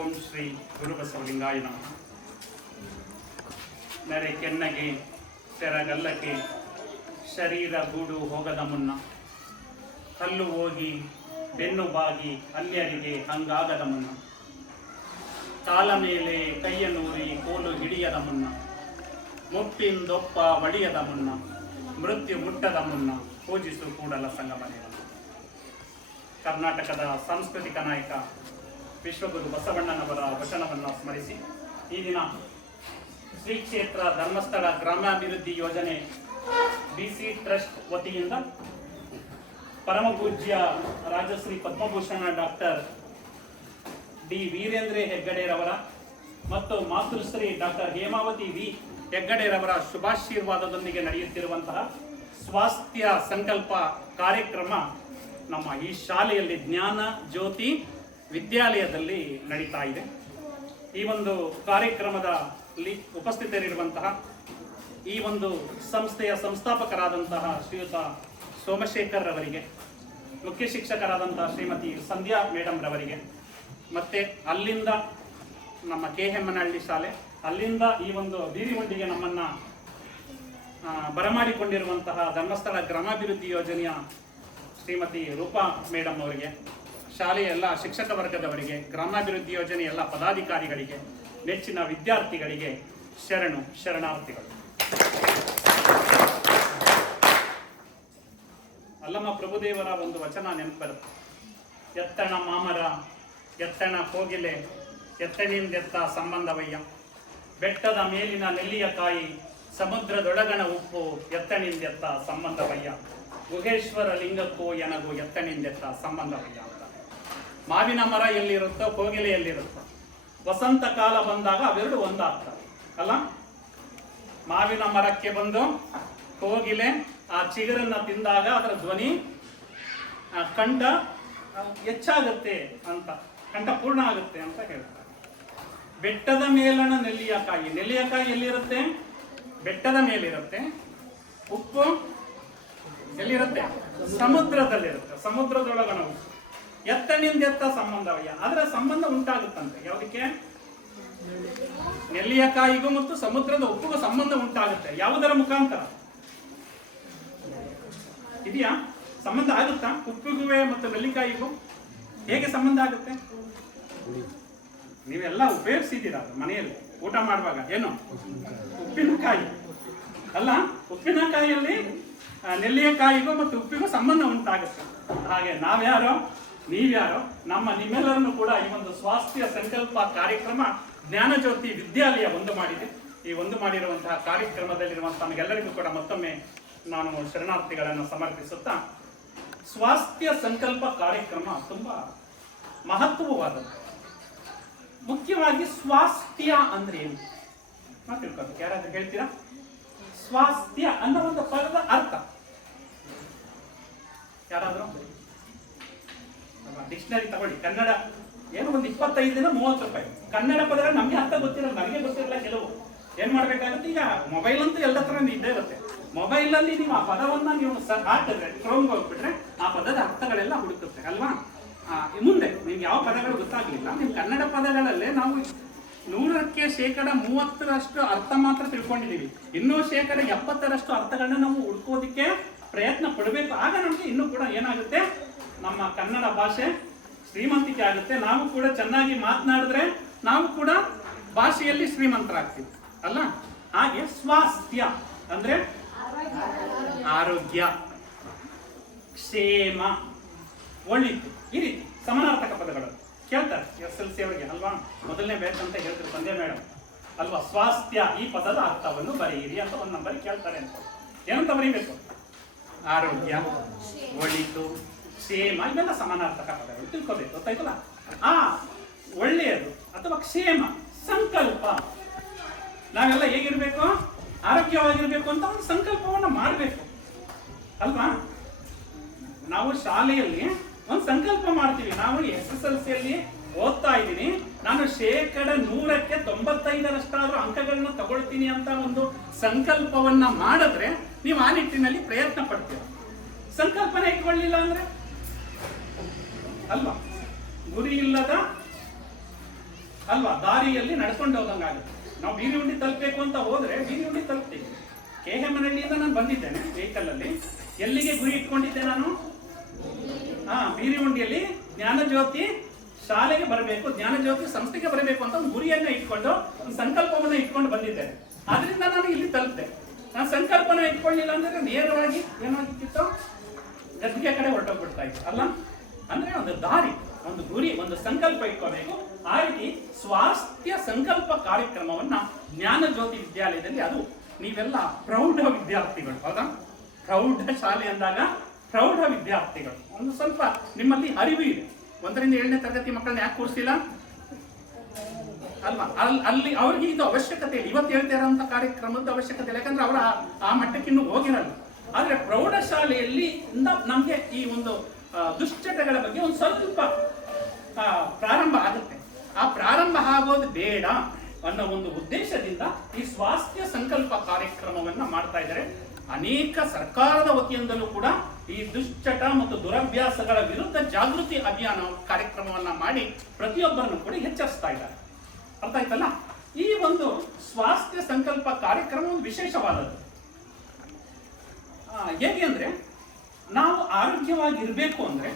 ಓಂ ಶ್ರೀ ಗುರುಬಸವಲಿಂಗಾಯ ನಮಃ. ನೆರೆ ಕೆನ್ನಗೆ ಸೆರಗಲ್ಲಕ್ಕೆ ಶರೀರ ಗೂಡು ಹೋಗದ ಮುನ್ನ, ಹಲ್ಲು ಹೋಗಿ ಬೆನ್ನು ಬಾಗಿ ಅನ್ಯರಿಗೆ ಹಂಗಾಗದ ಮುನ್ನ, ಕಾಲ ಮೇಲೆ ಕೈಯ ನೂರಿ ಕೋಲು ಹಿಡಿಯದ ಮುನ್ನ, ಮುಟ್ಟಿಂದೊಪ್ಪ ಒಡೆಯದ ಮುನ್ನ, ಮೃತ್ಯು ಮುಟ್ಟದ ಮುನ್ನ ಪೂಜಿಸು ಕೂಡಲ ಸಂಗಮನೇ. ಕರ್ನಾಟಕದ ಸಾಂಸ್ಕೃತಿಕ ನಾಯಕ ವಿಶ್ವಗುರು ಬಸವಣ್ಣನವರ ವಚನವನ್ನು ಸ್ಮರಿಸಿ ಈ ದಿನ ಶ್ರೀ ಕ್ಷೇತ್ರ ಧರ್ಮಸ್ಥಳ ಗ್ರಾಮಾಭಿವೃದ್ಧಿ ಯೋಜನೆ BC ಟ್ರಸ್ಟ್ ವತಿಯಿಂದ ಪರಮ ಪೂಜ್ಯ ರಾಜಶ್ರೀ ಪದ್ಮಭೂಷಣ ಡಾಕ್ಟರ್ ಡಿ ವೀರೇಂದ್ರ ಹೆಗ್ಗಡೆರವರ ಮತ್ತು ಮಾತೃಶ್ರೀ ಡಾಕ್ಟರ್ ಹೇಮಾವತಿ ವಿ ಹೆಗ್ಗಡೆರವರ ಶುಭಾಶೀರ್ವಾದದೊಂದಿಗೆ ನಡೆಯುತ್ತಿರುವಂತಹ ಸ್ವಾಸ್ಥ್ಯ ಸಂಕಲ್ಪ ಕಾರ್ಯಕ್ರಮ ನಮ್ಮ ಈ ಶಾಲೆಯಲ್ಲಿ ಜ್ಞಾನ ಜ್ಯೋತಿ ವಿದ್ಯಾಲಯದಲ್ಲಿ ನಡೀತಾ ಇದೆ. ಈ ಒಂದು ಕಾರ್ಯಕ್ರಮದಲ್ಲಿ ಉಪಸ್ಥಿತರಿರುವಂತಹ ಈ ಒಂದು ಸಂಸ್ಥೆಯ ಸಂಸ್ಥಾಪಕರಾದಂತಹ ಶ್ರೀಯುತ ಸೋಮಶೇಖರ್ ರವರಿಗೆ, ಮುಖ್ಯ ಶಿಕ್ಷಕರಾದಂತಹ ಶ್ರೀಮತಿ ಸಂಧ್ಯಾ ಮೇಡಮ್ ರವರಿಗೆ, ಮತ್ತೆ ಅಲ್ಲಿಂದ ನಮ್ಮ KM ಶಾಲೆ, ಅಲ್ಲಿಂದ ಈ ಒಂದು ಬೀರಿವಂಡಿಗೆ ನಮ್ಮನ್ನ ಬರಮಾಡಿಕೊಂಡಿರುವಂತಹ ಧರ್ಮಸ್ಥಳ ಗ್ರಾಮಾಭಿವೃದ್ಧಿ ಯೋಜನೆಯ ಶ್ರೀಮತಿ ರೂಪಾ ಮೇಡಮ್ ಅವರಿಗೆ, ಶಾಲೆಯ ಎಲ್ಲ ಶಿಕ್ಷಕ ವರ್ಗದವರಿಗೆ, ಗ್ರಾಮಾಭಿವೃದ್ಧಿ ಯೋಜನೆಯ ಎಲ್ಲ ಪದಾಧಿಕಾರಿಗಳಿಗೆ, ನೆಚ್ಚಿನ ವಿದ್ಯಾರ್ಥಿಗಳಿಗೆ ಶರಣಾರ್ಥಿಗಳು. ಅಲ್ಲಮ್ಮ ಪ್ರಭುದೇವರ ಒಂದು ವಚನ ನೆನಪರುತ್ತೆ. ಎತ್ತಣ ಮಾಮರ ಎತ್ತಣ ಕೋಗಿಲೆ ಎತ್ತಣಿಂದೆತ್ತ ಸಂಬಂಧವಯ್ಯ, ಬೆಟ್ಟದ ಮೇಲಿನ ನೆಲ್ಲಿಯ ಕಾಯಿ ಸಮುದ್ರದೊಳಗಣ ಉಪ್ಪು ಎತ್ತಣಿಂದೆತ್ತ ಸಂಬಂಧವಯ್ಯ, ಗುಹೇಶ್ವರ ಲಿಂಗಕ್ಕೂ ಎನಗೂ ಎತ್ತಣಿಂದೆತ್ತ ಸಂಬಂಧವಯ್ಯ ಅಂತ. ಮಾವಿನ ಮರ ಎಲ್ಲಿರುತ್ತೋ ಕೋಗಿಲೆ ಎಲ್ಲಿರುತ್ತೋ, ವಸಂತ ಕಾಲ ಬಂದಾಗ ಅವೆರಡು ಒಂದಾಗ್ತವೆ ಅಲ್ಲ. ಮಾವಿನ ಮರಕ್ಕೆ ಬಂದು ಕೋಗಿಲೆ ಆ ಚಿಗುರನ್ನ ತಿಂದಾಗ ಅದರ ಧ್ವನಿ ಕಂಠ ಹೆಚ್ಚಾಗುತ್ತೆ ಅಂತ, ಕಂಠ ಪೂರ್ಣ ಆಗುತ್ತೆ ಅಂತ ಹೇಳ್ತಾರೆ. ಬೆಟ್ಟದ ಮೇಲಣ ನೆಲ್ಲಿಯಕಾಯಿ, ನೆಲ್ಲಿಯಕಾಯಿ ಎಲ್ಲಿರುತ್ತೆ? ಬೆಟ್ಟದ ಮೇಲಿರುತ್ತೆ. ಉಪ್ಪು ಎಲ್ಲಿರುತ್ತೆ? ಸಮುದ್ರದಲ್ಲಿರುತ್ತೆ, ಸಮುದ್ರದೊಳಗಣ ಉಪ್ಪು. ಎತ್ತಣಿಂದೆತ್ತ ಸಂಬಂಧವಯ್ಯ, ಅದರ ಸಂಬಂಧ ಉಂಟಾಗುತ್ತಂತೆ. ಯಾವುದಕ್ಕೆ? ನೆಲ್ಲಿಯಕಾಯಿಗೂ ಮತ್ತು ಸಮುದ್ರದ ಉಪ್ಪುಗೂ ಸಂಬಂಧ ಉಂಟಾಗುತ್ತೆ. ಯಾವುದರ ಮುಖಾಂತರ? ಇದೆಯಾ ಸಂಬಂಧ ಆಗುತ್ತಾ? ಉಪ್ಪಿಗೂ ಮತ್ತು ನೆಲ್ಲಿಕಾಯಿಗೂ ಹೇಗೆ ಸಂಬಂಧ ಆಗುತ್ತೆ? ನೀವೆಲ್ಲ ಉಪಯೋಗಿಸಿದ್ದೀರ ಮನೆಯಲ್ಲಿ ಊಟ ಮಾಡುವಾಗ. ಏನು? ಉಪ್ಪಿನಕಾಯಿ ಅಲ್ಲ, ಉಪ್ಪಿನಕಾಯಿಯಲ್ಲಿ ನೆಲ್ಲಿಯಕಾಯಿಗೂ ಮತ್ತು ಉಪ್ಪಿಗೂ ಸಂಬಂಧ ಉಂಟಾಗುತ್ತೆ. ಹಾಗೆ ನಾವ್ಯಾರೋ ನೀವ್ಯಾರೋ ನಿಮ್ಮೆಲ್ಲರನ್ನು ಕೂಡ ಈ ಒಂದು ಸ್ವಾಸ್ಥ್ಯ ಸಂಕಲ್ಪ ಕಾರ್ಯಕ್ರಮ ಜ್ಞಾನಜ್ಯೋತಿ ವಿದ್ಯಾಲಯ ಒಂದು ಮಾಡಿದೆ. ಈ ಒಂದು ಮಾಡಿರುವಂತಹ ಕಾರ್ಯಕ್ರಮದಲ್ಲಿರುವಂತಹ ನಮಗೆಲ್ಲರಿಗೂ ಕೂಡ ಮತ್ತೊಮ್ಮೆ ನಾನು ಶರಣಾರ್ಥಿಗಳನ್ನು ಸಮರ್ಪಿಸುತ್ತಾ, ಸ್ವಾಸ್ಥ್ಯ ಸಂಕಲ್ಪ ಕಾರ್ಯಕ್ರಮ ತುಂಬಾ ಮಹತ್ವವಾದದ್ದು. ಮುಖ್ಯವಾಗಿ ಸ್ವಾಸ್ಥ್ಯ ಅಂದ್ರೆ ಏನು ತಿಳ್ಕೊಬೇಕು. ಯಾರಾದ್ರೂ ಹೇಳ್ತೀರಾ? ಸ್ವಾಸ್ಥ್ಯ ಅನ್ನೋ ಒಂದು ಪದದ ಅರ್ಥ ಯಾರಾದ್ರೂ? ಡಿಕ್ಷನರಿ ತಗೊಳ್ಳಿ. ಕನ್ನಡ ಏನು ಒಂದು 25 ದಿನ 30 ರೂಪಾಯಿ. ಕನ್ನಡ ಪದಗಳು ನಮ್ಗೆ ಅರ್ಥ ಗೊತ್ತಿರಲ್ಲ, ನನಗೆ ಗೊತ್ತಿರಲ್ಲ ಕೆಲವು. ಏನ್ ಮಾಡ್ಬೇಕಾಗುತ್ತೆ? ಈಗ ಮೊಬೈಲ್ ಅಂತೂ ಎಲ್ಲ ತರ ಇದ್ದೇ ಇರುತ್ತೆ. ಮೊಬೈಲ್ ಅಲ್ಲಿ ನೀವು ಆ ಪದವನ್ನ ನೀವು ಹಾಕಿದ್ರೆ, ಕ್ರೋಮ್ಗೆ ಹೋಗ್ಬಿಟ್ರೆ ಆ ಪದದ ಅರ್ಥಗಳೆಲ್ಲ ಹುಡುಕುತ್ತೆ ಅಲ್ವಾ. ಮುಂದೆ ನಿಮ್ಗೆ ಯಾವ ಪದಗಳು ಗೊತ್ತಾಗ್ಲಿಲ್ಲ, ನಿಮ್ ಕನ್ನಡ ಪದಗಳಲ್ಲೇ ನಾವು 100ಕ್ಕೆ 30% ಅರ್ಥ ಮಾತ್ರ ತಿಳ್ಕೊಂಡಿದೀವಿ. ಇನ್ನೂ 70% ಅರ್ಥಗಳನ್ನ ನಾವು ಹುಡ್ಕೋದಿಕ್ಕೆ ಪ್ರಯತ್ನ ಪಡಬೇಕು. ಆಗ ನಮ್ಗೆ ಇನ್ನೂ ಕೂಡ ಏನಾಗುತ್ತೆ, ನಮ್ಮ ಕನ್ನಡ ಭಾಷೆ ಶ್ರೀಮಂತಿಕೆ ಆಗುತ್ತೆ. ನಾವು ಕೂಡ ಚೆನ್ನಾಗಿ ಮಾತನಾಡಿದ್ರೆ ನಾವು ಕೂಡ ಭಾಷೆಯಲ್ಲಿ ಶ್ರೀಮಂತರಾಗ್ತೀವಿ ಅಲ್ಲ. ಹಾಗೆ ಸ್ವಾಸ್ಥ್ಯ ಅಂದ್ರೆ ಆರೋಗ್ಯ, ಕ್ಷೇಮ, ಒಳಿತು, ಈ ರೀತಿ ಸಮಾನಾರ್ಥಕ ಪದಗಳು ಕೇಳ್ತಾರೆ SLC ಅವರಿಗೆ ಅಲ್ವಾ. ಮೊದಲನೇ ಬ್ಯಾಚ್ ಅಂತ ಹೇಳ್ತಾರೆ ಸಂಧ್ಯಾ ಮೇಡಮ್ ಅಲ್ವಾ. ಸ್ವಾಸ್ಥ್ಯ ಈ ಪದದ ಅರ್ಥವನ್ನು ಬರೆಯಿರಿ ಅಂತ ಒಂದು ನಂಬರ್ ಕೇಳ್ತಾರೆ ಅಂತ. ಏನಂತ ಬರೀಬೇಕು? ಆರೋಗ್ಯ, ಒಳಿತು, ಕ್ಷೇಮ, ಇವೆಲ್ಲ ಸಮಾನಾರ್ಥಕ ಪದಗಳು ತಿಳ್ಕೋಬೇಕು. ಗೊತ್ತಾಯ್ತಲ್ಲ. ಒಳ್ಳೆಯದು ಅಥವಾ ಕ್ಷೇಮ, ಸಂಕಲ್ಪ. ನಾವೆಲ್ಲ ಹೇಗಿರ್ಬೇಕು? ಆರೋಗ್ಯವಾಗಿರ್ಬೇಕು ಅಂತ ಒಂದು ಸಂಕಲ್ಪವನ್ನ ಮಾಡಬೇಕು ಅಲ್ವಾ. ನಾವು ಶಾಲೆಯಲ್ಲಿ ಒಂದು ಸಂಕಲ್ಪ ಮಾಡ್ತೀವಿ. ನಾವು SSLC ಅಲ್ಲಿ ಓದ್ತಾ ಇದ್ದೀನಿ, ನಾನು 100ಕ್ಕೆ 95% ಅಂಕಗಳನ್ನ ತಗೊಳ್ತೀನಿ ಅಂತ ಒಂದು ಸಂಕಲ್ಪವನ್ನ ಮಾಡಿದ್ರೆ ನೀವು ಆ ನಿಟ್ಟಿನಲ್ಲಿ ಪ್ರಯತ್ನ ಪಡ್ತೀರ. ಸಂಕಲ್ಪನೆ ಇಟ್ಕೊಳ್ಳಿಲ್ಲ ಅಂದ್ರೆ ಅಲ್ವಾ, ಗುರಿ ಇಲ್ಲದ ಅಲ್ವಾ, ದಾರಿಯಲ್ಲಿ ನಡ್ಕೊಂಡು ಹೋದಂಗಾಗುತ್ತೆ. ನಾವು ಬೀರಿಹುಂಡಿ ತಲುಪಬೇಕು ಅಂತ ಹೋದ್ರೆ ಬೀರಿಹುಂಡಿ ತಲುಪ್ತೀವಿ. KM-ನಹಳ್ಳಿಯಿಂದ ನಾನು ಬಂದಿದ್ದೇನೆ ವೆಹಿಕಲ್ ಅಲ್ಲಿ. ಎಲ್ಲಿಗೆ ಗುರಿ ಇಟ್ಕೊಂಡಿದ್ದೆ ನಾನು? ಬೀರಿಹುಂಡಿಯಲ್ಲಿ ಜ್ಞಾನಜ್ಯೋತಿ ಶಾಲೆಗೆ ಬರಬೇಕು, ಜ್ಞಾನಜ್ಯೋತಿ ಸಂಸ್ಥೆಗೆ ಬರಬೇಕು ಅಂತ ಒಂದು ಗುರಿಯನ್ನ ಇಟ್ಕೊಂಡು ಒಂದು ಸಂಕಲ್ಪವನ್ನ ಇಟ್ಕೊಂಡು ಬಂದಿದ್ದೇನೆ. ಆದ್ರಿಂದ ನಾನು ಇಲ್ಲಿ ತಲುಪಿದೆ. ನಾನು ಸಂಕಲ್ಪನ ಇಟ್ಕೊಳ್ಳಿಲ್ಲ ಅಂದ್ರೆ ನೇರವಾಗಿ ಏನಾಗಿತ್ತು, ಗದ್ದಿಗೆ ಕಡೆ ಹೊರಟೋಗ್ಬಿಡ್ತಾ ಇತ್ತು ಅಲ್ಲ. ಅಂದ್ರೆ ಒಂದು ದಾರಿ, ಒಂದು ಗುರಿ, ಒಂದು ಸಂಕಲ್ಪ ಇಟ್ಕೋಬೇಕು. ಆ ರೀತಿ ಸ್ವಾಸ್ಥ್ಯ ಸಂಕಲ್ಪ ಕಾರ್ಯಕ್ರಮವನ್ನ ಜ್ಞಾನಜ್ಯೋತಿ ವಿದ್ಯಾಲಯದಲ್ಲಿ, ಅದು ನೀವೆಲ್ಲ ಪ್ರೌಢ ವಿದ್ಯಾರ್ಥಿಗಳು ಹೌದಾ, ಪ್ರೌಢ ಶಾಲೆ ಅಂದಾಗ ಪ್ರೌಢ ವಿದ್ಯಾರ್ಥಿಗಳು, ಒಂದು ಸ್ವಲ್ಪ ನಿಮ್ಮಲ್ಲಿ ಅರಿವು ಇದೆ. 1ರಿಂದ 7ನೇ ತರಗತಿ ಮಕ್ಕಳನ್ನ ಯಾಕೆ ಕೂರಿಸಿಲ್ಲ ಅಲ್ವಾ? ಅಲ್ಲಿ ಅವ್ರಿಗೆ ಇದು ಅವಶ್ಯಕತೆ ಇಲ್ಲ, ಇವತ್ತು ಹೇಳ್ತಾ ಇರೋಂಥ ಕಾರ್ಯಕ್ರಮದ ಅವಶ್ಯಕತೆ ಇಲ್ಲ, ಯಾಕಂದ್ರೆ ಅವರ ಆ ಮಟ್ಟಕ್ಕೆ ಇನ್ನೂ ಹೋಗಿರಲ್ಲ. ಆದ್ರೆ ಪ್ರೌಢಶಾಲೆಯಲ್ಲಿ ನಮ್ಗೆ ಈ ಒಂದು ದುಶ್ಚಟಗಳ ಬಗ್ಗೆ ಒಂದು ಸ್ವಲ್ಪ ಪ್ರಾರಂಭ ಆಗುತ್ತೆ. ಆ ಪ್ರಾರಂಭ ಆಗೋದು ಬೇಡ ಅನ್ನೋ ಒಂದು ಉದ್ದೇಶದಿಂದ ಈ ಸ್ವಾಸ್ಥ್ಯ ಸಂಕಲ್ಪ ಕಾರ್ಯಕ್ರಮವನ್ನ ಮಾಡ್ತಾ ಇದ್ದಾರೆ. ಅನೇಕ ಸರ್ಕಾರದ ವತಿಯಿಂದಲೂ ಕೂಡ ಈ ದುಶ್ಚಟ ಮತ್ತು ದುರಭ್ಯಾಸಗಳ ವಿರುದ್ಧ ಜಾಗೃತಿ ಅಭಿಯಾನ ಕಾರ್ಯಕ್ರಮವನ್ನ ಮಾಡಿ ಪ್ರತಿಯೊಬ್ಬರನ್ನು ಕೂಡ ಎಚ್ಚರಿಸ್ತಾ ಇದ್ದಾರೆ. ಅರ್ಥ ಆಯ್ತಲ್ಲ? ಈ ಒಂದು ಸ್ವಾಸ್ಥ್ಯ ಸಂಕಲ್ಪ ಕಾರ್ಯಕ್ರಮ ಒಂದು ವಿಶೇಷವಾದದ್ದು. ಹೇಗೆ ಅಂದ್ರೆ, ನಾವು ಆರೋಗ್ಯವಾಗಿರ್ಬೇಕು ಅಂದ್ರೆ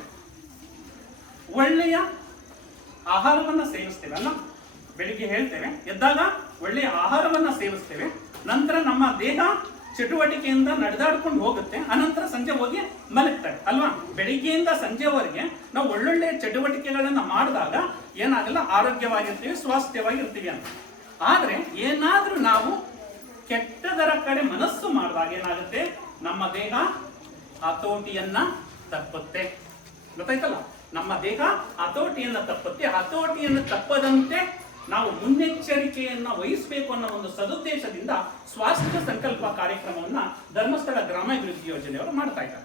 ಒಳ್ಳೆಯ ಆಹಾರವನ್ನ ಸೇವಿಸ್ತೇವೆ ಅಲ್ಲ. ಬೆಳಿಗ್ಗೆ ಹೇಳ್ತೇವೆ, ಎದ್ದಾಗ ಒಳ್ಳೆಯ ಆಹಾರವನ್ನ ಸೇವಿಸ್ತೇವೆ, ನಂತರ ನಮ್ಮ ದೇಹ ಚಟುವಟಿಕೆಯಿಂದ ನಡೆದಾಡ್ಕೊಂಡು ಹೋಗುತ್ತೆ, ಅನಂತರ ಸಂಜೆ ಹೋಗಿ ಮಲಗ್ತಾರೆ ಅಲ್ವಾ. ಬೆಳಿಗ್ಗೆಯಿಂದ ಸಂಜೆವರೆಗೆ ನಾವು ಒಳ್ಳೊಳ್ಳೆ ಚಟುವಟಿಕೆಗಳನ್ನ ಮಾಡಿದಾಗ ಏನಾಗಲ್ಲ, ಆರೋಗ್ಯವಾಗಿರ್ತೀವಿ, ಸ್ವಾಸ್ಥ್ಯವಾಗಿರ್ತೀವಿ ಅಂತ. ಆದ್ರೆ ಏನಾದ್ರೂ ನಾವು ಕೆಟ್ಟದರ ಕಡೆ ಮನಸ್ಸು ಮಾಡಿದಾಗ ಏನಾಗುತ್ತೆ, ನಮ್ಮ ದೇಹ ಹತೋಟಿಯನ್ನ ತಪ್ಪುತ್ತೆ. ಗೊತ್ತಾಯ್ತಲ್ಲ? ನಮ್ಮ ದೇಹ ಹತೋಟಿಯನ್ನ ತಪ್ಪುತ್ತೆ. ಹತೋಟಿಯನ್ನು ತಪ್ಪದಂತೆ ನಾವು ಮುನ್ನೆಚ್ಚರಿಕೆಯನ್ನ ವಹಿಸಬೇಕು ಅನ್ನೋ ಒಂದು ಸದುದ್ದೇಶದಿಂದ ಸ್ವಾಸ್ಥ್ಯ ಸಂಕಲ್ಪ ಕಾರ್ಯಕ್ರಮವನ್ನ ಧರ್ಮಸ್ಥಳ ಗ್ರಾಮಾಭಿವೃದ್ಧಿ ಯೋಜನೆಯವರು ಮಾಡ್ತಾ ಇದ್ದಾರೆ.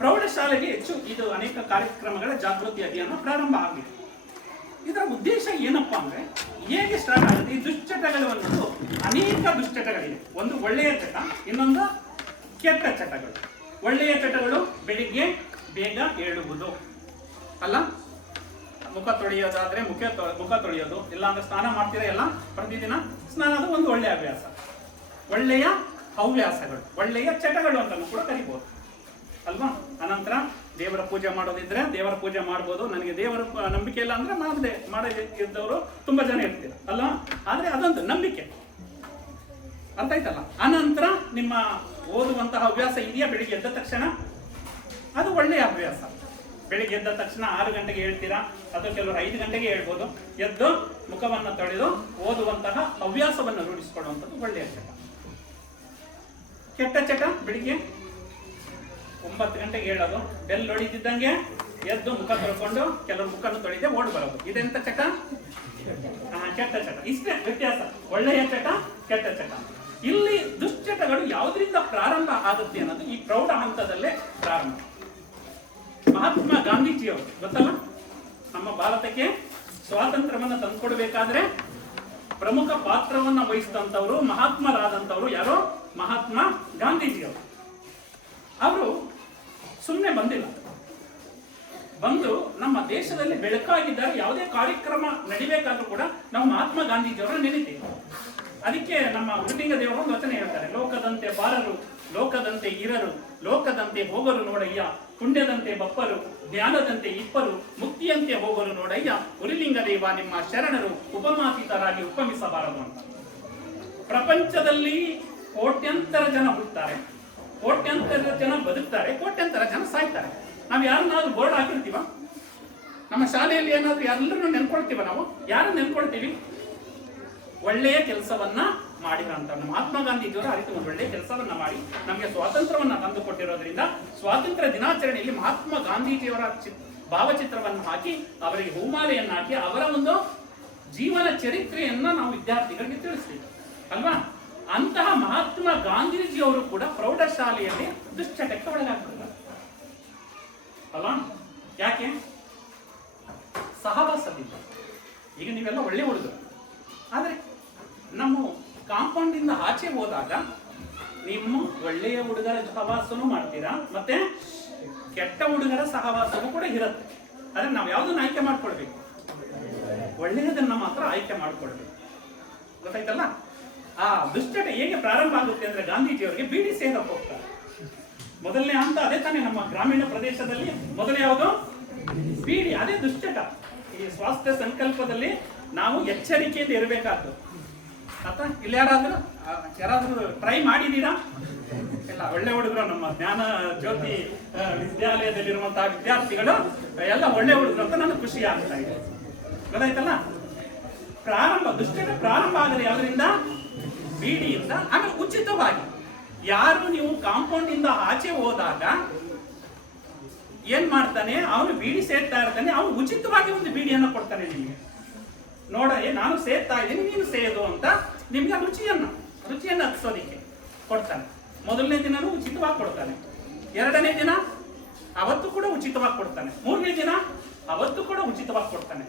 ಪ್ರೌಢಶಾಲೆಗೆ ಹೆಚ್ಚು ಇದು ಅನೇಕ ಕಾರ್ಯಕ್ರಮಗಳ ಜಾಗೃತಿ ಅಭಿಯಾನ ಪ್ರಾರಂಭ ಆಗಿದೆ. ಇದರ ಉದ್ದೇಶ ಏನಪ್ಪಾ ಅಂದ್ರೆ, ಹೇಗೆ ಸ್ಟಾರ್ಟ್ ಆಗುತ್ತೆ ಈ ದುಶ್ಚಟಗಳು ಅನ್ನೋದು, ಅನೇಕ ದುಶ್ಚಟಗಳಿವೆ. ಒಂದು ಒಳ್ಳೆಯ ಚಟ, ಇನ್ನೊಂದು ಕೆಟ್ಟ ಚಟಗಳು. ಒಳ್ಳೆಯ ಚಟಗಳು ಬೆಳಿಗ್ಗೆ ಬೇಗ ಏಳುವುದು ಅಲ್ಲ, ಮುಖ ತೊಳೆಯೋದಾದ್ರೆ ಮುಖ ತೊಳೆಯೋದು, ಇಲ್ಲ ಅಂದ್ರೆ ಸ್ನಾನ ಮಾಡ್ತೀರಾ ಎಲ್ಲ ಪ್ರತಿದಿನ ಸ್ನಾನ, ಅದು ಒಂದು ಒಳ್ಳೆಯ ಅಭ್ಯಾಸ. ಒಳ್ಳೆಯ ಹವ್ಯಾಸಗಳು, ಒಳ್ಳೆಯ ಚಟಗಳು ಅಂತಾನು ಕೂಡ ಕರಿಬಹುದು ಅಲ್ವಾ. ಅನಂತರ ದೇವರ ಪೂಜೆ ಮಾಡೋದಿದ್ರೆ ದೇವರ ಪೂಜೆ ಮಾಡ್ಬೋದು. ನನಗೆ ದೇವರ ನಂಬಿಕೆ ಇಲ್ಲ ಅಂದ್ರೆ ಮಾಡದಿದ್ದವರು ತುಂಬಾ ಜನ ಇರ್ತೀರ ಅಲ್ವಾ. ಆದ್ರೆ ಅದೊಂದು ನಂಬಿಕೆ, ಅರ್ಥ ಆಯ್ತಲ್ಲ. ಅನಂತರ ನಿಮ್ಮ ಓದುವಂತಹ ಹವ್ಯಾಸ ಇದೆಯಾ, ಬೆಳಿಗ್ಗೆ ಎದ್ದ ತಕ್ಷಣ, ಅದು ಒಳ್ಳೆಯ ಹವ್ಯಾಸ. ಬೆಳಿಗ್ಗೆ ಎದ್ದ ತಕ್ಷಣ 6 ಗಂಟೆಗೆ ಹೇಳ್ತೀರಾ, ಅಥವಾ ಕೆಲವರು 5 ಗಂಟೆಗೆ ಹೇಳ್ಬೋದು. ಎದ್ದು ಮುಖವನ್ನು ತೊಳೆದು ಓದುವಂತಹ ಹವ್ಯಾಸವನ್ನು ರೂಢಿಸಿಕೊಳ್ಳುವಂಥದ್ದು ಒಳ್ಳೆಯ ಚಟ. ಕೆಟ್ಟ ಚಟ, ಬೆಳಿಗ್ಗೆ 9 ಗಂಟೆಗೆ ಹೇಳೋದು, ಬೆಲ್ ಹೊಡಿತಿದ್ದಂಗೆ ಎದ್ದು ಮುಖ ತೊಳ್ಕೊಂಡು ಕೆಲವರು ಮುಖವನ್ನು ತೊಳೆದೇ ಓಡಿ ಬರೋದು. ಇದೆಂತ ಚಟ? ಕೆಟ್ಟ ಚಟ. ಇಷ್ಟೇ ವ್ಯತ್ಯಾಸ, ಒಳ್ಳೆಯ ಚಟ, ಕೆಟ್ಟ ಚಟ. ಇಲ್ಲಿ ದುಶ್ಚಟಗಳು ಯಾವುದರಿಂದ ಪ್ರಾರಂಭ ಆಗುತ್ತೆ ಅನ್ನೋದು ಈ ಪ್ರೌಢ ಹಂತದಲ್ಲೇ ಪ್ರಾರಂಭ. ಮಹಾತ್ಮ ಗಾಂಧೀಜಿಯವರು ಗೊತ್ತಲ್ಲ, ನಮ್ಮ ಭಾರತಕ್ಕೆ ಸ್ವಾತಂತ್ರ್ಯವನ್ನ ತಂದುಕೊಡ್ಬೇಕಾದ್ರೆ ಪ್ರಮುಖ ಪಾತ್ರವನ್ನ ವಹಿಸಿದಂಥವ್ರು, ಮಹಾತ್ಮರಾದಂಥವ್ರು ಯಾರೋ ಮಹಾತ್ಮ ಗಾಂಧೀಜಿಯವರು. ಅವರು ಸುಮ್ಮನೆ ಬಂದಿಲ್ಲ, ಬಂದು ನಮ್ಮ ದೇಶದಲ್ಲಿ ಬೆಳಕಾಗಿದ್ದಾರೆ. ಯಾವುದೇ ಕಾರ್ಯಕ್ರಮ ನಡಿಬೇಕಾದ್ರೂ ಕೂಡ ನಾವು ಮಹಾತ್ಮ ಗಾಂಧೀಜಿಯವರ ನೆನೆತೀವಿ. ಅದಕ್ಕೆ ನಮ್ಮ ಗುರುಲಿಂಗ ದೇವರು ಒಂದು ವಚನ ಹೇಳ್ತಾರೆ, ಲೋಕದಂತೆ ಬಾರರು, ಲೋಕದಂತೆ ಇರರು, ಲೋಕದಂತೆ ಹೋಗರು ನೋಡಯ್ಯ, ಪುಣ್ಯದಂತೆ ಬಪ್ಪರು, ಜ್ಞಾನದಂತೆ ಇಪ್ಪರು, ಮುಕ್ತಿಯಂತೆ ಹೋಗರು ನೋಡಯ್ಯ, ಗುರುಲಿಂಗ ದೇವ ನಿಮ್ಮ ಶರಣರು ಉಪಮಾತೀತರಾಗಿ ಉಪಮಿಸಬಾರದು ಅಂತ. ಪ್ರಪಂಚದಲ್ಲಿ ಕೋಟ್ಯಂತರ ಜನ ಹುಟ್ಟುತ್ತಾರೆ, ಕೋಟ್ಯಂತರ ಜನ ಬದುಕ್ತಾರೆ, ಕೋಟ್ಯಂತರ ಜನ ಸಾಯ್ತಾರೆ. ನಾವು ಯಾರನ್ನಾದ್ರೂ ಬೋರ್ಡ್ ಹಾಕಿರ್ತೀವ? ನಮ್ಮ ಶಾಲೆಯಲ್ಲಿ ಏನಾದ್ರೂ ಎಲ್ಲರನ್ನು ನೆನ್ಕೊಳ್ತೀವ? ನಾವು ಯಾರು ನೆನ್ಕೊಳ್ತೀವಿ? ಒಳ್ಳೆಯ ಕೆಲಸವನ್ನ ಮಾಡಿರಂತ ಮಹಾತ್ಮ ಗಾಂಧೀಜಿಯವರು ಆ ರೀತಿ ಒಂದು ಒಳ್ಳೆಯ ಕೆಲಸವನ್ನ ಮಾಡಿ ನಮಗೆ ಸ್ವಾತಂತ್ರ್ಯವನ್ನ ತಂದುಕೊಟ್ಟಿರೋದ್ರಿಂದ ಸ್ವಾತಂತ್ರ್ಯ ದಿನಾಚರಣೆಯಲ್ಲಿ ಮಹಾತ್ಮ ಗಾಂಧೀಜಿಯವರ ಭಾವಚಿತ್ರವನ್ನು ಹಾಕಿ, ಅವರಿಗೆ ಹೂಮಾಲೆಯನ್ನ ಹಾಕಿ, ಅವರ ಒಂದು ಜೀವನ ಚರಿತ್ರೆಯನ್ನ ನಾವು ವಿದ್ಯಾರ್ಥಿಗಳಿಗೆ ತಿಳಿಸ್ತೀವಿ ಅಲ್ವಾ. ಅಂತಹ ಮಹಾತ್ಮ ಗಾಂಧೀಜಿಯವರು ಕೂಡ ಪ್ರೌಢಶಾಲೆಯಲ್ಲಿ ದುಶ್ಚಟಕ್ಕೆ ಒಳಗಾಗ್ತಿದ್ದಾರೆ ಅಲ್ವಾ. ಯಾಕೆ? ಸಹವಾಸದಿಂದ. ಈಗ ನೀವೆಲ್ಲ ಒಳ್ಳೆ ಹುಡುಗರು, ಆದ್ರೆ ನಮ್ಮ ಕಾಂಪೌಂಡ್ ಇಂದ ಆಚೆ ಹೋದಾಗ ನಿಮ್ಮ ಒಳ್ಳೆಯ ಹುಡುಗರ ಸಹವಾಸನೂ ಮಾಡ್ತೀರಾ, ಮತ್ತೆ ಕೆಟ್ಟ ಹುಡುಗರ ಸಹವಾಸನೂ ಕೂಡ ಇರುತ್ತೆ. ಆದ್ರೆ ನಾವು ಯಾವ್ದನ್ನ ಆಯ್ಕೆ ಮಾಡ್ಕೊಳ್ಬೇಕು? ಒಳ್ಳೆಯದನ್ನ ಮಾತ್ರ ಆಯ್ಕೆ ಮಾಡಿಕೊಳ್ಬೇಕು. ಗೊತ್ತಾಯ್ತಲ್ಲ? ಆ ದುಶ್ಚಟ ಹೇಗೆ ಪ್ರಾರಂಭ ಆಗುತ್ತೆ ಅಂದ್ರೆ ಗಾಂಧೀಜಿಯವರಿಗೆ ಬೀಡಿ ಸೇದಕ್ಕೆ ಹೋಗ್ತಾರೆ. ಮೊದಲನೇ ಹಂತ ಅದೇ ತಾನೇ. ನಮ್ಮ ಗ್ರಾಮೀಣ ಪ್ರದೇಶದಲ್ಲಿ ಮೊದಲು ಯಾವುದು? ಬೀಡಿ. ಅದೇ ದುಶ್ಚಟ. ಈ ಸ್ವಾಸ್ಥ್ಯ ಸಂಕಲ್ಪದಲ್ಲಿ ನಾವು ಎಚ್ಚರಿಕೆಯಿಂದ ಇರಬೇಕಾದ್ದು. ಆಯ್ತಾ? ಇಲ್ಲಿ ಯಾರಾದ್ರೂ ಟ್ರೈ ಮಾಡಿದೀರಾ? ಎಲ್ಲ ಒಳ್ಳೆ ಹುಡುಗರು, ನಮ್ಮ ಜ್ಞಾನ ಜ್ಯೋತಿ ವಿದ್ಯಾಲಯದಲ್ಲಿರುವಂತಹ ವಿದ್ಯಾರ್ಥಿಗಳು ಎಲ್ಲ ಒಳ್ಳೆ ಹುಡುಗರು ಅಂತ ನನಗೆ ಖುಷಿ ಆಗ್ತಾ ಇದೆ. ಗೊತ್ತಾಯ್ತಲ್ಲ? ದುಶ್ಚಟ ಪ್ರಾರಂಭ ಆಗದೆ ಯಾವ್ದ್ರಿಂದ? ಬೀಡಿಯಿಂದ. ಆಮೇಲೆ ಉಚಿತವಾಗಿ ಯಾರು ನೀವು ಕಾಂಪೌಂಡ್ ಇಂದ ಆಚೆ ಹೋದಾಗ ಏನ್ ಮಾಡ್ತಾನೆ, ಅವನು ಬೀಡಿ ಸೇರ್ತಾ ಇರ್ತಾನೆ, ಅವನು ಉಚಿತವಾಗಿ ಒಂದು ಬೀಡಿಯನ್ನು ಕೊಡ್ತಾನೆ ನಿಮಗೆ. ನೋಡ, ನಾನು ಸೇರ್ತಾ ಇದ್ದೀನಿ, ನೀನು ಸೇದು ಅಂತ ನಿಮ್ಗೆ ರುಚಿಯನ್ನು ಹತ್ಸೋದಿಕ್ಕೆ ಕೊಡ್ತಾನೆ. ಮೊದಲನೇ ದಿನನೂ ಉಚಿತವಾಗಿ ಕೊಡ್ತಾನೆ, ಎರಡನೇ ದಿನ ಅವತ್ತು ಕೂಡ ಉಚಿತವಾಗಿ ಕೊಡ್ತಾನೆ, ಮೂರನೇ ದಿನ ಅವತ್ತು ಕೂಡ ಉಚಿತವಾಗಿ ಕೊಡ್ತಾನೆ,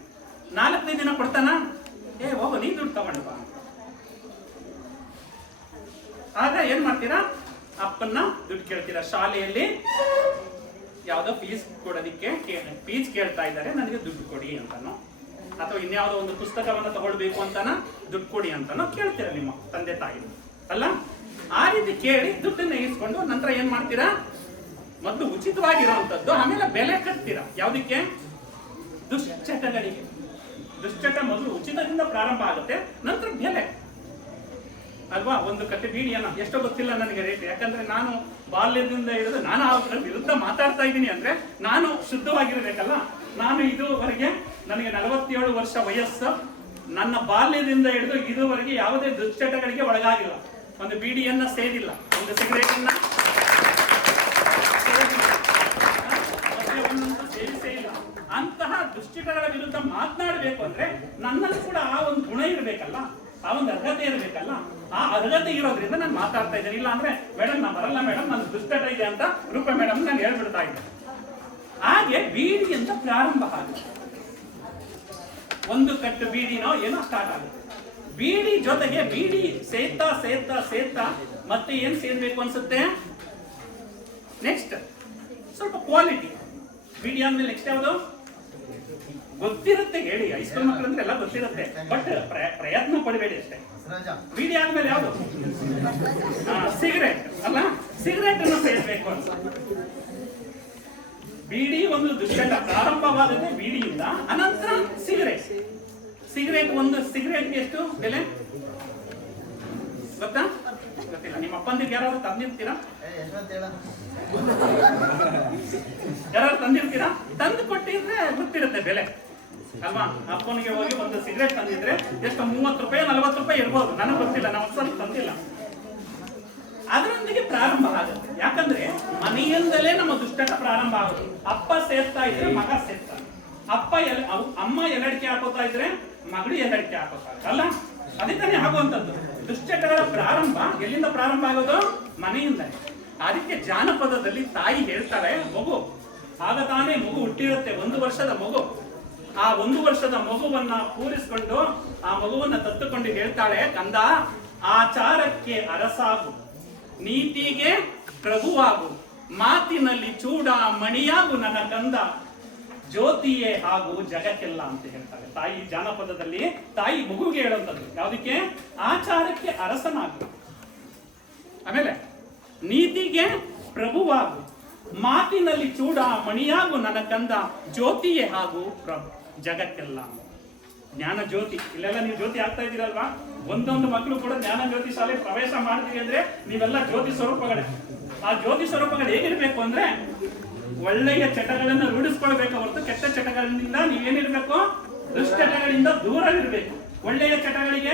ನಾಲ್ಕನೇ ದಿನ ಕೊಡ್ತಾನ, ಹೋಗು ನೀ ದುಡ್ಡು ತಗೊಂಡು ಬಾ. ಆಗ ಏನ್ ಮಾಡ್ತೀರಾ? ಅಪ್ಪನ್ನ ದುಡ್ಡು ಕೇಳ್ತೀರಾ. ಶಾಲೆಯಲ್ಲಿ ಯಾವ್ದೋ ಫೀಸ್ ಕೊಡೋದಿಕ್ಕೆ ಫೀಸ್ ಕೇಳ್ತಾ ಇದ್ದಾರೆ, ನನಗೆ ದುಡ್ಡು ಕೊಡಿ ಅಂತಾನೋ, ಅಥವಾ ಇನ್ಯಾವುದೋ ಒಂದು ಪುಸ್ತಕವನ್ನ ತಗೊಳ್ಬೇಕು ಅಂತಾನ ದುಡ್ಡು ಕೊಡಿ ಅಂತಾನೋ ಕೇಳ್ತೀರಾ ನಿಮ್ಮ ತಂದೆ ತಾಯಿ ಅಲ್ಲ? ಆ ರೀತಿ ಕೇಳಿ ದುಡ್ಡನ್ನ ಇಸ್ಕೊಂಡು ನಂತರ ಏನ್ ಮಾಡ್ತೀರಾ? ಮೊದಲು ಉಚಿತವಾಗಿರುವಂತದ್ದು, ಆಮೇಲೆ ಬೆಲೆ ಕಟ್ತೀರಾ. ಯಾವ್ದಕ್ಕೆ? ದುಶ್ಚಟಗಳಿಗೆ. ದುಶ್ಚಟ ಮೊದಲು ಉಚಿತದಿಂದ ಪ್ರಾರಂಭ ಆಗುತ್ತೆ, ನಂತರ ಬೆಲೆ ಅಲ್ವಾ? ಒಂದು ಕಟ್ಟೆ ಬೀಡಿಯನ್ನ ಎಷ್ಟೋ ಗೊತ್ತಿಲ್ಲ ನನಗೆ ರೇಟ್, ಯಾಕಂದ್ರೆ ನಾನು ಬಾಲ್ಯದಿಂದ ಹಿಡಿದು ನಾನು ಆ ವಿರುದ್ಧ ಮಾತಾಡ್ತಾ ಇದ್ದೀನಿ ಅಂದ್ರೆ ನಾನು ಶುದ್ಧವಾಗಿರ್ಬೇಕಲ್ಲ. ನಾನು ಇದುವರೆಗೆ ನನಗೆ 47 ವರ್ಷ ವಯಸ್ಸು, ನನ್ನ ಬಾಲ್ಯದಿಂದ ಹಿಡಿದು ಇದುವರೆಗೆ ಯಾವುದೇ ದುಶ್ಚಟಗಳಿಗೆ ಒಳಗಾಗಿಲ್ಲ. ಒಂದು ಬೀಡಿಯನ್ನ ಸೇದಿಲ್ಲ, ಒಂದು ಸಿಗರೇಟನ್ನ ಸೇವಿಸೇ ಇಲ್ಲ. ಅಂತಹ ದುಶ್ಚಟಗಳ ವಿರುದ್ಧ ಮಾತನಾಡಬೇಕು ಅಂದ್ರೆ ನನ್ನಲ್ಲಿ ಕೂಡ ಆ ಒಂದು ಗುಣ ಇರಬೇಕಲ್ಲ, ಆ ಒಂದು ಅರ್ಹತೆ ಇರಬೇಕಲ್ಲ. ಆ ಅರ್ಹತೆ ಇರೋದ್ರಿಂದ ನಾನು ಮಾತಾಡ್ತಾ ಇದ್ದೇನೆ. ಇಲ್ಲ ಅಂದ್ರೆ ಮೇಡಮ್ ನಾನು ಬರಲ್ಲ ಮೇಡಮ್, ನನ್ನ ದುಶ್ಚಟ ಇದೆ ಅಂತ ರೂಪ ಮೇಡಮ್ ನಾನು ಹೇಳ್ಬಿಡ್ತಾ ಇದ್ದೆ. ಹಾಗೆ ಬೀಡಿಯಿಂದ ಪ್ರಾರಂಭ ಆಗುತ್ತೆ. ಒಂದು ಕಟ್ಟು ಬೀಡಿನೋ ಏನೋ ಸ್ಟಾರ್ಟ್ ಆಗುತ್ತೆ. ಬೀಡಿ ಜೊತೆಗೆ ಬೀಡಿ ಸೇರ್ತಾ ಸೇರ್ತಾ ಸೇರ್ತಾ ಮತ್ತೆ ಏನ್ ಸೇರ್ಬೇಕು ಅನ್ಸುತ್ತೆ? ನೆಕ್ಸ್ಟ್ ಸ್ವಲ್ಪ ಕ್ವಾಲಿಟಿ. ಬೀಡಿ ಆದ್ಮೇಲೆ ನೆಕ್ಸ್ಟ್ ಯಾವುದು? ಗೊತ್ತಿರುತ್ತೆ, ಹೇಳಿ. ಹೈಸ್ಕೂಲ್ ಮಕ್ಕಳು ಅಂದ್ರೆ ಎಲ್ಲ ಗೊತ್ತಿರುತ್ತೆ, ಬಟ್ ಪ್ರಯತ್ನ ಪಡಬೇಡಿ ಅಷ್ಟೇ. ಬೀಡಿ ಆದ್ಮೇಲೆ ಯಾವುದು? ಸಿಗರೇಟ್ ಅಲ್ಲ? ಸಿಗರೇಟ್ ಅನ್ನು ಸೇರ್ಬೇಕು ಅಂತ. ಬೀಡಿ ಒಂದು ದುಶ್ಚಟ ಪ್ರಾರಂಭವಾದದ್ದು ಬೀಡಿಯಿಂದ, ಅನಂತರ ಸಿಗರೇಟ್. ಸಿಗರೇಟ್ ಒಂದು ಸಿಗರೇಟ್ಗೆ ಎಷ್ಟು ಬೆಲೆ ಗೊತ್ತಾ? ಗೊತ್ತಿಲ್ಲ. ನಿಮ್ಮ ಅಪ್ಪಂದಿಗೆ ಯಾರಾದ್ರೂ ತಂದಿರ್ತೀರಾ? ಯಾರಾದ್ರೂ ತಂದಿರ್ತೀರಾ? ತಂದು ಕೊಟ್ಟಿದ್ರೆ ಗೊತ್ತಿರುತ್ತೆ ಬೆಲೆ ಅಲ್ವಾ? ಅಪ್ಪನಿಗೆ ಹೋಗಿ ಒಂದು ಸಿಗರೇಟ್ ತಂದಿದ್ರೆ ಎಷ್ಟು 30 ರೂಪಾಯಿ 40 ರೂಪಾಯಿ ಇರ್ಬೋದು, ನನಗೆ ಗೊತ್ತಿಲ್ಲ, ನಾವು ಸ್ವಲ್ಪ ತಂದಿಲ್ಲ. ಅದರೊಂದಿಗೆ ಪ್ರಾರಂಭ ಆಗುತ್ತೆ. ಯಾಕಂದ್ರೆ ಮನೆಯಿಂದಲೇ ನಮ್ಮ ದುಶ್ಚಟ ಪ್ರಾರಂಭ ಆಗುತ್ತೆ. ಅಪ್ಪ ಸೇರ್ತಾ ಇದ್ರೆ ಮಗ ಸೇರ್ತಾನೆ, ಅಮ್ಮ ಎಲ್ಲಡಿಕೆ ಹಾಕೋತಾ ಇದ್ರೆ ಮಗಳು ಎಲ್ಲಡಿಕೆ ಹಾಕೋತಾರೆ ಅಲ್ಲ? ಅದೇ ತಾನೇ ಆಗುವಂತದ್ದು. ದುಶ್ಚಟಗಳ ಪ್ರಾರಂಭ ಎಲ್ಲಿಂದ ಪ್ರಾರಂಭ ಆಗೋದು? ಮನೆಯಿಂದಲೇ. ಅದಕ್ಕೆ ಜಾನಪದದಲ್ಲಿ ತಾಯಿ ಹೇಳ್ತಾಳೆ, ಮಗು ಆಗ ತಾನೇ ಮಗು ಹುಟ್ಟಿರುತ್ತೆ, 1 ವರ್ಷದ ಮಗು. ಆ 1 ವರ್ಷದ ಮಗುವನ್ನ ಕೂರಿಸಿಕೊಂಡು ಆ ಮಗುವನ್ನ ತತ್ತುಕೊಂಡು ಹೇಳ್ತಾಳೆ, ಕಂದ ಆಚಾರಕ್ಕೆ ಅರಸಾಗು, ನೀತಿಗೆ ಪ್ರಭುವಾಗು, ಮಾತಿನಲ್ಲಿ ಚೂಡ ಮಣಿಯಾಗು ನನ್ನ ಕಂದ, ಜ್ಯೋತಿಯೇ ಹಾಗೂ ಜಗಕ್ಕೆಲ್ಲ ಅಂತ ಹೇಳ್ತಾರೆ ತಾಯಿ. ಜಾನಪದದಲ್ಲಿ ತಾಯಿ ಮಗುವಿಗೆ ಹೇಳುವಂಥದ್ದು ಯಾವುದಕ್ಕೆ? ಆಚಾರಕ್ಕೆ ಅರಸನಾಗು, ಆಮೇಲೆ ನೀತಿಗೆ ಪ್ರಭುವಾಗು, ಮಾತಿನಲ್ಲಿ ಚೂಡ ಮಣಿಯಾಗು ನನ್ನ ಕಂದ, ಜ್ಯೋತಿಯೇ ಹಾಗೂ ಪ್ರಭು ಜಗಕ್ಕೆಲ್ಲ. ಜ್ಞಾನ ಜ್ಯೋತಿ. ಇಲ್ಲೆಲ್ಲ ನೀವು ಜ್ಯೋತಿ ಆಗ್ತಾ ಇದ್ದೀರಲ್ವಾ? ಒಂದೊಂದು ಮಕ್ಕಳು ಕೂಡ ಜ್ಞಾನ ಜ್ಯೋತಿ ಶಾಲೆ ಪ್ರವೇಶ ಮಾಡ್ತೀವಿ ಅಂದ್ರೆ ನೀವೆಲ್ಲ ಜ್ಯೋತಿ ಸ್ವರೂಪಗಳೇ. ಆ ಜ್ಯೋತಿ ಸ್ವರೂಪಗಳು ಹೇಗಿರ್ಬೇಕು ಅಂದ್ರೆ ಒಳ್ಳೆಯ ಚಟಗಳನ್ನು ರೂಢಿಸ್ಕೊಳ್ಬೇಕು ಹೊರತು ಕೆಟ್ಟ ಚಟಗಳಿಂದ ನೀವೇನಿರ್ಬೇಕು? ದುಶ್ಚಟಗಳಿಂದ ದೂರವಿರ್ಬೇಕು, ಒಳ್ಳೆಯ ಚಟಗಳಿಗೆ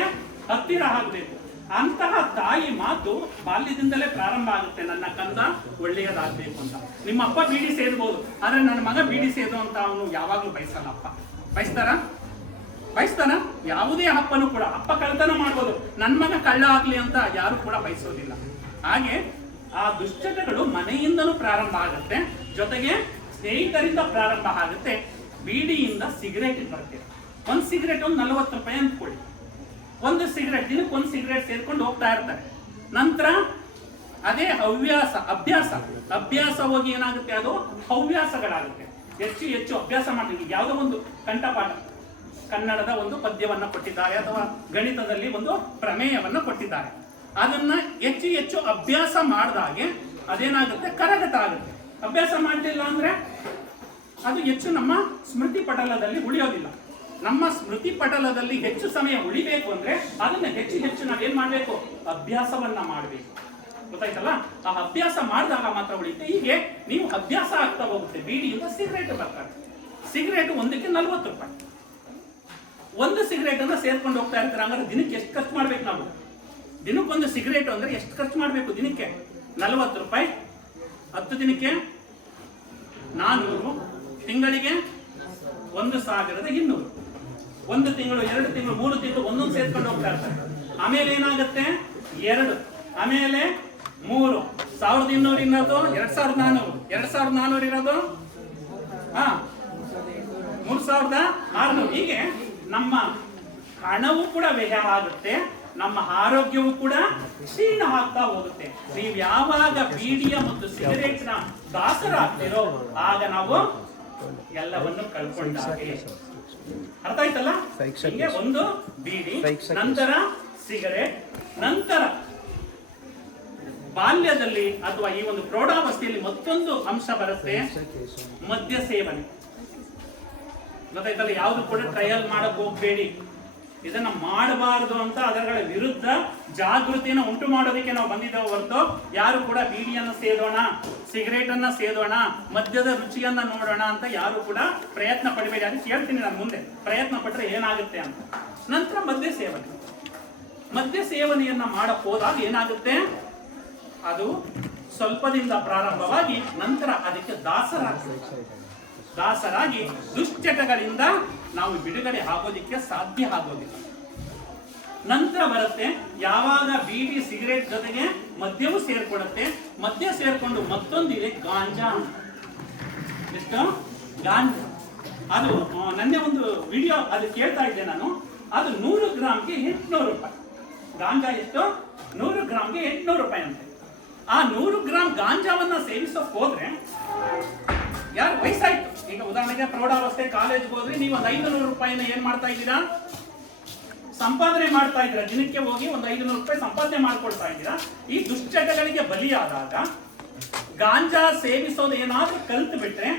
ಹತ್ತಿರ ಆಗಬೇಕು. ಅಂತಹ ತಾಯಿ ಮಾತು ಬಾಲ್ಯದಿಂದಲೇ ಪ್ರಾರಂಭ ಆಗುತ್ತೆ, ನನ್ನ ಕಂದ ಒಳ್ಳೆಯದಾಗಬೇಕು ಅಂತ. ನಿಮ್ಮ ಅಪ್ಪ ಬೀಡಿ ಸೇರ್ಬೋದು, ಆದ್ರೆ ನನ್ನ ಮಗ ಬೀಡಿ ಸೇದು ಅಂತ ಅವನು ಯಾವಾಗ್ಲೂ ಬಯಸಲ್ಲ. ಅಪ್ಪ ಬಯಸ್ತಾನ? ಯಾವುದೇ ಅಪ್ಪನೂ ಕೂಡ. ಅಪ್ಪ ಕಳ್ಳತನ ಮಾಡ್ಬೋದು, ನನ್ನ ಮಗ ಕಳ್ಳ ಆಗ್ಲಿ ಅಂತ ಯಾರು ಕೂಡ ಬಯಸೋದಿಲ್ಲ. ಹಾಗೆ ಆ ದುಶ್ಚಟಗಳು ಮನೆಯಿಂದನೂ ಪ್ರಾರಂಭ ಆಗುತ್ತೆ, ಜೊತೆಗೆ ಸ್ನೇಹಿತರಿಂದ ಪ್ರಾರಂಭ ಆಗುತ್ತೆ. ಬೀಡಿಯಿಂದ ಸಿಗರೇಟ್ ಬರ್ತೇವೆ. ಒಂದು ಸಿಗರೇಟ್ ಒಂದು 40 ರೂಪಾಯಿ ಅಂದ್ಕೊಳ್ಳಿ. ಒಂದು ಸಿಗರೇಟ್ ದಿನಕ್ಕೆ ಒಂದು ಸಿಗರೇಟ್ ಸೇರ್ಕೊಂಡು ಹೋಗ್ತಾ ಇರ್ತಾರೆ. ನಂತರ ಅದೇ ಅಭ್ಯಾಸ ಹೋಗಿ ಏನಾಗುತ್ತೆ? ಅದು ಹವ್ಯಾಸಗಳಾಗುತ್ತೆ. ಹೆಚ್ಚು ಅಭ್ಯಾಸ ಮಾಡ್ತೀವಿ. ಯಾವುದೋ ಒಂದು ಕಂಠಪಾಠ ಕನ್ನಡದ ಒಂದು ಪದ್ಯವನ್ನು ಕೊಟ್ಟಿದ್ದಾರೆ ಅಥವಾ ಗಣಿತದಲ್ಲಿ ಒಂದು ಪ್ರಮೇಯವನ್ನು ಕೊಟ್ಟಿದ್ದಾರೆ. ಅದನ್ನ ಹೆಚ್ಚು ಹೆಚ್ಚು ಅಭ್ಯಾಸ ಮಾಡಿದಾಗೆ ಅದೇನಾಗುತ್ತೆ, ಕರಗತ ಆಗುತ್ತೆ. ಅಭ್ಯಾಸ ಮಾಡಲಿಲ್ಲ ಅಂದ್ರೆ ಅದು ಹೆಚ್ಚು ನಮ್ಮ ಸ್ಮೃತಿ ಪಟಲದಲ್ಲಿ ಉಳಿಯೋದಿಲ್ಲ. ನಮ್ಮ ಸ್ಮೃತಿ ಪಟಲದಲ್ಲಿ ಹೆಚ್ಚು ಸಮಯ ಉಳಿಬೇಕು ಅಂದ್ರೆ ಅದನ್ನ ಹೆಚ್ಚು ಹೆಚ್ಚು ನಾವೇನ್ ಮಾಡ್ಬೇಕು, ಅಭ್ಯಾಸವನ್ನ ಮಾಡಬೇಕು. ಗೊತ್ತಾಯ್ತಲ್ಲ? ಆ ಅಭ್ಯಾಸ ಮಾಡಿದಾಗ ಮಾತ್ರ ಉಳಿಯುತ್ತೆ. ಹೀಗೆ ನೀವು ಅಭ್ಯಾಸ ಆಗ್ತಾ ಹೋಗುತ್ತೆ. ಬೀಡಿಯಿಂದ ಸಿಗರೇಟ್ ಬರ್ತಾರೆ. ಸಿಗರೇಟ್ ಒಂದಕ್ಕೆ 40 ರೂಪಾಯಿ. ಒಂದು ಸಿಗರೇಟ್ ಅನ್ನ ಸೇರ್ಕೊಂಡು ಹೋಗ್ತಾ ಇರ್ತಾರೆ. ಹಂಗಾದ್ರೆ ದಿನಕ್ಕೆ ಎಷ್ಟು ಖರ್ಚು ಮಾಡ್ಬೇಕು ನಾವು? ದಿನಕ್ಕೊಂದು ಸಿಗರೇಟ್ ಅಂದ್ರೆ ಎಷ್ಟು ಖರ್ಚು ಮಾಡ್ಬೇಕು? ದಿನಕ್ಕೆ 40 ರೂಪಾಯಿ. 10 ದಿನಕ್ಕೆ 400, ತಿಂಗಳಿಗೆ 1200. 1 ತಿಂಗಳು, 2 ತಿಂಗಳು, 3 ತಿಂಗಳು ಒಂದೊಂದು ಸೇರ್ಕೊಂಡು ಹೋಗ್ತಾ ಇರ್ತಾರೆ. ಆಮೇಲೆ ಏನಾಗುತ್ತೆ, 2, ಆಮೇಲೆ 3, 1200 ಇರೋದು 2400, 2400 ಇರೋದು 3600. ಹೀಗೆ ನಮ್ಮ ಹಣವೂ ಕೂಡ ವ್ಯಯ ಆಗುತ್ತೆ, ನಮ್ಮ ಆರೋಗ್ಯವೂ ಕೂಡ ಕ್ಷೀಣ ಆಗ್ತಾ ಹೋಗುತ್ತೆ. ನೀವು ಯಾವಾಗ ಬೀಡಿಯ ಮತ್ತು ಸಿಗರೇಟ್ ನ ದಾಸರಾಗ್ತಿರೋ ಆಗ ನಾವು ಎಲ್ಲವನ್ನು ಕಳ್ಕೊಂಡಾಗೆ. ಅರ್ಥ ಆಯ್ತಲ್ಲ? ಹೀಗೆ ಒಂದು ಬೀಡಿ, ನಂತರ ಸಿಗರೇಟ್, ನಂತರ ಬಾಲ್ಯದಲ್ಲಿ ಅಥವಾ ಈ ಒಂದು ಪ್ರೌಢಾವಸ್ಥೆಯಲ್ಲಿ ಮತ್ತೊಂದು ಅಂಶ ಬರುತ್ತೆ, ಮದ್ಯ ಸೇವನೆ. ಗೊತ್ತಾಯ್ತಲ್ಲ? ಯಾವುದು ಕೂಡ ಟ್ರಯಲ್ ಮಾಡಕ್ ಹೋಗ್ಬೇಡಿ. ಇದನ್ನ ಮಾಡಬಾರದು ಅಂತ ಅದರ ವಿರುದ್ಧ ಜಾಗೃತಿಯನ್ನು ಉಂಟು ಮಾಡೋದಕ್ಕೆ ನಾವು ಬಂದಿದ್ದೇವೆ ಹೊರತು ಯಾರು ಕೂಡ ಬೀಡಿಯನ್ನು ಸೇದೋಣ, ಸಿಗರೇಟ್ ಅನ್ನ ಸೇದೋಣ, ಮದ್ಯದ ರುಚಿಯನ್ನ ನೋಡೋಣ ಅಂತ ಯಾರು ಕೂಡ ಪ್ರಯತ್ನ ಪಡಬೇಡಿ. ಅದಕ್ಕೆ ಹೇಳ್ತೀನಿ ನಾನು ಮುಂದೆ, ಪ್ರಯತ್ನ ಪಟ್ರೆ ಏನಾಗುತ್ತೆ ಅಂತ. ನಂತರ ಮದ್ಯ ಸೇವನೆಯನ್ನ ಮಾಡಕ್ ಹೋದಾಗ ಏನಾಗುತ್ತೆ, ಅದು ಸ್ವಲ್ಪದಿಂದ ಪ್ರಾರಂಭವಾಗಿ ನಂತರ ಅದಕ್ಕೆ ದಾಸರಾಗಿ ದುಶ್ಚಟಗಳಿಂದ ನಾವು ಬಿಡುಗಡೆ ಆಗೋದಿಕ್ಕೆ ಸಾಧ್ಯ ಆಗೋದಿಲ್ಲ. ನಂತರ ಬರುತ್ತೆ ಯಾವಾಗ ಬೀಡಿ ಸಿಗರೇಟ್ ಜೊತೆಗೆ ಮದ್ಯವೂ ಸೇರ್ಕೊಳ್ಳುತ್ತೆ. ಮದ್ಯ ಸೇರ್ಕೊಂಡು ಮತ್ತೊಂದಿದೆ ಗಾಂಜಾ. ಎಷ್ಟು? ಗಾಂಜಾ. ಅದು ನನ್ನೆ ಒಂದು ವಿಡಿಯೋ ಅದು ಕೇಳ್ತಾ ಇದ್ದೆ ನಾನು. ಅದು 100 ಗ್ರಾಮ್ಗೆ 800 ರೂಪಾಯಿ. ಗಾಂಜಾ ಎಷ್ಟು? 100 ಗ್ರಾಮ್ಗೆ 800 ರೂಪಾಯಿ ಅಂತೆ. ಆ 100 ಗ್ರಾಮ್ ಗಾಂಜಾವನ್ನ ಸೇವಿಸೋಕೆ ಹೋದ್ರೆ ಯಾರು ವಯಸ್ಸಾಯ್ತು, ಈಗ ಉದಾಹರಣೆಗೆ ಪ್ರೌಢಾವಸ್ಥೆ, ಕಾಲೇಜ್ಗೆ ಹೋದ್ರೆ ನೀವು ಒಂದು 500 ರೂಪಾಯಿನ ಏನ್ ಮಾಡ್ತಾ ಇದ್ದೀರಾ, ಸಂಪಾದನೆ ಮಾಡ್ತಾ ಇದ್ದೀರಾ. ದಿನಕ್ಕೆ ಹೋಗಿ ಒಂದು 500 ರೂಪಾಯಿ ಸಂಪಾದನೆ ಮಾಡ್ಕೊಳ್ತಾ ಇದ್ದೀರಾ. ಈ ದುಶ್ಚಟಗಳಿಗೆ ಬಲಿಯಾದಾಗ ಗಾಂಜಾ ಸೇವಿಸೋದು ಏನಾದ್ರೂ ಕಲ್ತು ಬಿಟ್ರೆ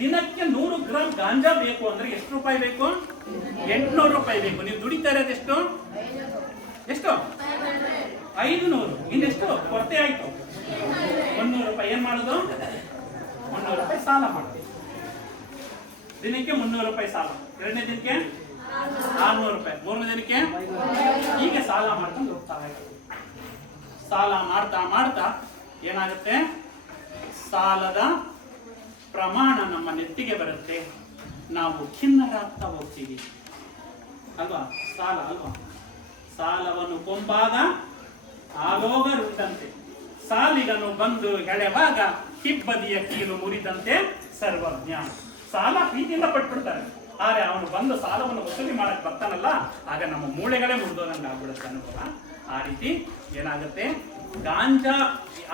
ದಿನಕ್ಕೆ 100 ಗ್ರಾಮ್ ಗಾಂಜಾ ಬೇಕು ಅಂದ್ರೆ ಎಷ್ಟು ರೂಪಾಯಿ ಬೇಕು? 800 ರೂಪಾಯಿ ಬೇಕು. ನೀವು ದುಡಿತಾ ಇರೋದು ಎಷ್ಟು? 500. ಇನ್ನೆಷ್ಟು ಕೊರತೆ ಆಯ್ತು? 100 ರೂಪಾಯಿ. ಏನ್ ಮಾಡೋದು? 300 ರೂಪಾಯಿ ಸಾಲ ಮಾಡ್ತೀವಿ. ದಿನಕ್ಕೆ 300 ರೂಪಾಯಿ ಸಾಲ. 2ನೇ ದಿನಕ್ಕೆ 600 ರೂಪಾಯಿ. 3ನೇ ದಿನಕ್ಕೆ ಹೀಗೆ ಸಾಲ ಮಾಡ್ಕೊಂಡು ಹೋಗ್ತಾ ಇದ್ದೀವಿ. ಸಾಲ ಮಾಡ್ತಾ ಏನಾಗುತ್ತೆ, ಸಾಲದ ಪ್ರಮಾಣ ನಮ್ಮ ನೆತ್ತಿಗೆ ಬರುತ್ತೆ. ನಾವು ಖಿನ್ನರಾಗ್ತಾ ಹೋಗ್ತೀವಿ ಅಲ್ವಾ? ಸಾಲವನ್ನು ಕೊಂಬಾಗ ಆಲೋಗರುಂಟಂತೆ, ಸಾಲಿಗನು ಬಂದು ಎಳೆವಾಗ ಹಿಬ್ಬದಿಯ ಕೀಲು ಮುರಿದಂತೆ ಸರ್ವಜ್ಞ. ಸಾಲ ಪ್ರೀತಿಯಿಂದ ಪಟ್ಬಿಡ್ತಾರೆ, ಆದ್ರೆ ಅವನು ಬಂದು ಸಾಲವನ್ನು ವಸೂಲಿ ಮಾಡಕ್ ಬರ್ತಾನಲ್ಲ, ಆಗ ನಮ್ಮ ಮೂಳೆಗಳೇ ಮುರಿದೋದಂಗೆ ಆಗ್ಬಿಡುತ್ತೆ ಅನುಭವ. ಆ ರೀತಿ ಏನಾಗುತ್ತೆ, ಗಾಂಜಾ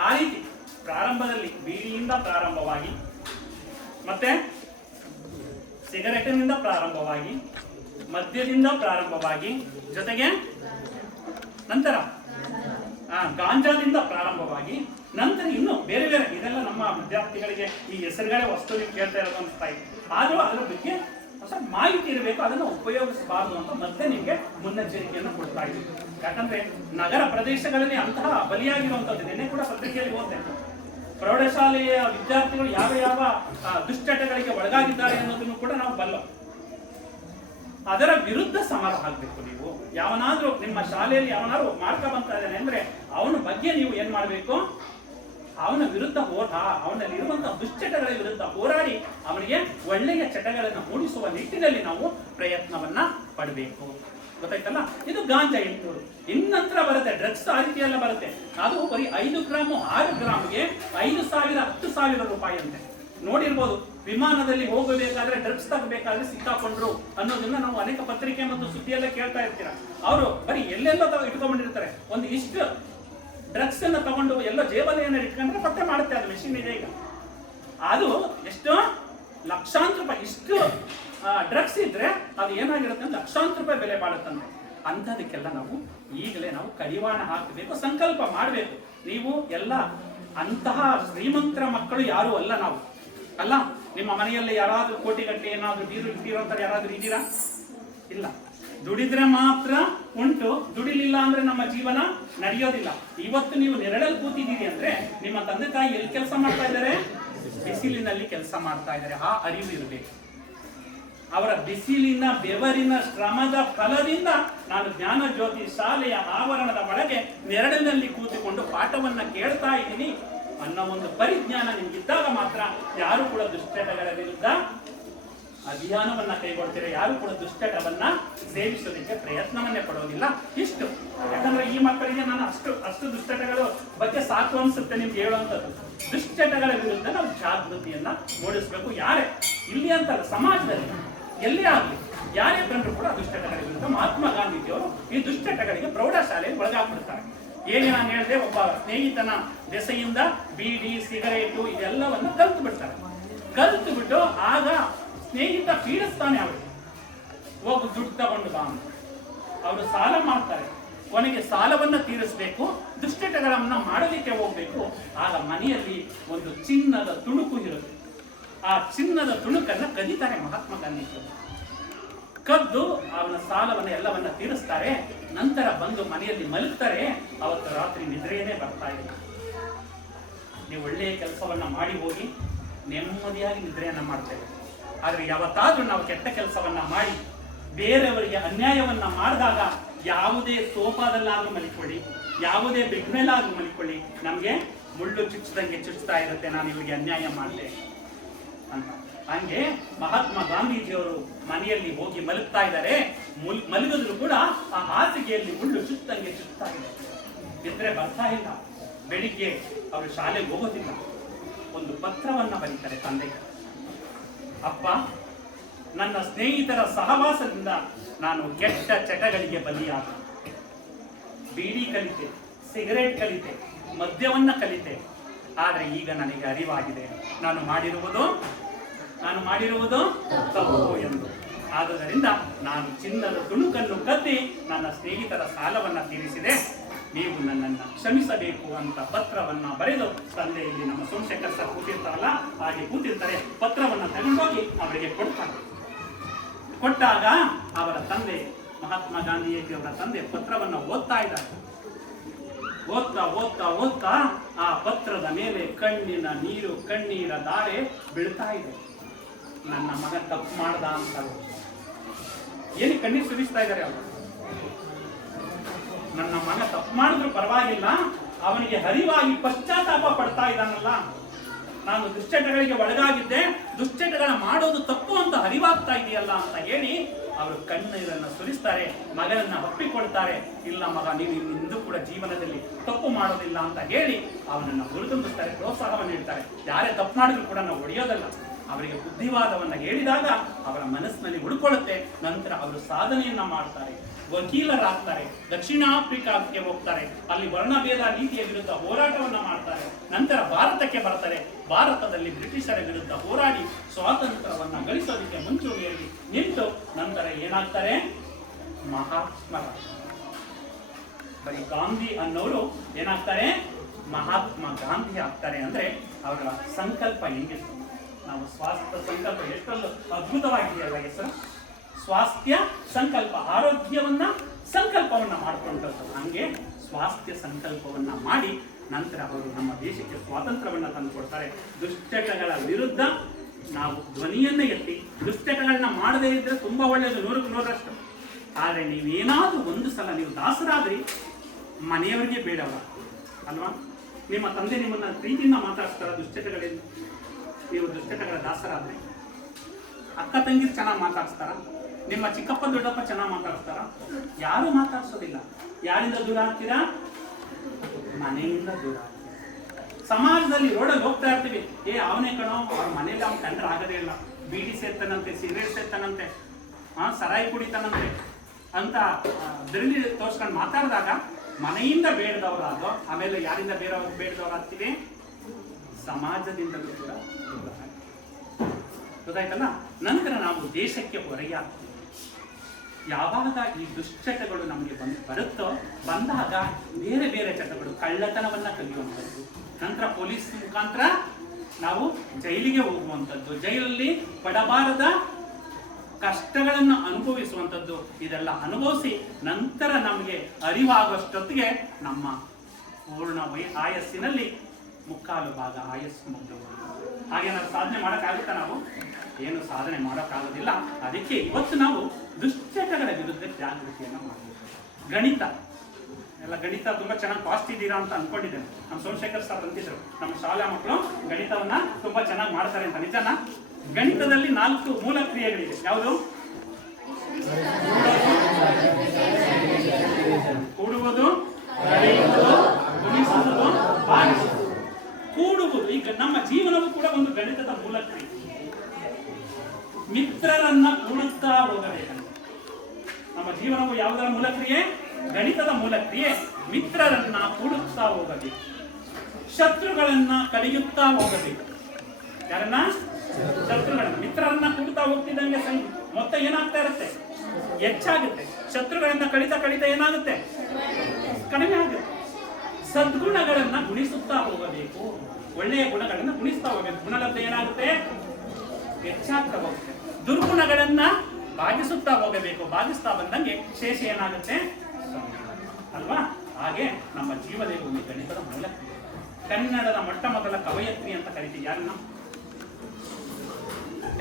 ಆ ರೀತಿ ಪ್ರಾರಂಭದಲ್ಲಿ ಬೀಡಿಯಿಂದ ಪ್ರಾರಂಭವಾಗಿ, ಮತ್ತೆ ಸಿಗರೇಟಿನಿಂದ ಪ್ರಾರಂಭವಾಗಿ, ಮದ್ಯದಿಂದ ಪ್ರಾರಂಭವಾಗಿ, ಜೊತೆಗೆ ನಂತರ ಗಾಂಜಾದಿಂದ ಪ್ರಾರಂಭವಾಗಿ, ನಂತರ ಇನ್ನು ಬೇರೆ ಬೇರೆ ಇದೆಲ್ಲ ನಮ್ಮ ವಿದ್ಯಾರ್ಥಿಗಳಿಗೆ ಈ ಹೆಸರುಗಳೇ ವಸ್ತು ಕೇಳ್ತಾ ಇರೋದು ಅನಿಸ್ತಾ ಇದೆ. ಆದರೂ ಅದರ ಬಗ್ಗೆ ಸ್ವಲ್ಪ ಮಾಹಿತಿ ಇರಬೇಕು, ಅದನ್ನು ಉಪಯೋಗಿಸಬಾರದು ಅಂತ ಮತ್ತೆ ನಿಮಗೆ ಮುನ್ನೆಚ್ಚರಿಕೆಯನ್ನು ಕೊಡ್ತಾ ಇದ್ದೀವಿ. ಯಾಕಂದ್ರೆ ನಗರ ಪ್ರದೇಶಗಳಲ್ಲಿ ಅಂತಹ ಬಲಿಯಾಗಿರುವಂತದ್ದು ನಿನ್ನೆ ಕೂಡ ಪತ್ರಿಕೆಯಲ್ಲಿ ಓದ್ತೆ. ಪ್ರೌಢಶಾಲೆಯ ವಿದ್ಯಾರ್ಥಿಗಳು ಯಾವ ದುಶ್ಚಟಗಳಿಗೆ ಒಳಗಾಗಿದ್ದಾರೆ ಅನ್ನೋದನ್ನು ಕೂಡ ನಾವು ಬಲ್ಲ. ಅದರ ವಿರುದ್ಧ ಸಮರ ಆಗಬೇಕು. ನೀವು ಯಾವನಾದ್ರೂ ನಿಮ್ಮ ಶಾಲೆಯಲ್ಲಿ ಯಾವನಾದ್ರೂ ಮಾಡ್ಕೊ ಬಂತಾ ಇದ್ದಾನೆ ಅಂದ್ರೆ ಅವನ ಬಗ್ಗೆ ನೀವು ಏನ್ ಮಾಡಬೇಕು, ಅವನ ವಿರುದ್ಧ ಅವನಲ್ಲಿ ಇರುವಂತಹ ದುಶ್ಚಟಗಳ ವಿರುದ್ಧ ಹೋರಾಡಿ ಅವನಿಗೆ ಒಳ್ಳೆಯ ಚಟಗಳನ್ನು ಮೂಡಿಸುವ ನಿಟ್ಟಿನಲ್ಲಿ ನಾವು ಪ್ರಯತ್ನವನ್ನ ಪಡಬೇಕು. ಗೊತ್ತಾಯ್ತಲ್ಲ? ಇದು ಗಾಂಜಾ 800. ಇನ್ನಂತರ ಬರುತ್ತೆ ಡ್ರಗ್ಸ್. ಆ ರೀತಿಯೆಲ್ಲ ಬರುತ್ತೆ. ಅದು ಬರೀ 5 ಗ್ರಾಮ್ 6 ಗ್ರಾಮ್ಗೆ 5,000 10,000 ರೂಪಾಯಿ ಅಂತೆ. ನೋಡಿರ್ಬೋದು, ವಿಮಾನದಲ್ಲಿ ಹೋಗಬೇಕಾದ್ರೆ ಡ್ರಗ್ಸ್ ತಗಬೇಕಾದ್ರೆ ಸಿಕ್ಕಾಕೊಂಡ್ರು ಅನ್ನೋದನ್ನ ನಾವು ಅನೇಕ ಪತ್ರಿಕೆ ಮತ್ತು ಸುದ್ದಿಯೆಲ್ಲ ಕೇಳ್ತಾ ಇರ್ತೀರ. ಅವರು ಬರೀ ಎಲ್ಲೆಲ್ಲೋ ಇಟ್ಕೊಂಡಿರ್ತಾರೆ. ಒಂದು ಇಷ್ಟು ಡ್ರಗ್ಸ್ ಅನ್ನ ತಗೊಂಡು ಎಲ್ಲೋ ಜೇಬಲೆಯನ್ನು ಇಟ್ಕೊಂಡ್ರೆ ಪತ್ತೆ ಮಾಡುತ್ತೆ. ಅದು ಮೆಷಿನ್ ಇದೆ ಈಗ. ಅದು ಎಷ್ಟು ಲಕ್ಷಾಂತರ ರೂಪಾಯಿ. ಇಷ್ಟು ಡ್ರಗ್ಸ್ ಇದ್ರೆ ಅದು ಏನಾಗಿರುತ್ತೆ ಅಂದ್ರೆ ಲಕ್ಷಾಂತರ ರೂಪಾಯಿ ಬೆಲೆ ಬಾಳುತ್ತಂತೆ. ಅಂಥದಕ್ಕೆಲ್ಲ ನಾವು ಈಗಲೇ ನಾವು ಕಡಿವಾಣ ಹಾಕಬೇಕು, ಸಂಕಲ್ಪ ಮಾಡಬೇಕು. ನೀವು ಎಲ್ಲ ಅಂತಹ ಶ್ರೀಮಂತರ ಮಕ್ಕಳು ಯಾರು ಅಲ್ಲ ನಾವು ಅಲ್ಲ. ನಿಮ್ಮ ಮನೆಯಲ್ಲಿ ಯಾರಾದ್ರೂ ಕೋಟಿಗಟ್ಟಲೆ ಏನಾದ್ರು ಇಟ್ಟಿರೋಂಥವ್ರು ಯಾರಾದ್ರೂ ಇದ್ದೀರಾ? ಇಲ್ಲ. ದುಡಿದ್ರೆ ಮಾತ್ರ ಉಂಟು, ದುಡಿಲಿಲ್ಲ ಅಂದ್ರೆ ನಮ್ಮ ಜೀವನ ನಡೆಯೋದಿಲ್ಲ. ಇವತ್ತು ನೀವು ನೆರಳಲ್ಲಿ ಕೂತಿದ್ದೀರಿ ಅಂದ್ರೆ ನಿಮ್ಮ ತಂದೆ ತಾಯಿ ಎಲ್ಲಿ ಕೆಲಸ ಮಾಡ್ತಾ ಇದ್ದಾರೆ? ಬಿಸಿಲಿನಲ್ಲಿ ಕೆಲಸ ಮಾಡ್ತಾ ಇದ್ದಾರೆ. ಆ ಅರಿವು ಇರಬೇಕು. ಅವರ ಬಿಸಿಲಿನ ಬೆವರಿನ ಶ್ರಮದ ಫಲದಿಂದ ನಾನು ಜ್ಞಾನ ಜ್ಯೋತಿ ಶಾಲೆಯ ಆವರಣದ ಒಳಗೆ ನೆರಳಿನಲ್ಲಿ ಕೂತುಕೊಂಡು ಪಾಠವನ್ನ ಕೇಳ್ತಾ ಇದ್ದೀನಿ ಅನ್ನೋ ಒಂದು ಪರಿಜ್ಞಾನ ನಿಮ್ಗಿದ್ದಾಗ ಮಾತ್ರ ಯಾರು ಕೂಡ ದುಶ್ಚಟಗಳ ವಿರುದ್ಧ ಅಭಿಯಾನವನ್ನ ಕೈಗೊಳ್ತೀರಾ, ಯಾರು ಕೂಡ ದುಶ್ಚಟವನ್ನ ಸೇವಿಸೋದಕ್ಕೆ ಪ್ರಯತ್ನವನ್ನೇ ಪಡೋದಿಲ್ಲ. ಇಷ್ಟು. ಯಾಕಂದ್ರೆ ಈ ಮಕ್ಕಳಿಗೆ ನಾನು ಅಷ್ಟು ದುಶ್ಚಟಗಳ ಬಗ್ಗೆ ಸಾಕು ಅನ್ಸುತ್ತೆ ನಿಮ್ಗೆ ಹೇಳುವಂಥದ್ದು. ದುಶ್ಚಟಗಳ ವಿರುದ್ಧ ನಾವು ಜಾಗೃತಿಯನ್ನ ಮೂಡಿಸ್ಬೇಕು. ಯಾರೇ ಇಲ್ಲಿ ಅಂತಲ್ಲ, ಸಮಾಜದಲ್ಲಿ ಎಲ್ಲೇ ಆಗಲಿ ಯಾರೇ ಕಂಡ್ರು ಕೂಡ ದುಶ್ಚಟಗಳ ವಿರುದ್ಧ ಮಹಾತ್ಮ ಗಾಂಧೀಜಿಯವರು ಈ ದುಶ್ಚಟಗಳಿಗೆ ಪ್ರೌಢಶಾಲೆಯಲ್ಲಿ ಒಳಗಾಗ್ಬಿಡ್ತಾರೆ. ಏನೇ ನಾನು ಹೇಳಿದೆ, ಒಬ್ಬ ಸ್ನೇಹಿತನ ದೆಸೆಯಿಂದ ಬೀಡಿ ಸಿಗರೇಟು ಇದೆಲ್ಲವನ್ನು ಕಲ್ತು ಬಿಡ್ತಾರೆ. ಕಲ್ತು ಬಿಟ್ಟು ಆಗ ಸ್ನೇಹಿತ ಪೀಡಿಸ್ತಾನೆ ಅವರಿಗೆ, ಹೋಗು ದುಡ್ಡು ತಗೊಂಡು ಬಾ ಅಂತ. ಅವರು ಸಾಲ ಮಾಡ್ತಾರೆ. ಕೊನೆಗೆ ಸಾಲವನ್ನ ತೀರಿಸಬೇಕು, ದುಶ್ಚಟಗಳನ್ನ ಮಾಡೋದಕ್ಕೆ ಹೋಗ್ಬೇಕು. ಆಗ ಮನೆಯಲ್ಲಿ ಒಂದು ಚಿನ್ನದ ತುಣುಕು ಇರುತ್ತೆ. ಆ ಚಿನ್ನದ ತುಣುಕನ್ನ ಕದೀತಾರೆ ಮಹಾತ್ಮ ಗಾಂಧೀಜಿ. ಕದ್ದು ಅವನ ಸಾಲವನ್ನ ಎಲ್ಲವನ್ನ ತೀರಿಸ್ತಾರೆ. ನಂತರ ಬಂದು ಮನೆಯಲ್ಲಿ ಮಲಗ್ತಾರೆ. ಅವತ್ತು ರಾತ್ರಿ ನಿದ್ರೆಯೇ ಬರ್ತಾ ಇಲ್ಲ. ನೀವು ಒಳ್ಳೆಯ ಕೆಲಸವನ್ನ ಮಾಡಿ ಹೋಗಿ ನೆಮ್ಮದಿಯಾಗಿ ನಿದ್ರೆಯನ್ನ ಮಾಡ್ತೇವೆ. ಆದ್ರೆ ಯಾವತ್ತಾದ್ರೂ ನಾವು ಕೆಟ್ಟ ಕೆಲಸವನ್ನ ಮಾಡಿ ಬೇರೆಯವರಿಗೆ ಅನ್ಯಾಯವನ್ನ ಮಾಡಿದಾಗ ಯಾವುದೇ ಸೋಫಾದಲ್ಲಾದ್ರೂ ಮಲಿಕೊಳ್ಳಿ, ಯಾವುದೇ ಬೆಡ್ ಮೇಲಾದ್ರೂ ಮಲಿಕೊಳ್ಳಿ, ನಮ್ಗೆ ಮುಳ್ಳು ಚುಚ್ಚಿದಂಗೆ ಚುಚ್ತಾ ಇರುತ್ತೆ, ನಾನು ಇವರಿಗೆ ಅನ್ಯಾಯ ಮಾಡಿದೆ ಅಂತ. ಹಂಗೆ ಮಹಾತ್ಮ ಗಾಂಧೀಜಿಯವರು ಮನೆಯಲ್ಲಿ ಹೋಗಿ ಮಲಗ್ತಾ ಇದ್ದಾರೆ. ಮಲಗಿದ್ರು ಕೂಡ ಆ ಹಾಸಿಗೆಯಲ್ಲಿ ಮುಳ್ಳು ಚುಚ್ಚಂಗೆ ಚುಚ್ತಾ ಇದೆ. ನಿದ್ರೆ ಬರ್ತಾ ಇಲ್ಲ. ಬೆಳಿಗ್ಗೆ ಅವರು ಶಾಲೆಗೆ ಹೋಗೋದಿಲ್ಲ. ಒಂದು ಪತ್ರವನ್ನ ಬರೀತಾರೆ ತಂದೆಗೆ. ಅಪ್ಪ, ನನ್ನ ಸ್ನೇಹಿತರ ಸಹವಾಸದಿಂದ ನಾನು ಕೆಟ್ಟ ಚಟಗಳಿಗೆ ಬಲಿಯಾದ. ಬೀಡಿ ಕಲಿತೆ, ಸಿಗರೇಟ್ ಕಲಿತೆ, ಮದ್ಯವನ್ನ ಕಲಿತೆ. ಆದ್ರೆ ಈಗ ನನಗೆ ಅರಿವಾಗಿದೆ ನಾನು ಮಾಡಿರುವುದು ತಪ್ಪು ಎಂದು. ಆದುದರಿಂದ ನಾನು ಚಿನ್ನದ ತುಣುಕನ್ನು ಕದ್ದಿ ನನ್ನ ಸ್ನೇಹಿತರ ಸಾಲವನ್ನ ತೀರಿಸಿದೆ. ನೀವು ನನ್ನನ್ನು ಕ್ಷಮಿಸಬೇಕು ಅಂತ ಪತ್ರವನ್ನ ಬರೆದು ತಂದೆಯಲ್ಲಿ ನಮ್ಮ ಸೋಮಶೇಖರ್ ಸರ್ ಕೂತಿರ್ತಾರಲ್ಲ ಹಾಗೆ ಕೂತಿರ್ತಾರೆ. ಪತ್ರವನ್ನ ತಗೊಂಡೋಗಿ ಅವರಿಗೆ ಕೊಡ್ತಾರೆ. ಕೊಟ್ಟಾಗ ಅವರ ತಂದೆ ಮಹಾತ್ಮ ಗಾಂಧಿಯವರ ತಂದೆ ಪತ್ರವನ್ನ ಓದ್ತಾ ಇದ್ದಾರೆ. ಓದ್ತಾ ಆ ಪತ್ರದ ಮೇಲೆ ಕಣ್ಣಿನ ನೀರು, ಕಣ್ಣೀರ ಧಾರೆ ಬೀಳ್ತಾ ಇದೆ. ನನ್ನ ಮಗ ತಪ್ಪು ಮಾಡ್ದ ಅಂತ ಏನಕ್ಕೆ ಕಣ್ಣೀರು ಸುರಿಸ್ತಾ ಇದ್ದಾರೆ ಅವರು? ನನ್ನ ಮಗ ತಪ್ಪು ಮಾಡಿದ್ರು ಪರವಾಗಿಲ್ಲ, ಅವನಿಗೆ ಹರಿವಾಗಿ ಪಶ್ಚಾತ್ತಾಪ ಪಡ್ತಾ ಇದ್ದಾನಲ್ಲ, ನಾನು ದುಶ್ಚಟಗಳಿಗೆ ಒಳಗಾಗಿದ್ದೆ, ದುಶ್ಚಟಗಳ ಮಾಡೋದು ತಪ್ಪು ಅಂತ ಹರಿವಾಗ್ತಾ ಇದೆಯಲ್ಲ ಅಂತ ಹೇಳಿ ಅವರು ಕಣ್ಣೀರನ್ನು ಸುರಿಸ್ತಾರೆ. ಮಗನನ್ನ ಒಪ್ಪಿಕೊಳ್ತಾರೆ. ಇಲ್ಲ ಮಗ, ನೀನು ಇಂದು ಕೂಡ ಜೀವನದಲ್ಲಿ ತಪ್ಪು ಮಾಡೋದಿಲ್ಲ ಅಂತ ಹೇಳಿ ಅವನನ್ನು ಹುರಿದುಂಬಿಸ್ತಾರೆ, ಪ್ರೋತ್ಸಾಹವನ್ನು ನೀಡ್ತಾರೆ. ಯಾರೇ ತಪ್ಪು ಮಾಡಿದ್ರು ಕೂಡ ನಾವು ಹೊಡೆಯೋದಲ್ಲ, ಅವರಿಗೆ ಬುದ್ಧಿವಾದವನ್ನ ಹೇಳಿದಾಗ ಅವರ ಮನಸ್ಸಿನಲ್ಲಿ ಉಳ್ಕೊಳ್ಳುತ್ತೆ. ನಂತರ ಅವರು ಸಾಧನೆಯನ್ನ ಮಾಡ್ತಾರೆ, ವಕೀಲರಾಗ್ತಾರೆ, ದಕ್ಷಿಣ ಆಫ್ರಿಕಾಕ್ಕೆ ಹೋಗ್ತಾರೆ, ಅಲ್ಲಿ ವರ್ಣಭೇದ ನೀತಿಯ ವಿರುದ್ಧ ಹೋರಾಟವನ್ನ ಮಾಡ್ತಾರೆ. ನಂತರ ಭಾರತಕ್ಕೆ ಬರ್ತಾರೆ. ಭಾರತದಲ್ಲಿ ಬ್ರಿಟಿಷರ ವಿರುದ್ಧ ಹೋರಾಡಿ ಸ್ವಾತಂತ್ರ್ಯವನ್ನ ಗಳಿಸೋದಕ್ಕೆ ಮುಂಚೂಣಿಯಲ್ಲಿ ನಿಂತು ನಂತರ ಏನಾಗ್ತಾರೆ? ಮಹಾತ್ಮರ. ಬರೀ ಗಾಂಧಿ ಅನ್ನೋರು ಏನಾಗ್ತಾರೆ? ಮಹಾತ್ಮ ಗಾಂಧಿ ಆಗ್ತಾರೆ. ಅಂದ್ರೆ ಅವರ ಸಂಕಲ್ಪ ಹೆಂಗಿತ್ತು? ನಾವು ಸ್ವಾಸ್ಥ್ಯ ಸಂಕಲ್ಪ ಎಷ್ಟೊಂದು ಅದ್ಭುತವಾಗಿದೆಯಲ್ಲ ಹೆಸರು. ಸ್ವಾಸ್ಥ್ಯ ಸಂಕಲ್ಪ, ಆರೋಗ್ಯವನ್ನ ಸಂಕಲ್ಪವನ್ನ ಮಾಡ್ಕೊಂಡದ್ದು. ಹಂಗೆ ಸ್ವಾಸ್ಥ್ಯ ಸಂಕಲ್ಪವನ್ನ ಮಾಡಿ ನಂತರ ಅವರು ನಮ್ಮ ದೇಶಕ್ಕೆ ಸ್ವಾತಂತ್ರ್ಯವನ್ನ ತಂದುಕೊಡ್ತಾರೆ. ದುಶ್ಚಟಗಳ ವಿರುದ್ಧ ನಾವು ಧ್ವನಿಯನ್ನ ಎತ್ತಿ, ದುಶ್ಚಟಗಳನ್ನ ಮಾಡದೇ ಇದ್ರೆ ತುಂಬಾ ಒಳ್ಳೆಯದು, 100ಕ್ಕೆ 100ರಷ್ಟು. ಆದ್ರೆ ನೀವೇನಾದ್ರೂ ಒಂದು ಸಲ ನೀವು ದಾಸರಾದ್ರಿ ಮನೆಯವರಿಗೆ ಬೇಡವ ಅಲ್ವಾ? ನಿಮ್ಮ ತಂದೆ ನಿಮ್ಮನ್ನ ಪ್ರೀತಿಯಿಂದ ಮಾತಾಡ್ತಾರ ದುಶ್ಚಟಗಳಿಂದ? ನೀವು ದುಶ್ಚಟಗಳ ದಾಸರಾದ್ರೆ ಅಕ್ಕ ತಂಗಿರು ಚೆನ್ನಾಗಿ ಮಾತಾಡ್ಸ್ತಾರ? ನಿಮ್ಮ ಚಿಕ್ಕಪ್ಪ ದೊಡ್ಡಪ್ಪ ಚೆನ್ನಾಗಿ ಮಾತಾಡ್ಸ್ತಾರ? ಯಾರು ಮಾತಾಡ್ಸೋದಿಲ್ಲ. ಯಾರಿಂದ ದೂರ ಆಗ್ತೀರಾ? ಮನೆಯಿಂದ ದೂರ ಆಗ್ತೀರಾ. ಸಮಾಜದಲ್ಲಿ ರೋಡಲ್ಲಿ ಹೋಗ್ತಾ ಇರ್ತೀವಿ, ಅವನೇ ಕಣೋ, ಅವ್ರ ಮನೇಲಿ ಅವ್ನು ಕಂಡ್ರೆ ಆಗದೇ ಇಲ್ಲ, ಬೀಡಿ ಸೇರ್ತಾನಂತೆ, ಸಿಗರೇಟ್ ಸೇರ್ತಾನಂತೆ, ಸರಾಯಿ ಕುಡಿತಾನಂತೆ ಅಂತ ದಿರಳಿ ತೋರ್ಸ್ಕೊಂಡು ಮಾತಾಡಿದಾಗ ಮನೆಯಿಂದ ಬೇಡದವರಾದೋ, ಆಮೇಲೆ ಯಾರಿಂದ ಬೇಡದವರಾಗ್ತೀವಿ? ಸಮಾಜದಿಂದಲೂ ಕೂಡ. ಗೊತ್ತಾಯ್ತಲ್ಲ. ನಂತರ ನಾವು ದೇಶಕ್ಕೆ ಹೊರೆಯಾಗ್ತೀವಿ. ಯಾವಾಗ ಈ ದುಶ್ಚಟಗಳು ನಮಗೆ ಬರುತ್ತೋ, ಬಂದಾಗ ಬೇರೆ ಬೇರೆ ಚಟಗಳು, ಕಳ್ಳತನವನ್ನ ಕಲಿಯುವಂಥದ್ದು, ನಂತರ ಪೊಲೀಸ್ ಮುಖಾಂತರ ನಾವು ಜೈಲಿಗೆ ಹೋಗುವಂಥದ್ದು, ಜೈಲಲ್ಲಿ ಪಡಬಾರದ ಕಷ್ಟಗಳನ್ನು ಅನುಭವಿಸುವಂಥದ್ದು, ಇದೆಲ್ಲ ಅನುಭವಿಸಿ ನಂತರ ನಮಗೆ ಅರಿವಾಗುವಷ್ಟೊತ್ತಿಗೆ ನಮ್ಮ ಪೂರ್ಣ ಆಯಸ್ಸಿನಲ್ಲಿ ಮುಕ್ಕಾಲು ಭಾಗ ಆಯಸ್ಸು ಮುಗಿದು. ಹಾಗೆ ನಾವು ಸಾಧನೆ ಮಾಡೋಕ್ಕಾಗುತ್ತಾ? ನಾವು ಏನು ಸಾಧನೆ ಮಾಡೋಕ್ಕಾಗೋದಿಲ್ಲ. ಅದಕ್ಕೆ ಇವತ್ತು ನಾವು ದುಶ್ಚಟಗಳ ವಿರುದ್ಧ ಜಾಗೃತಿಯನ್ನು ಮಾಡಬೇಕು. ಗಣಿತ ಎಲ್ಲ, ಗಣಿತ ತುಂಬಾ ಚೆನ್ನಾಗಿ ಪಾಸ್ಟ್ ಇದ್ದೀರಾ ಅಂತ ಅನ್ಕೊಂಡಿದ್ದೇನೆ. ನಮ್ಮ ಸೋಮಶೇಖರ್ ಸರ್ ಅಂತಿದ್ರು, ನಮ್ಮ ಶಾಲಾ ಮಕ್ಕಳು ಗಣಿತವನ್ನ ತುಂಬಾ ಚೆನ್ನಾಗಿ ಮಾಡ್ತಾರೆ ಅಂತ. ನಿಜನಾ? ಗಣಿತದಲ್ಲಿ 4 ಮೂಲ ಕ್ರಿಯೆಗಳಿವೆ. ಯಾವುದು? ಕೂಡುವುದು, ಕಳೆಯುವುದು, ಗುಣಿಸುವುದು, ಭಾಗಿಸುವುದು. ಕೂಡುವುದು, ಈಗ ನಮ್ಮ ಜೀವನವೂ ಕೂಡ ಒಂದು ಗಣಿತದ ಮೂಲ ಕ್ರಿಯೆ. ಮಿತ್ರರನ್ನ ಕೂಡುತ್ತಾ ಹೋಗಬೇಕಂತ. ನಮ್ಮ ಜೀವನವು ಯಾವುದರ ಮೂಲ ಕ್ರಿಯೆ? ಗಣಿತದ ಮೂಲ ಕ್ರಿಯೆ. ಮಿತ್ರರನ್ನ ಕೂಡುತ್ತಾ ಹೋಗಬೇಕು, ಶತ್ರುಗಳನ್ನ ಕಳೆಯುತ್ತಾ ಹೋಗಬೇಕು. ಯಾರನ್ನ? ಶತ್ರುಗಳನ್ನ. ಮಿತ್ರರನ್ನ ಕೂಡುತ್ತಾ ಹೋಗ್ತಿದ್ದಂಗೆ ಮೊತ್ತ ಏನಾಗ್ತಾ ಇರುತ್ತೆ? ಹೆಚ್ಚಾಗುತ್ತೆ. ಶತ್ರುಗಳನ್ನ ಕಡಿತಾ ಕಡಿತಾ ಏನಾಗುತ್ತೆ? ಕಡಿಮೆ ಆಗುತ್ತೆ. ಸದ್ಗುಣಗಳನ್ನ ಗುಣಿಸುತ್ತಾ ಹೋಗಬೇಕು, ಒಳ್ಳೆಯ ಗುಣಗಳನ್ನ ಗುಣಿಸ್ತಾ ಹೋಗಬೇಕು. ಗುಣಲಬ್ಧ ಏನಾಗುತ್ತೆ? ಹೆಚ್ಚಾಗ್ತಾ ಹೋಗುತ್ತೆ. ದುರ್ಗುಣಗಳನ್ನ ಭಾಗಿಸುತ್ತಾ ಹೋಗಬೇಕು. ಭಾಗಿಸ್ತಾ ಬಂದಂಗೆ ಶೇಷ ಏನಾಗುತ್ತೆ? ಅಲ್ವಾ? ಹಾಗೆ ನಮ್ಮ ಜೀವನದಲ್ಲಿ ಒಂದು ಗಣಿತದ ಮೂಲ. ಕನ್ನಡದ ಮೊಟ್ಟ ಮೊದಲ ಕವಯತ್ರಿ ಅಂತ ಕರಿತೀವಿ. ಯಾರನ್ನ?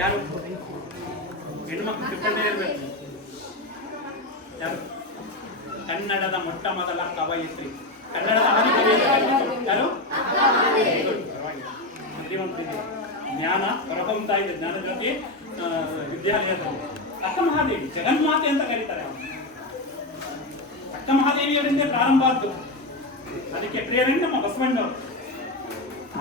ಯಾರು? ಹೆಣ್ಮಕ್ಳು ತಿಳ್ಕೊಂಡೇ ಇರ್ಬೇಕು. ಯಾರು? ಕನ್ನಡದ ಮೊಟ್ಟ ಮೊದಲ ಕವಯತ್ರಿ, ಕನ್ನಡದ ಯಾರು? ಜ್ಞಾನ ಹೊರಹೊಮ್ತಾ ಇದೆ ಜ್ಞಾನ ಜ್ಯೋತಿ ವಿದ್ಯಾಲಯದಲ್ಲಿ. ಅಕ್ಕ ಮಹಾದೇವಿ, ಜಗನ್ಮಾತೆ ಅಂತ ಕರೀತಾರೆ. ಅಕ್ಕ ಮಹಾದೇವಿಯವರಿಂದ ಪ್ರಾರಂಭ ಆದ್ದು. ಅದಕ್ಕೆ ಪ್ರೇರಣೆ ನಮ್ಮ ಬಸವಣ್ಣವರು.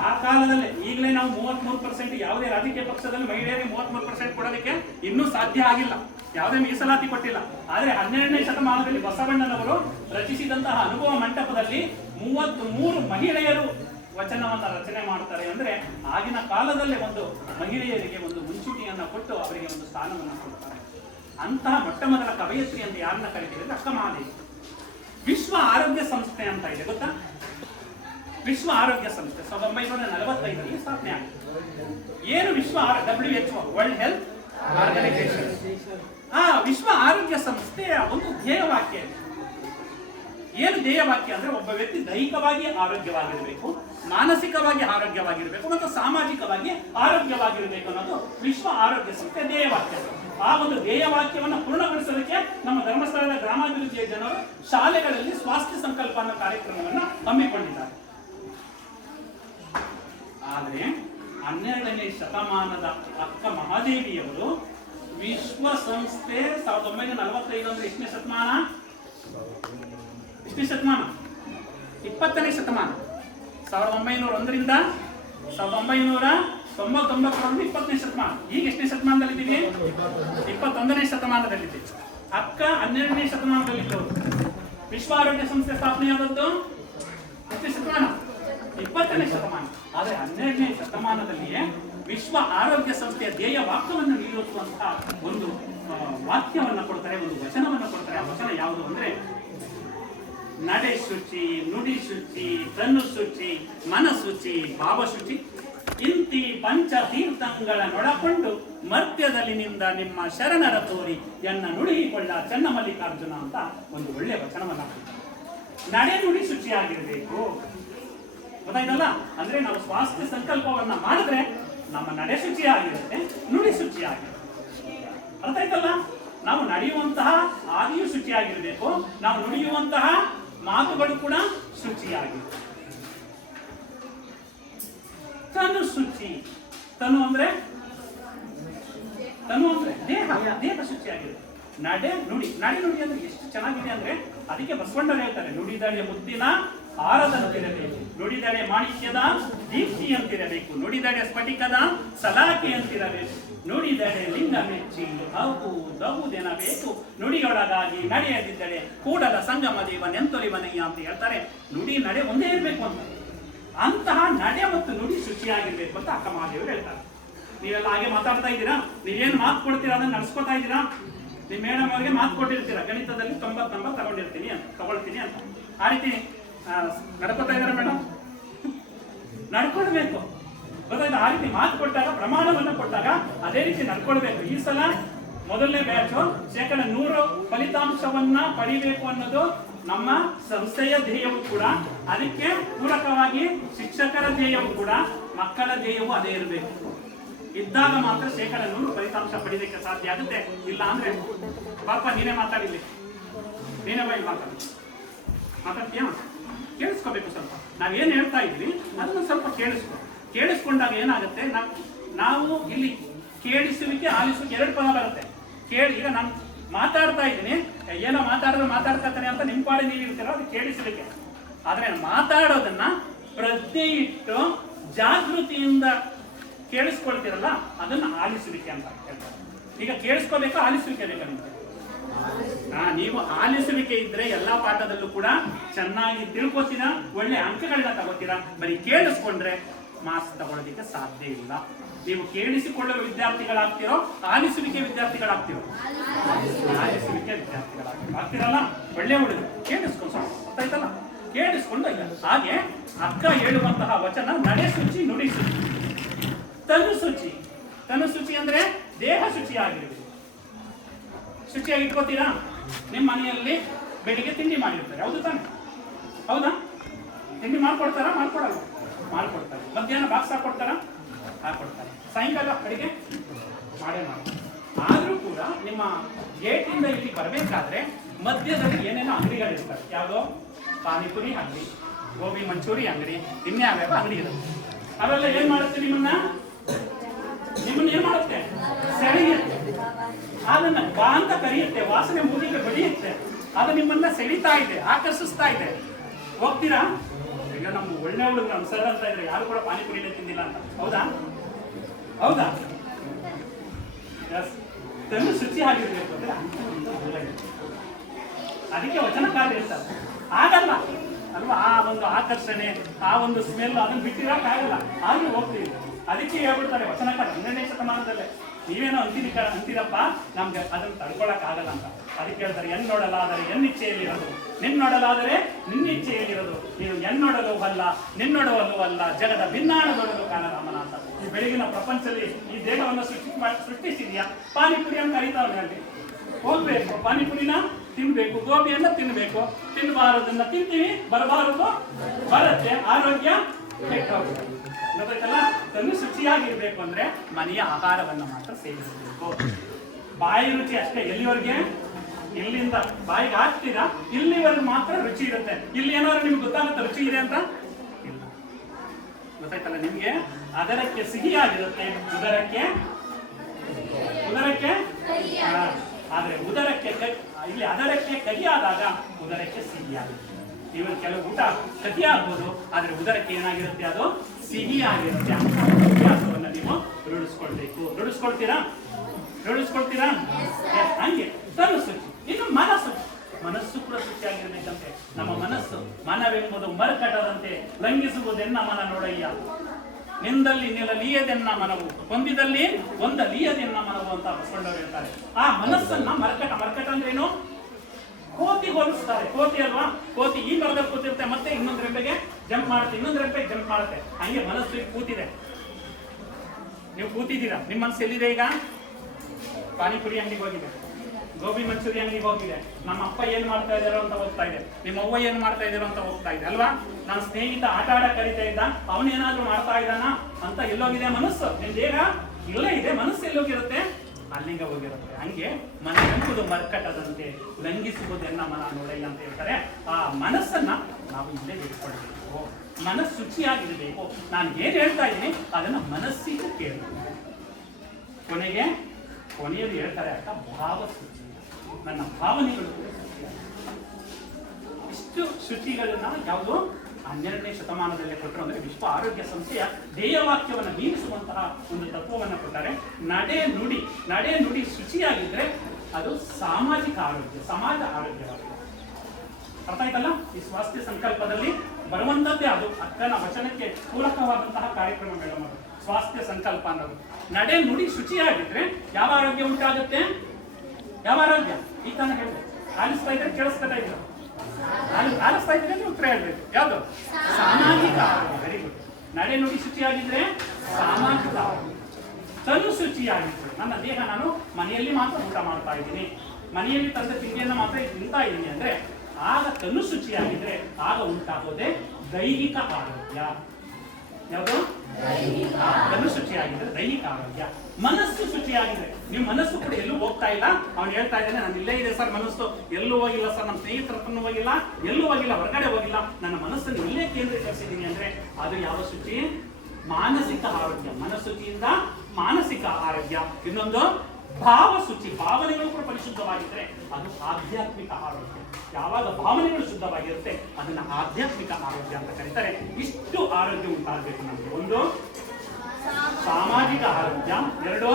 ಆ ಕಾಲದಲ್ಲೇ, ಈಗಲೇ ನಾವು 33%, ಯಾವುದೇ ರಾಜಕೀಯ ಪಕ್ಷದಲ್ಲಿ ಮಹಿಳೆಯರಿಗೆ 33% ಕೊಡೋದಕ್ಕೆ ಇನ್ನೂ ಸಾಧ್ಯ ಆಗಿಲ್ಲ. ಯಾವುದೇ ಮೀಸಲಾತಿ ಕೊಟ್ಟಿಲ್ಲ. ಆದರೆ 12ನೇ ಶತಮಾನದಲ್ಲಿ ಬಸವಣ್ಣನವರು ರಚಿಸಿದಂತಹ ಅನುಭವ ಮಂಟಪದಲ್ಲಿ 33 ಮಹಿಳೆಯರು ವಚನವನ್ನ ರಚನೆ ಮಾಡ್ತಾರೆ. ಅಂದ್ರೆ ಆಗಿನ ಕಾಲದಲ್ಲೇ ಒಂದು ಮಹಿಳೆಯರಿಗೆ ಒಂದು ಮುಂಚೂಣಿಯನ್ನ ಕೊಟ್ಟು ಅವರಿಗೆ ಒಂದು ಸ್ಥಾನವನ್ನ ಕೊಡ್ತಾರೆ. ಅಂತಹ ಮೊಟ್ಟ ಮೊದಲ ಕವಯತ್ರಿ ಅಂತ ಯಾರನ್ನ ಕರೀತೀವಿ? ಅಕ್ಕ ಮಹಾದೇವಿ. ವಿಶ್ವ ಆರೋಗ್ಯ ಸಂಸ್ಥೆ ಅಂತ ಇದೆ, ಗೊತ್ತಾ? ವಿಶ್ವ ಆರೋಗ್ಯ ಸಂಸ್ಥೆ 1945ರಲ್ಲಿ ಸ್ಥಾಪನೆ ಆಗಿದೆ. ಏನು ವಿಶ್ವ WHO, ವರ್ಲ್ಡ್ ಹೆಲ್ತ್ ಆರ್ಗನೈಸೇಷನ್. ಆ ವಿಶ್ವ ಆರೋಗ್ಯ ಸಂಸ್ಥೆಯ ಒಂದು ಧ್ಯೇಯವಾಕ್ಯ ಇದೆ. ಏನು ಧ್ಯೇಯವಾಕ್ಯ ಅಂದ್ರೆ, ಒಬ್ಬ ವ್ಯಕ್ತಿ ದೈಹಿಕವಾಗಿ ಆರೋಗ್ಯವಾಗಿರಬೇಕು, ಮಾನಸಿಕವಾಗಿ ಆರೋಗ್ಯವಾಗಿರಬೇಕು ಮತ್ತು ಸಾಮಾಜಿಕವಾಗಿ ಆರೋಗ್ಯವಾಗಿರಬೇಕು ಅನ್ನೋದು ವಿಶ್ವ ಆರೋಗ್ಯ ಸಂಸ್ಥೆ ಧ್ಯೇಯವಾಕ್ಯ. ಆ ಒಂದು ಧ್ಯೇಯವಾಕ್ಯವನ್ನು ಪೂರ್ಣಗೊಳಿಸೋದಕ್ಕೆ ನಮ್ಮ ಧರ್ಮಸ್ಥಳದ ಗ್ರಾಮಾಭಿವೃದ್ಧಿಯ ಜನರು ಶಾಲೆಗಳಲ್ಲಿ ಸ್ವಾಸ್ಥ್ಯ ಸಂಕಲ್ಪ ಅನ್ನೋ ಕಾರ್ಯಕ್ರಮವನ್ನು ಹಮ್ಮಿಕೊಂಡಿದ್ದಾರೆ. ಆದರೆ 12ನೇ ಶತಮಾನದ ಅಕ್ಕ ಮಹಾದೇವಿಯವರು ವಿಶ್ವಸಂಸ್ಥೆ 1945 ಅಂದ್ರೆ ಎಷ್ಟನೇ ಶತಮಾನ? 20ನೇ ಶತಮಾನ. 1901ರಿಂದ 1999 20ನೇ ಶತಮಾನ. ಈಗ ಎಷ್ಟನೇ ಶತಮಾನದಲ್ಲಿದ್ದೀವಿ? 21ನೇ ಶತಮಾನದಲ್ಲಿದ್ದೀವಿ. ಅಕ್ಕ 12ನೇ ಶತಮಾನದಲ್ಲಿದ್ದವರು. ವಿಶ್ವ ಆರೋಗ್ಯ ಸಂಸ್ಥೆ ಸ್ಥಾಪನೆಯಾದದ್ದು ಎಷ್ಟನೇ ಶತಮಾನ? 20ನೇ ಶತಮಾನ. ಆದರೆ 12ನೇ ಶತಮಾನದಲ್ಲಿಯೇ ವಿಶ್ವ ಆರೋಗ್ಯ ಸಂಸ್ಥೆಯ ಧ್ಯೇಯ ವಾಕ್ಯವನ್ನು ನೀಡುವಂತಹ ಒಂದು ವಾಕ್ಯವನ್ನು ಕೊಡ್ತಾರೆ, ಒಂದು ವಚನವನ್ನು ಕೊಡ್ತಾರೆ. ಆ ವಚನ ಯಾವುದು ಅಂದ್ರೆ, ನಡೆ ಶುಚಿ, ನುಡಿ ಶುಚಿ, ತನು ಶುಚಿ, ಮನಶುಚಿ, ಭಾವ ಶುಚಿ, ಇಂತಿ ಪಂಚ ತೀರ್ಥಂಗಳ ನೊಡಕೊಂಡು ಮರ್ತ್ಯದಲ್ಲಿ ನಿಂದ ನಿಮ್ಮ ಶರಣರ ತೋರಿ ಎನ್ನ ನುಡಿಕೊಳ್ಳ ಚನ್ನ ಮಲ್ಲಿಕಾರ್ಜುನ ಅಂತ ಒಂದು ಒಳ್ಳೆಯ ವಚನವನ್ನ. ನಡೆ ನುಡಿ ಶುಚಿಯಾಗಿರಬೇಕು. ಗೊತ್ತಾಯ್ತಲ್ಲ? ಅಂದ್ರೆ ನಾವು ಸ್ವಾಸ್ಥ್ಯ ಸಂಕಲ್ಪವನ್ನ ಮಾಡಿದ್ರೆ ನಮ್ಮ ನಡೆ ಶುಚಿಯಾಗಿರುತ್ತೆ, ನುಡಿ ಶುಚಿಯಾಗಿರುತ್ತೆ. ಅರ್ಥ ಆಯ್ತಲ್ಲ? ನಾವು ನಡೆಯುವಂತಹ ಹಾದಿಯೂ ಶುಚಿಯಾಗಿರಬೇಕು, ನಾವು ನುಡಿಯುವಂತಹ ಮಾತುಗಳು ಕೂಡ ಶುಚಿಯಾಗಿರುತ್ತೆ. ತನು ಶುಚಿ. ತನು ಅಂದ್ರೆ ದೇಹ ಶುಚಿಯಾಗಿರುತ್ತೆ. ನಡೆ ನುಡಿ ಅಂದ್ರೆ ಎಷ್ಟು ಚೆನ್ನಾಗಿದೆ ಅಂದ್ರೆ, ಅದಕ್ಕೆ ಬಸವಣ್ಣರು ಹೇಳ್ತಾರೆ, ನುಡಿದಡೆ ಮುತ್ತಿನ ಹಾರದಂತಿರಬೇಕು, ನುಡಿದಡೆ ಮಾಣಿಕ್ಯದ ದೀಪ್ತಿಯಂತಿರಬೇಕು, ನುಡಿದಡೆ ಸ್ಫಟಿಕದ ಸಲಾಕೆಯಂತಿರಬೇಕು, ನುಡಿದಡೆ ಲಿಂಗ ಮೆಚ್ಚಿ ಹೌದೆನಬೇಕು, ನುಡಿಯೊಳಗಾಗಿ ನಡೆಯದಿದ್ದಡೆ ಕೂಡಲ ಸಂಗಮ ದೇವ ನೆಂತೊಲಿವನಯ್ಯ ಅಂತ ಹೇಳ್ತಾರೆ. ನುಡಿ ನಡೆ ಒಂದೇ ಇರಬೇಕು ಅಂತ. ಅಂತಹ ನಡೆ ಮತ್ತು ನುಡಿ ಶುಚಿಯಾಗಿರ್ಬೇಕು ಅಂತ ಅಕ್ಕ ಮಹಾದೇವರು ಹೇಳ್ತಾರೆ. ನೀವೆಲ್ಲ ಹಾಗೆ ಮಾತಾಡ್ತಾ ಇದ್ದೀರಾ? ನೀವೇನು ಮಾತು ಕೊಡ್ತೀರಾ ಅದನ್ನ ನಡ್ಸ್ಕೊತಾ ಇದ್ದೀರಾ? ನಿಮ್ಮ ಮೇಡಮ್ ಅವ್ರಿಗೆ ಮಾತು ಕೊಟ್ಟಿರ್ತೀರಾ, ಗಣಿತದಲ್ಲಿ 90 ನಂಬರ್ ತಗೊಳ್ತೀನಿ ಅಂತ. ಆ ರೀತಿ ನಡ್ಕೋತಾ ಇದಾರೆ ಮೇಡಮ್? ನಡ್ಕೊಳ್ಬೇಕು, ಗೊತ್ತಾಯ್ತು? ಆ ರೀತಿ ಮಾತು ಕೊಟ್ಟಾಗ, ಪ್ರಮಾಣವನ್ನು ಕೊಟ್ಟಾಗ ಅದೇ ರೀತಿ ನಡ್ಕೊಳ್ಬೇಕು. ಈ ಸಲ ಮೊದಲನೇ ಬ್ಯಾಚು 100% ಫಲಿತಾಂಶವನ್ನ ಪಡಿಬೇಕು ಅನ್ನೋದು ನಮ್ಮ ಸಂಸ್ಥೆಯ ಧ್ಯೇಯವು ಕೂಡ. ಅದಕ್ಕೆ ಪೂರಕವಾಗಿ ಶಿಕ್ಷಕರ ಧ್ಯೇಯವು ಕೂಡ, ಮಕ್ಕಳ ಧ್ಯೇಯವು ಅದೇ ಇರಬೇಕು. ಇದ್ದಾಗ ಮಾತ್ರ 100% ಫಲಿತಾಂಶ ಪಡಿಲಿಕ್ಕೆ ಸಾಧ್ಯ ಆಗುತ್ತೆ. ಇಲ್ಲ ಅಂದ್ರೆ ಪಾಪ ನೀನೇ ಮಾತಾಡಿಲ್ಲ, ನೀನೇ ಬೈ ಮಾತಾಡ್ತೀಯ? ಕೇಳಿಸ್ಕೋಬೇಕು ಸ್ವಲ್ಪ. ನಾವೇನ್ ಹೇಳ್ತಾ ಇದ್ವಿ ಅದನ್ನ ಸ್ವಲ್ಪ ಕೇಳಿಸ್ಕೊಂಡಾಗ ಏನಾಗುತ್ತೆ, ನಾವು ಇಲ್ಲಿ ಕೇಳಿಸುವಿಕೆ, ಆಲಿಸುವಿಕೆ 2 ಪದ ಬರುತ್ತೆ. ಈಗ ನಾನು ಮಾತಾಡ್ತಾ ಇದ್ದೀನಿ, ಏನೋ ಮಾತಾಡ್ತಾನೆ ಅಂತ ನಿಮ್ಮ ಪಾಡಿ ನೀವು ಇರ್ತೀರ, ಅದು ಕೇಳಿಸಲಿಕ್ಕೆ. ಆದ್ರೆ ಮಾತಾಡೋದನ್ನ ಪ್ರಜ್ಞೆ ಇಟ್ಟು ಜಾಗೃತಿಯಿಂದ ಕೇಳಿಸ್ಕೊಳ್ತೀರಲ್ಲ, ಅದನ್ನ ಆಲಿಸುವಿಕೆ ಅಂತ ಹೇಳ್ತಾರೆ. ಈಗ ಕೇಳಿಸ್ಕೋಬೇಕಾ ಆಲಿಸುವಿಕೆ ಬೇಕಾ ನಿಮಗೆ? ನೀವು ಆಲಿಸುವಿಕೆ ಇದ್ರೆ ಎಲ್ಲಾ ಪಾಠದಲ್ಲೂ ಕೂಡ ಚೆನ್ನಾಗಿ ತಿಳ್ಕೊತೀರಾ, ಒಳ್ಳೆ ಅಂಕಗಳನ್ನ ತಗೋತೀರಾ. ಬರೀ ಕೇಳಿಸ್ಕೊಂಡ್ರೆ ಮಾರ್ಕ್ಸ್ ತಗೊಳ್ಳೋದಕ್ಕೆ ಸಾಧ್ಯ ಇಲ್ಲ. ನೀವು ಕೇಳಿಸಿಕೊಳ್ಳುವ ವಿದ್ಯಾರ್ಥಿಗಳಾಗ್ತಿರೋ, ಆಲಿಸುವಿಕೆ ವಿದ್ಯಾರ್ಥಿಗಳಾಗ್ತಿರೋ? ಆಲಿಸುವಿಕೆ ವಿದ್ಯಾರ್ಥಿಗಳಾಗ್ತಿರಲ್ಲ. ಒಳ್ಳೆ ಹುಡುಗ ಕೇಳಿಸ್ಕೊಂಡು ಗೊತ್ತಾಯ್ತಲ್ಲ, ಕೇಳಿಸ್ಕೊಂಡು ಹಾಗೆ ಅಕ್ಕ ಹೇಳುವಂತಹ ವಚನ ನಡೆ ಶುಚಿ, ನುಡಿ ಶುಚಿ, ತನು ಶುಚಿ. ತನು ಶುಚಿ ಅಂದ್ರೆ ದೇಹ ಶುಚಿಯಾಗಿರ್ಬೇಕು. ಶುಚಿಯಾಗಿ ಇಟ್ಕೋತೀರಾ? ನಿಮ್ಮ ಮನೆಯಲ್ಲಿ ಬೆಳಿಗ್ಗೆ ತಿಂಡಿ ಮಾಡಿರ್ತಾರೆ, ಹೌದು ತಾನೆ? ಹೌದಾ? ತಿಂಡಿ ಮಾಡ್ಕೊಡ್ತಾರ? ಮಾಡ್ಕೊಡಲ್ಲ? ಮಾಡ್ಕೊಡ್ತಾರೆ. ಮಧ್ಯಾಹ್ನ ಬಾಕ್ಸ್ ಹಾಕೊಡ್ತಾರ? ಹಾಕೊಡ್ತಾರೆ. ಸಾಯಂಕಾಲ ಅಡಿಗೆ ಮಾಡೇ ಮಾಡ್ತಾರೆ. ಆದ್ರೂ ಕೂಡ ನಿಮ್ಮ ಗೇಟಿಂದ ಇಲ್ಲಿ ಬರಬೇಕಾದ್ರೆ ಮಧ್ಯದಲ್ಲಿ ಏನೇನೋ ಅಂಗಡಿಗಳಿರ್ತಾರೆ. ಯಾವುದೋ ಪಾನಿಪುರಿ ಅಂಗಡಿ, ಗೋಬಿ ಮಂಚೂರಿ ಅಂಗಡಿ, ಇನ್ಯಾವ್ಯಾವ ಅಂಗಡಿ ಇರುತ್ತೆ. ಅವೆಲ್ಲ ಏನ್ ಮಾಡುತ್ತೆ? ನಿಮ್ಮನ್ನ ಏನ್ ಮಾಡುತ್ತೆ? ಸೆಳೆಯುತ್ತೆ. ಅದನ್ನ ಬಾ ಅಂತ ಕರೆಯುತ್ತೆ, ವಾಸನೆ ಮೂಗಿಗೆ ಬಡಿಯುತ್ತೆ. ಅದು ನಿಮ್ಮನ್ನ ಸೆಳೀತಾ ಇದೆ, ಆಕರ್ಷಿಸ್ತಾ ಇದೆ. ಹೋಗ್ತೀರಾ? ಈಗ ನಮ್ಮ ಒಳ್ಳೆ ಹುಡುಗರು ನಮ್ಮ ಸರ್ ಅಂತ ಇದ್ರೆ ಯಾರು ಕೂಡ ಪಾನಿಪುರಿನೇ ತಿಂದಿಲ್ಲ ಅಂತ. ಹೌದಾ? ಹೌದಾ? ತನ್ನ ಶುಚಿ ಆಗಿರ್ಬೇಕು ಅಂದ್ರೆ ಅದಕ್ಕೆ ವಚನಕಾರ ಹೇಳ್ತಾರೆ. ಆಗಲ್ಲ ಅಲ್ವಾ? ಆ ಒಂದು ಆಕರ್ಷಣೆ, ಆ ಒಂದು ಸ್ಮೆಲ್ ಅದನ್ನ ಬಿಟ್ಟಿರಕ್ಕಾಗಲ್ಲ. ಆದ್ರೂ ಹೋಗ್ತೀವಿ. ಅದಕ್ಕೆ ಹೇಳ್ಬಿಡ್ತಾರೆ ವಚನಕಾರ 12ನೇ ಶತಮಾನದಲ್ಲೇ, ನೀವೇನೋ ಅಂತೀರಪ್ಪ, ನಮ್ಗೆ ಅದನ್ನು ತಡ್ಕೊಳಕ್ ಆಗಲ್ಲ ಅಂತ. ಅದಕ್ಕೆ ಹೇಳ್ತಾರೆ, ಎನ್ನೋಡಲಾದರೆ ಎನ್ನಿಚ್ಛೆಯಲ್ಲಿರೋದು, ನಿನ್ನೊಡಲಾದರೆ ನಿನ್ನಿಚ್ಛೆಯಲ್ಲಿರೋದು, ನೀವು ಎನ್ನೊಡಲು ಅಲ್ಲ ನಿನ್ನೊಡವಲು ಅಲ್ಲ, ಜಗದ ಭಿನ್ನಾಣದೊಡಲು ಕಾಣರಾಮನ ಅಂತ. ಈ ಬೆಳಗಿನ ಪ್ರಪಂಚದಲ್ಲಿ ಈ ದೇಹವನ್ನು ಸೃಷ್ಟಿಸಿದ್ಯಾ? ಪಾನಿಪುರಿ ಅಂತ ಕರೀತಾವೆ. ಅಲ್ಲಿ ಹೋಗ್ಬೇಕು, ಪಾನಿಪುರಿನ ತಿನ್ಬೇಕು, ಗೋಬಿಯನ್ನ ತಿನ್ಬೇಕು. ತಿನ್ನಬಾರದನ್ನ ತಿಂತೀವಿ, ಬರಬಾರದು ಬರುತ್ತೆ, ಆರೋಗ್ಯ ಕೆಟ್ಟೋಗುತ್ತೆ. ಗೊತ್ತಾಯ್ತಲ್ಲ? ತನ್ನ ಶುಚಿಯಾಗಿರ್ಬೇಕು ಅಂದ್ರೆ ಮನೆಯ ಆಹಾರವನ್ನು ಮಾತ್ರ ಸೇವಿಸಬೇಕು. ಬಾಯಿ ರುಚಿ ಅಷ್ಟೇ. ಎಲ್ಲಿವರೆಗೆ? ಇಲ್ಲಿಂದ ಬಾಯಿಗೆ ಹಾಕ್ತೀರಾ, ಇಲ್ಲಿವರೆಗೆ ಮಾತ್ರ ರುಚಿ ಇರುತ್ತೆ. ಇಲ್ಲಿ ಏನಾದ್ರು ನಿಮ್ಗೆ ಗೊತ್ತಾಗುತ್ತೆ ರುಚಿ ಇದೆ ಅಂತ? ಇಲ್ಲ. ಗೊತ್ತಾಯ್ತಲ್ಲ ನಿಮ್ಗೆ? ಅದರಕ್ಕೆ ಸಿಹಿಯಾಗಿರುತ್ತೆ, ಉದರಕ್ಕೆ ಆದ್ರೆ ಉದರಕ್ಕೆ ಇಲ್ಲಿ ಅದರಕ್ಕೆ ಕಹಿಯಾದಾಗ ಉದರಕ್ಕೆ ಸಿಹಿಯಾಗುತ್ತೆ. ಇವನ್ ಕೆಲವು ಊಟ ಕಹಿ ಆಗ್ಬೋದು, ಆದ್ರೆ ಉದರಕ್ಕೆ ಏನಾಗಿರುತ್ತೆ? ಅದು ಸಿಹಿಯಾಗಿರುತ್ತೆ. ಅಭ್ಯಾಸವನ್ನ ನೀವು ರೂಢಿಸ್ಕೊಳ್ತೀರಾ? ಹಂಗೆ ತನು ಶುಚಿ. ಇನ್ನು ಮನಸ್ಸು ಕೂಡ ಶುಚಿಯಾಗಿರ್ಬೇಕಂತೆ. ನಮ್ಮ ಮನವೆಂಬುದು ಮರ್ಕಟದಂತೆ ಲಂಘಿಸುವುದೆನ್ನ ಮನ ನೋಡಯ್ಯ. ನಿಂದಲ್ಲಿ ನಿಲ್ಲಲೀಯದೆನ್ನ ಮನವು, ಹೊಂದಿದಲ್ಲಿ ಒಂದಲೀಯದೆನ್ನ ಮನವು ಅಂತ ಬಸವಣ್ಣವರು ಹೇಳ್ತಾರೆ. ಆ ಮನಸ್ಸನ್ನ ಮರ್ಕಟ ಅಂದ್ರೆ ಏನು? ಕೋತಿ ಹೋಲಿಸ್ತಾರೆ. ಕೋತಿ ಅಲ್ವಾ? ಕೋತಿ ಈ ಮರದಲ್ಲಿ ಕೂತಿರುತ್ತೆ, ಮತ್ತೆ ಇನ್ನೊಂದು ರೆಂಬೆಗೆ ಜಂಪ್ ಮಾಡುತ್ತೆ, ಇನ್ನೊಂದು ರೆಂಬೆಗೆ ಜಂಪ್ ಮಾಡುತ್ತೆ. ಹಂಗೆ ಮನಸ್ಸು ಕೂತಿದೆ. ನೀವು ಕೂತಿದ್ದೀರಾ. ನಿಮ್ಮ ಮನಸ್ಸು ಎಲ್ಲಿದೆ? ಈಗ ಪಾನಿಪುರಿ ಅಂಗಡಿಗೆ ಹೋಗಿದೆ, ಗೋಬಿ ಮಂಚೂರಿ ಅಂಗಡಿಗೆ ಹೋಗಿದೆ. ನಮ್ಮ ಅಪ್ಪ ಏನ್ ಮಾಡ್ತಾ ಇದಾರೋ ಅಂತ ಹೋಗ್ತಾ ಇದೆ, ನಿಮ್ಮ ಅವ್ವ ಏನ್ ಮಾಡ್ತಾ ಇದಾರೋ ಅಂತ ಹೋಗ್ತಾ ಇದೆ ಅಲ್ವಾ? ನನ್ನ ಸ್ನೇಹಿತ ಆಟ ಆಡಕ್ ಕರಿತಾ ಇದ್ದ, ಅವನೇನಾದ್ರೂ ಮಾಡ್ತಾ ಇದ್ದಾನ ಅಂತ ಎಲ್ಲೋಗಿದೆ ಮನಸ್ಸು? ನಿಮ್ ದೇಹ ಇಲ್ಲೇ ಇದೆ, ಮನಸ್ಸು ಎಲ್ಲೋಗಿರುತ್ತೆ? ಅಲ್ಲಿಗೆ ಹೋಗಿರುತ್ತೆ. ಹಂಗೆ ಮನಸ್ಸೆಂಬುದು ಮರ್ಕಟದಂತೆ ಲಂಘಿಸುವುದೆನ್ನ ಮನ ನೋಡಯ್ಯ ಅಂತ ಹೇಳ್ತಾರೆ. ಆ ಮನಸ್ಸನ್ನ ನಾವು ಇಲ್ಲೇ ಇಟ್ಕೊಳ್ಬೇಕು. ಮನಸ್ಸು ಶುಚಿಯಾಗಿರಬೇಕು. ನಾನು ಏನ್ ಹೇಳ್ತಾ ಇದ್ದೀನಿ ಅದನ್ನ ಮನಸ್ಸಿಗೆ ಕೇಳಬೇಕು. ಕೊನೆಯಲ್ಲಿ ಹೇಳ್ತಾರೆ ಅರ್ಥ ಭಾವ ಶುಚಿ. ನನ್ನ ಭಾವನೆಗಳು ಇಷ್ಟು ಶುಚಿಗಳನ್ನ ಯಾವುದು 12ನೇ ಶತಮಾನದಲ್ಲೇ ಕೊಟ್ಟರು. ಅಂದ್ರೆ ವಿಶ್ವ ಆರೋಗ್ಯ ಸಂಸ್ಥೆಯ ಧ್ಯೇಯವಾಕ್ಯವನ್ನು ಮೀರಿಸುವಂತಹ ಒಂದು ತತ್ವವನ್ನು ಕೊಟ್ಟಾರೆ. ನಡೆ ನುಡಿ ಶುಚಿಯಾಗಿದ್ರೆ ಅದು ಸಾಮಾಜಿಕ ಆರೋಗ್ಯ, ಸಮಾಜ ಆರೋಗ್ಯವಾಗಿದೆ. ಅರ್ಥ ಆಯ್ತಲ್ಲ? ಈ ಸ್ವಾಸ್ಥ್ಯ ಸಂಕಲ್ಪದಲ್ಲಿ ಬರುವಂತದ್ದೇ ಅದು. ಅಕ್ಕನ ವಚನಕ್ಕೆ ಪೂರಕವಾದಂತಹ ಕಾರ್ಯಕ್ರಮ ಮೇಡಮ್. ಸ್ವಾಸ್ಥ್ಯ ಸಂಕಲ್ಪ ಅನ್ನೋದು. ನಡೆ ನುಡಿ ಶುಚಿಯಾಗಿದ್ರೆ ಯಾವ ಆರೋಗ್ಯ ಉಂಟಾಗುತ್ತೆ? ಯಾವ ಆರೋಗ್ಯ? ಈ ತಾನೇ ಹೇಳಿದೆ. ಆಲಿಸ್ತಾ ಇದ್ರೆ ಕೇಳಿಸ್ತಾ ಇದ್ರು, ಆಲಿಸ್ತಾ ಇದ್ರೆ ಉತ್ತರ ಹೇಳ್ಬೇಕು. ಯಾವುದು? ಸಾಮಾಜಿಕ ಆರೋಗ್ಯ. Very good. ನಡೆ ನುಡಿ ಶುಚಿಯಾಗಿದ್ರೆ ಸಾಮಾಜಿಕ ಆರೋಗ್ಯ. ತನು ಶುಚಿಯಾಗಿದ್ರೆ, ನನ್ನ ದೇಹ ನಾನು ಮನೆಯಲ್ಲಿ ಮಾತ್ರ ಊಟ ಮಾಡ್ತಾ ಇದ್ದೀನಿ, ಮನೆಯಲ್ಲಿ ತಂದ ತಿಂಡಿಯನ್ನು ಮಾತ್ರ ತಿಂತಾ ಇದ್ದೀನಿ ಅಂದ್ರೆ ಆಗ ತನು ಶುಚಿಯಾಗಿದ್ರೆ ಆಗ ಉಂಟಾಗೋದೆ ದೈಹಿಕ ಆರೋಗ್ಯ. ಯಾವುದು? ತನು ಶುಚಿಯಾಗಿದ್ರೆ ದೈಹಿಕ ಆರೋಗ್ಯ. ಮನಸ್ಸು ಶುಚಿಯಾಗಿದ್ರೆ, ನಿಮ್ಮ ಮನಸ್ಸು ಕೂಡ ಎಲ್ಲೂ ಹೋಗ್ತಾ ಇಲ್ಲ, ಅವ್ನು ಹೇಳ್ತಾ ಇದ್ದಾನೆ ನಾನು ಇಲ್ಲೇ ಇದೆ ಸರ್ ಮನಸ್ಸು, ಎಲ್ಲೂ ಹೋಗಿಲ್ಲ ಸರ್, ನಮ್ಮ ಸ್ನೇಹಿತರ ಹತ್ರನೂ ಹೋಗಿಲ್ಲ, ಎಲ್ಲೂ ಹೋಗಿಲ್ಲ, ಹೊರಗಡೆ ಹೋಗಿಲ್ಲ, ನನ್ನ ಮನಸ್ಸನ್ನು ಇಲ್ಲೇ ಕೇಂದ್ರೀಕರಿಸಿದ್ದೀನಿ ಅಂದ್ರೆ ಅದು ಯಾವ ಶುಚಿ? ಮಾನಸಿಕ ಆರೋಗ್ಯ. ಮನಸ್ಸುಚಿಯಿಂದ ಮಾನಸಿಕ ಆರೋಗ್ಯ. ಇನ್ನೊಂದು ಭಾವ ಶುಚಿ. ಭಾವನೆಗಳು ಕೂಡ ಪರಿಶುದ್ಧವಾಗಿದ್ರೆ ಅದು ಆಧ್ಯಾತ್ಮಿಕ ಆರೋಗ್ಯ. ಯಾವಾಗ ಭಾವನೆಗಳು ಶುದ್ಧವಾಗಿರುತ್ತೆ ಅದನ್ನ ಆಧ್ಯಾತ್ಮಿಕ ಆರೋಗ್ಯ ಅಂತ ಕರೀತಾರೆ. ಇಷ್ಟು ಆರೋಗ್ಯ ಉಂಟಾಗಬೇಕು ನಮಗೆ. ಒಂದು ಸಾಮಾಜಿಕ ಆರೋಗ್ಯ, ಎರಡು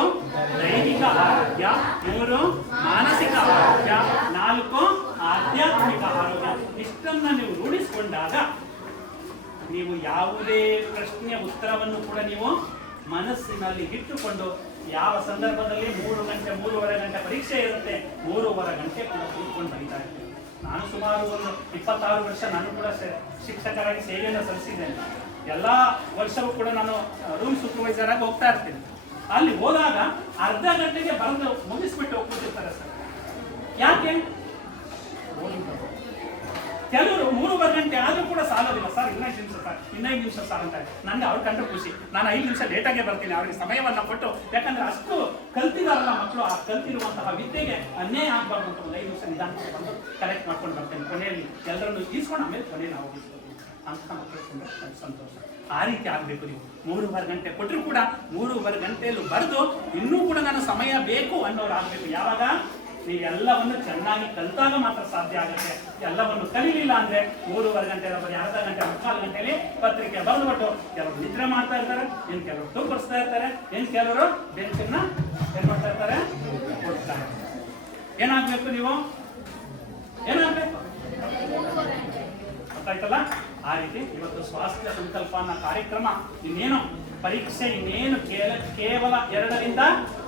ದೈಹಿಕ ಆರೋಗ್ಯ, ಮೂರು ಮಾನಸಿಕ ಆರೋಗ್ಯ, ನಾಲ್ಕು ಆಧ್ಯಾತ್ಮಿಕ ಆರೋಗ್ಯ. ಇಷ್ಟನ್ನ ನೀವು ರೂಢಿಸಿಕೊಂಡಾಗ ನೀವು ಯಾವುದೇ ಪ್ರಶ್ನೆಯ ಉತ್ತರವನ್ನು ಕೂಡ ನೀವು ಮನಸ್ಸಿನಲ್ಲಿ ಇಟ್ಟುಕೊಂಡು ಯಾವ ಸಂದರ್ಭದಲ್ಲಿ 3 ಗಂಟೆ 3.5 ಗಂಟೆ ಪರೀಕ್ಷೆ ಇರುತ್ತೆ 3.5 ಗಂಟೆ ಕೂಡ ಕೂತ್ಕೊಂಡು ಬರೀತಾ ಇರ್ತೇನೆ. ನಾನು ಸುಮಾರು ಒಂದು 26 ವರ್ಷ ನಾನು ಕೂಡ ಶಿಕ್ಷಕರಾಗಿ ಸೇವೆಯನ್ನು ಸಲ್ಲಿಸಿದ್ದೇನೆ. ಎಲ್ಲ ವರ್ಷವೂ ಕೂಡ ನಾನು ರೂಮ್ ಸೂಪರ್ವೈಸರ್ ಆಗಿ ಹೋಗ್ತಾ ಇರ್ತೀನಿ. ಅಲ್ಲಿ ಹೋದಾಗ ಅರ್ಧ ಗಂಟೆಗೆ ಬರೆದು ಮುಗಿಸ್ಬಿಟ್ಟು ಹೋಗ್ಬಿಟ್ಟಿರ್ತಾರೆ ಸರ್. ಯಾಕೆ? ಕೆಲವರು 3.5 ಗಂಟೆ ಆದ್ರೂ ಕೂಡ ಸಾಲೋದಿಲ್ಲ ಸರ್, 15 ನಿಮಿಷ ಸರ್, 15 ನಿಮಿಷ ಸರ್ ಅಂತ. ನನಗೆ ಅವ್ರು ಕಂಡ್ರೆ ಖುಷಿ. ನಾನು 5 ನಿಮಿಷ ಲೇಟಾಗೆ ಬರ್ತೀನಿ, ಅವ್ರಿಗೆ ಸಮಯವನ್ನ ಕೊಟ್ಟು. ಯಾಕಂದ್ರೆ ಅಷ್ಟು ಕಲ್ತಿದಾರಲ್ಲ ಮಕ್ಕಳು, ಆ ಕಲ್ತಿರುವಂತಹ ವಿದ್ಯೆಗೆ ಅನ್ಯಾಯ ಆಗ್ಬಾರ್ದು ಅಂತ 5 ನಿಮಿಷ ನಿಧಾನಕ್ಕೆ ಬಂದು ಕಲೆಕ್ಟ್ ಮಾಡ್ಕೊಂಡು ಬರ್ತೇನೆ. ಕೊನೆಯಲ್ಲಿ ಎಲ್ಲರನ್ನು ಈಸ್ಕೊಂಡು ಆಮೇಲೆ ಕೊನೆ ನಾವು ಈಸ್ಕೊಳ್ತೀವಿ ಅಂತ ಮಕ್ಕಳು ಸಂತೋಷ. ಆ ರೀತಿ ಆಗ್ಬೇಕು. ನೀವು 3.5 ಗಂಟೆ ಕೊಟ್ಟರು ಕೂಡ 3.5 ಗಂಟೆಯಲ್ಲೂ ಬರೆದು ಇನ್ನೂ ಕೂಡ ನಾನು ಸಮಯ ಬೇಕು ಅನ್ನೋರು ಆಗ್ಬೇಕು. ಯಾವಾಗ? ನೀವೆಲ್ಲವನ್ನು ಚೆನ್ನಾಗಿ ಕಲಿತಾಗ ಮಾತ್ರ ಸಾಧ್ಯ ಆಗುತ್ತೆ. ಎಲ್ಲವನ್ನು ಕಲಿಲಿಲ್ಲ ಅಂದ್ರೆ 3.5 ಗಂಟೆ ಬರೀ ಅರ್ಧ ಗಂಟೆ 3/4 ಗಂಟೆಯಲ್ಲಿ ಪತ್ರಿಕೆ ಬರೆದ್ಬಿಟ್ಟು ಕೆಲವರು ನಿದ್ರೆ ಮಾಡ್ತಾ ಇರ್ತಾರೆ, ಇನ್ನು ಕೆಲವರು ತೂಕರಿಸ್ತಾ ಇರ್ತಾರೆ, ಇನ್ನು ಕೆಲವರು ಬೆಂಚನ್ನ ಏನ್ ಮಾಡ್ತಾ ಇರ್ತಾರೆ, ಕೊಡ್ತಾರೆ. ಏನಾಗ್ಬೇಕು? ನೀವು ಏನಾಗ್ಬೇಕು? ಗೊತ್ತಾಯ್ತಲ್ಲ? ಆ ರೀತಿ ಇವತ್ತು ಸ್ವಾಸ್ಥ್ಯ ಸಂಕಲ್ಪ ಅನ್ನೋ ಕಾರ್ಯಕ್ರಮ ಇನ್ನೇನು ಪರೀಕ್ಷೆ ಇನ್ನೇನು ಕೇವಲ 2 ರಿಂದ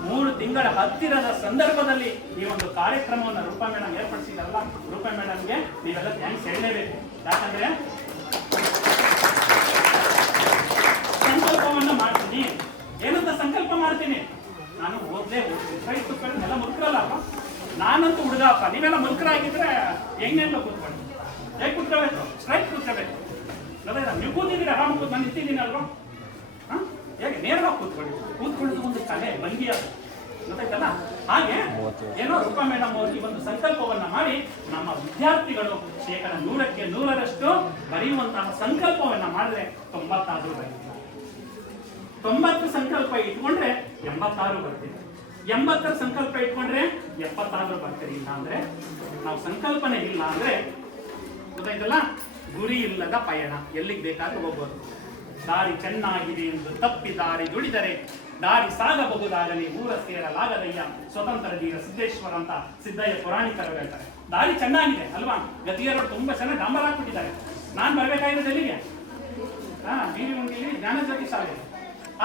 3 ತಿಂಗಳ ಹತ್ತಿರದ ಸಂದರ್ಭದಲ್ಲಿ ಈ ಒಂದು ಕಾರ್ಯಕ್ರಮವನ್ನು ರೂಪಾ ಮೇಡಮ್ ಏರ್ಪಡಿಸಿದಾರಲ್ಲ, ರೂಪಾ ಮೇಡಮ್ಗೆ ನೀವೆಲ್ಲ ಥ್ಯಾಂಕ್ಸ್ ಹೇಳಲೇಬೇಕು. ಯಾಕಂದ್ರೆ ಸಂಕಲ್ಪವನ್ನು ಮಾಡ್ತೀನಿ. ಏನಂತ ಸಂಕಲ್ಪ ಮಾಡ್ತೀನಿ? ನಾನು ಓದ್ತೀನಿ, ಎಲ್ಲ ಮುಲ್ಕರಲ್ಲ ಅಪ್ಪ, ನಾನಂತೂ ಹುಡುಗಪ್ಪ. ನೀವೆಲ್ಲ ಮುಲ್ಕರಾಗಿದ್ರೆ ಹೆಂಗೆಲ್ಲ ಕೂತ್ಕೊಳ್ಳಿ, ಹೇಗೆ ಕೂತ್ಕೋಬೇಕು? ಸ್ಟ್ರೈಟ್ ಕೂತ್ಕೋಬೇಕು. ನೀವು ಕೂತಿದ್ದೀರಿ ಆರಾಮ, ನಾನು ನಿಂತಿದ್ದೀನಿ ಅಲ್ವಾ? ಹೇಗೆ ನೇರವಾಗಿ ಕೂತ್ಕೊಳ್ಳೋದು ಒಂದು ಕಲೆ, ಭಂಗಿ ಅದು. ಗೊತ್ತಾಯ್ತಲ್ಲ? ಹಾಗೆ ಏನೋ ರೂಪಾ ಮೇಡಮ್ ಅವರಿಗೆ ಒಂದು ಸಂಕಲ್ಪವನ್ನ ಮಾಡಿ ನಮ್ಮ ವಿದ್ಯಾರ್ಥಿಗಳು 100ಕ್ಕೆ 100ರಷ್ಟು ಬರೆಯುವಂತಹ ಸಂಕಲ್ಪವನ್ನ ಮಾಡಿದ್ರೆ 96 ಬರೀತಾರೆ. 90 ಸಂಕಲ್ಪ ಇಟ್ಕೊಂಡ್ರೆ 86 ಬರ್ತೀವಿ. 80 ಸಂಕಲ್ಪ ಇಟ್ಕೊಂಡ್ರೆ 76 ಬರ್ತೀರಿ. ಇಲ್ಲ ಅಂದ್ರೆ ನಾವು ಸಂಕಲ್ಪನೆ ಇಲ್ಲ ಅಂದ್ರೆ ಗೊತ್ತಾಯ್ತಲ್ಲ, ಗುರಿ ಇಲ್ಲದ ಪಯಣ, ಎಲ್ಲಿಗೆ ಬೇಕಾದ್ರೂ ಹೋಗ್ಬೋದು. ದಾರಿ ಚೆನ್ನಾಗಿದೆ ಎಂದು ತಪ್ಪಿ ದಾರಿ ದುಡಿದರೆ ದಾರಿ ಸಾಗಬಹುದಾಗಲಿ, ಊರ ಸೇರಲಾಗದಯ್ಯ ಸ್ವತಂತ್ರ ಧೀರ ಸಿದ್ದೇಶ್ವರ ಅಂತ ಸಿದ್ದಯ್ಯ ಪುರಾಣಿಕರು ಹೇಳ್ತಾರೆ. ದಾರಿ ಚೆನ್ನಾಗಿದೆ ಅಲ್ವಾ? ಗತಿಯರು ತುಂಬಾ ಚೆನ್ನಾಗಿ ಡಾಂಬರ್ ಹಾಕ್ಬಿಟ್ಟಿದ್ದಾರೆ. ನಾನು ಬರ್ಬೇಕಾಗಿರೋದು ಎಲ್ಲಿಗೆ? ಬೀರಿಗುಂಡಿಲಿ ಜ್ಞಾನಜ್ಯೋತಿ ಶಾಲೆ.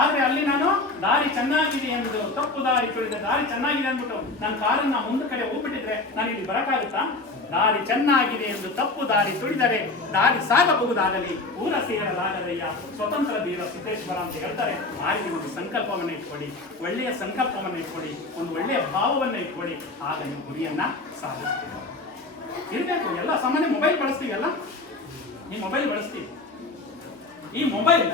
ಆದ್ರೆ ಅಲ್ಲಿ ನಾನು ದಾರಿ ಚೆನ್ನಾಗಿದೆ ಎಂದು ತಪ್ಪು ದಾರಿ ತುಳಿದ ದಾರಿ ಚೆನ್ನಾಗಿದೆ ಅಂದ್ಬಿಟ್ಟು ನನ್ನ ಕಾರನ್ನ ಮುಂದೆ ಕಡೆ ಹೋಗ್ಬಿಟ್ಟಿದ್ರೆ ನಾನು ಇಲ್ಲಿ ಬರಕಾಗುತ್ತಾ? ದಾರಿ ಚೆನ್ನಾಗಿದೆ ಎಂದು ತಪ್ಪು ದಾರಿ ತುಳಿದರೆ ದಾರಿ ಸಾಗಬಹುದಾಗಲಿ, ಊರ ಸೇರಲಾಗದಯ್ಯ ಸ್ವತಂತ್ರ ಧೀರ ಸಿದ್ದೇಶ್ವರ ಅಂತ ಹೇಳ್ತಾರೆ. ಆ ರೀತಿ ಒಂದು ಸಂಕಲ್ಪವನ್ನು ಇಟ್ಕೊಳ್ಳಿ, ಒಳ್ಳೆಯ ಸಂಕಲ್ಪವನ್ನು ಇಟ್ಕೊಳ್ಳಿ, ಒಂದು ಒಳ್ಳೆಯ ಭಾವವನ್ನು ಇಟ್ಕೊಳ್ಳಿ, ಆಗ ನೀವು ಗುರಿಯನ್ನ ಸಾಧಿಸ್ತೀವಿ. ಇರಬೇಕು. ಎಲ್ಲ ಸಾಮಾನ್ಯ ಮೊಬೈಲ್ ಬಳಸ್ತೀವಲ್ಲ, ಈ ಮೊಬೈಲ್ ಬಳಸ್ತೀವಿ. ಈ ಮೊಬೈಲ್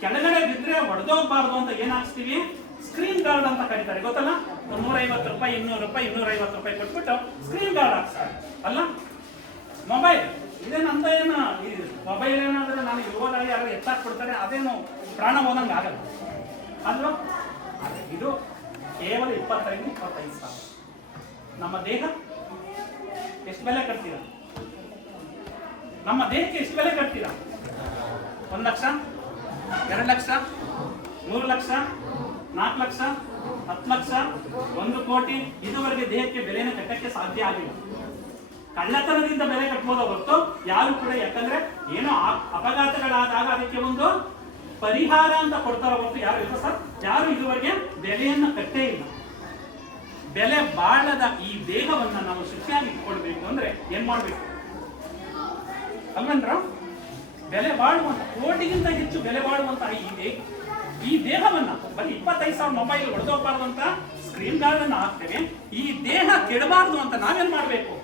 ಕೆಳಗಡೆ ಬಿದ್ದರೆ ಹೊಡೆದೋಗ್ಬಾರ್ದು ಅಂತ ಏನ್ ಹಾಕ್ಸ್ತೀವಿ? ಸ್ಕ್ರೀನ್ ಗಾರ್ಡ್ ಅಂತ ಕರೀತಾರೆ, ಗೊತ್ತಲ್ಲ? 150 ರೂಪಾಯಿ 200 ರೂಪಾಯಿ 250 ರೂಪಾಯಿ ಕೊಟ್ಬಿಟ್ಟು ಸ್ಕ್ರೀನ್ ಗಾರ್ಡ್ ಹಾಕ್ಸ್ತಾರೆ ಅಲ್ಲ. ಮೊಬೈಲ್ ಇದೇನಂತ ಏನು, ಈ ಮೊಬೈಲ್ ಏನಾದ್ರೆ ನಾನು ಯುವರಾಗಿ ಯಾರು ಎತ್ತಾಕ್ಬಿಡ್ತಾರೆ, ಅದೇನು ಪ್ರಾಣ ಹೋದಂಗೆ ಆಗಲ್ಲ ಅಲ್ವಾ? ಇದು ಕೇವಲ 20 ರಿಂದ 25 ಸಾವಿರ. ನಮ್ಮ ದೇಹ ಎಷ್ಟು ಬೆಲೆ ಕಟ್ತೀರಾ? ನಮ್ಮ ದೇಹಕ್ಕೆ ಎಷ್ಟು ಬೆಲೆ ಕಟ್ತೀರಾ? 1 ಲಕ್ಷ, 2 ಲಕ್ಷ, 3 ಲಕ್ಷ, 4 ಲಕ್ಷ, 10 ಲಕ್ಷ, 1 ಕೋಟಿ. ಇದುವರೆಗೆ ದೇಹಕ್ಕೆ ಬೆಲೆನ ಕಟ್ಟಕ್ಕೆ ಸಾಧ್ಯ ಆಗಿಲ್ಲ. ಕಳ್ಳತನದಿಂದ ಬೆಲೆ ಕಟ್ಬೋದ ಹೊರತು ಯಾರು ಕೂಡ, ಯಾಕಂದ್ರೆ ಏನೋ ಅಪಘಾತಗಳಾದಾಗ ಅದಕ್ಕೆ ಒಂದು ಪರಿಹಾರ ಅಂತ ಕೊಡ್ತಾರ ಹೊರತು ಯಾರು ಇಲ್ಲ ಸರ್, ಯಾರು ಇದುವರೆಗೆ ಬೆಲೆಯನ್ನ ಕಟ್ಟೇ ಇಲ್ಲ. ಬೆಲೆ ಬಾಳದ ಈ ದೇಹವನ್ನ ನಾವು ಶುಚಿಯಾಗಿ ಇಟ್ಕೊಳ್ಬೇಕು ಅಂದ್ರೆ ಏನ್ ಮಾಡ್ಬೇಕು ಅಲ್ವೇನ್ರ? ಬೆಲೆ ಬಾಳುವಂತ, ಕೋಟಿಗಿಂತ ಹೆಚ್ಚು ಬೆಲೆ ಬಾಳುವಂತಹ ಈ ದೇಹವನ್ನ ಬರೀ 25,000 ಮೊಬೈಲ್ ಹೊಡೆದೋಗ್ಬಾರ್ದಂತ ಸ್ಕ್ರೀನ್ ಗಾರ್ಡ್ ಅನ್ನು ಹಾಕ್ತೇವೆ. ಈ ದೇಹ ಕೆಡಬಾರ್ದು ಅಂತ ನಾವೇನ್ ಮಾಡ್ಬೇಕು?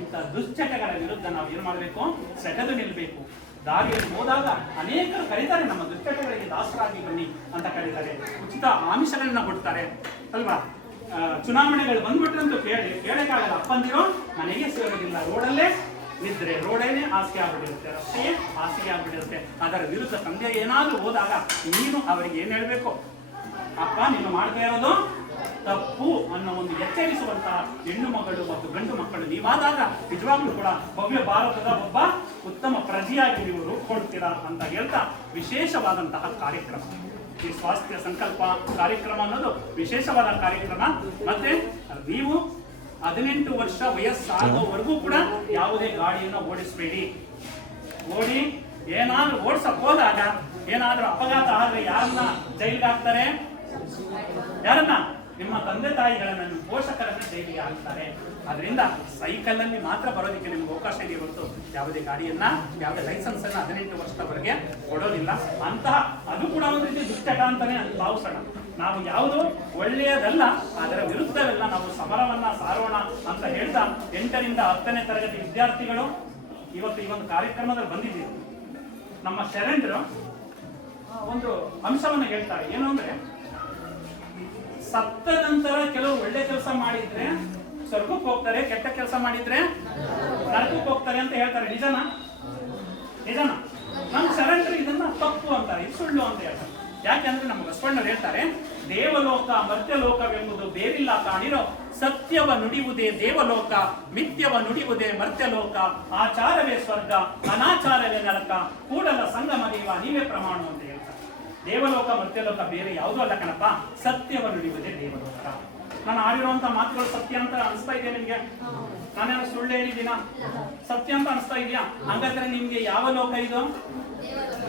ಇಂಥ ದುಶ್ಚಟಗಳ ವಿರುದ್ಧ ನಾವು ಏನ್ ಮಾಡ್ಬೇಕು? ಸೆಟೆದು ನಿಲ್ಬೇಕು. ದಾರಿಯಲ್ಲಿ ಹೋದಾಗ ಅನೇಕರು ಕರೀತಾರೆ, ನಮ್ಮ ದುಶ್ಚಟಗಳಿಗೆ ದಾಸರಾಗಿ ಬನ್ನಿ ಅಂತ ಕರೀತಾರೆ, ಉಚಿತ ಆಮಿಷಗಳನ್ನ ಕೊಡ್ತಾರೆ ಅಲ್ವಾ? ಚುನಾವಣೆಗಳು ಬಂದ್ಬಿಟ್ರಂತೂ ಕೇಳಕ್ಕಾಗಲ್ಲ, ಅಪ್ಪಂದಿರೋ ಮನೆಗೆ ಸೇರೋದಿಲ್ಲ, ರೋಡಲ್ಲೇ ನಿದ್ರೆ, ರೋಡೇನೆ ಹಾಸಿಗೆ ಆಗ್ಬಿಟ್ಟಿರುತ್ತೆ, ರಸ್ತೆಯೇ ಹಾಸಿಗೆ ಆಗ್ಬಿಟ್ಟಿರುತ್ತೆ. ಅದರ ವಿರುದ್ಧ ತಂದೆ ಏನಾದ್ರೂ ಹೋದಾಗ ನೀನು ಅವರಿಗೆ ಏನ್ ಹೇಳ್ಬೇಕು? ಅಪ್ಪ ನೀನು ಮಾಡ್ತಾ ಇರೋದು ತಪ್ಪು ಅನ್ನೋ ಒಂದು ಎಚ್ಚರಿಸುವಂತಹ ಹೆಣ್ಣು ಮಗಳು ಮತ್ತು ಗಂಡು ಮಕ್ಕಳು ನೀವಾದಾಗ ನಿಜವಾಗ್ಲೂ ಕೂಡ ಭವ್ಯ ಭಾರತದ ಒಬ್ಬ ಉತ್ತಮ ಪ್ರಜೆಯಾಗಿ ನೀವು ರೂಪುಕೊಳ್ತೀರಾ ಅಂತ ಹೇಳ್ತಾ ವಿಶೇಷವಾದಂತಹ ಕಾರ್ಯಕ್ರಮ ಈ ಸ್ವಾಸ್ಥ್ಯ ಸಂಕಲ್ಪ ಕಾರ್ಯಕ್ರಮ ಅನ್ನೋದು ವಿಶೇಷವಾದ ಕಾರ್ಯಕ್ರಮ. ಮತ್ತೆ ನೀವು 18 ವರ್ಷ ವಯಸ್ಸಾಗುವವರೆಗೂ ಕೂಡ ಯಾವುದೇ ಗಾಡಿಯನ್ನು ಓಡಿಸಬೇಡಿ. ಏನಾದ್ರೂ ಓಡಿಸಕ್ ಹೋದಾಗ ಏನಾದ್ರೂ ಅಪಘಾತ ಆದ್ರೆ ಯಾರನ್ನ ಜೈಲಿಗೆ ಹಾಕ್ತಾರೆ? ಯಾರನ್ನ? ನಿಮ್ಮ ತಂದೆ ತಾಯಿಗಳನ್ನ, ನಿಮ್ಮ ಪೋಷಕರನ್ನ ಜೈಲಿಗೆ ಹಾಕ್ತಾರೆ. ಅದರಿಂದ ಸೈಕಲ್ ಅಲ್ಲಿ ಮಾತ್ರ ಬರೋದಕ್ಕೆ ನಿಮ್ಗೆ ಅವಕಾಶ ಇದೆ ಹೊರತು ಯಾವುದೇ ಗಾಡಿಯನ್ನ, ಯಾವುದೇ ಲೈಸೆನ್ಸ್ ಅನ್ನ 18 ವರ್ಷದವರೆಗೆ ಕೊಡೋದಿಲ್ಲ. ಅಂತಹ ಅದು ಕೂಡ ಒಂದು ರೀತಿ ದುಶ್ಚಟ ಅಂತಾನೆ ಭಾವಿಸೋಣ. ನಾವು ಯಾವುದು ಒಳ್ಳೆಯದಲ್ಲ ಅದರ ವಿರುದ್ಧವೆಲ್ಲ ನಾವು ಸಮರವನ್ನ ಸಾರೋಣ ಅಂತ ಹೇಳ್ತಾ 8ರಿಂದ 10ನೇ ತರಗತಿ ವಿದ್ಯಾರ್ಥಿಗಳು ಇವತ್ತು ಈ ಒಂದು ಕಾರ್ಯಕ್ರಮದಲ್ಲಿ ಬಂದಿದ್ದೀವಿ. ನಮ್ಮ ಶರಣರು ಒಂದು ಅಂಶವನ್ನು ಹೇಳ್ತಾರೆ, ಏನು ಅಂದ್ರೆ ಸತ್ತ ನಂತರ ಕೆಲವು ಒಳ್ಳೆ ಕೆಲಸ ಮಾಡಿದ್ರೆ ಸ್ವರ್ಗಕ್ಕೆ ಹೋಗ್ತಾರೆ, ಕೆಟ್ಟ ಕೆಲಸ ಮಾಡಿದ್ರೆ ನರಕಕ್ಕೆ ಹೋಗ್ತಾರೆ ಅಂತ ಹೇಳ್ತಾರೆ. ನಿಜನಾ? ನಮ್ಮ ಶರಣರು ಇದನ್ನ ತಪ್ಪು ಅಂತಾರೆ, ಇದು ಸುಳ್ಳು ಅಂತ ಹೇಳ್ತಾರೆ. ಯಾಕೆಂದ್ರೆ ನಮ್ಮ ಬಸವಣ್ಣರು ಹೇಳ್ತಾರೆ, ದೇವಲೋಕ ಮರ್ತ್ಯಲೋಕವೆಂಬುದು ಬೇರಿಲ್ಲ ಕಾಣಿರೋ, ಸತ್ಯವ ನುಡಿಯುವುದೇ ದೇವಲೋಕ, ಮಿಥ್ಯವ ನುಡಿಯುವುದೇ ಮರ್ತ್ಯಲೋಕ, ಆಚಾರವೇ ಸ್ವರ್ಗ, ಅನಾಚಾರವೇ ನರಕ, ಕೂಡಲ ಸಂಗಮ ದೇವ ನೀವೇ ಪ್ರಮಾಣ ಅಂತ ಹೇಳ್ತಾರೆ. ದೇವಲೋಕ ಮರ್ತ್ಯಲೋಕ ಬೇರೆ ಯಾವುದೂ ಅಲ್ಲ ಕಣಪ್ಪ, ಸತ್ಯವ ನುಡಿಯುವುದೇ ದೇವಲೋಕ. ನಾನು ಆಡಿರುವಂತ ಮಾತುಗಳು ಸತ್ಯ ಅಂತ ಅನಿಸ್ತಾ ಇದೆಯಾ ನಿಮ್ಗೆ? ನಾನೇನು ಸುಳ್ಳು ಹೇಳಿದ್ದೀನ? ಸತ್ಯ ಅಂತ ಅನಿಸ್ತಾ ಇದೆಯಾ? ಹಾಗಾದ್ರೆ ನಿಮ್ಗೆ ಯಾವ ಲೋಕ ಇದು?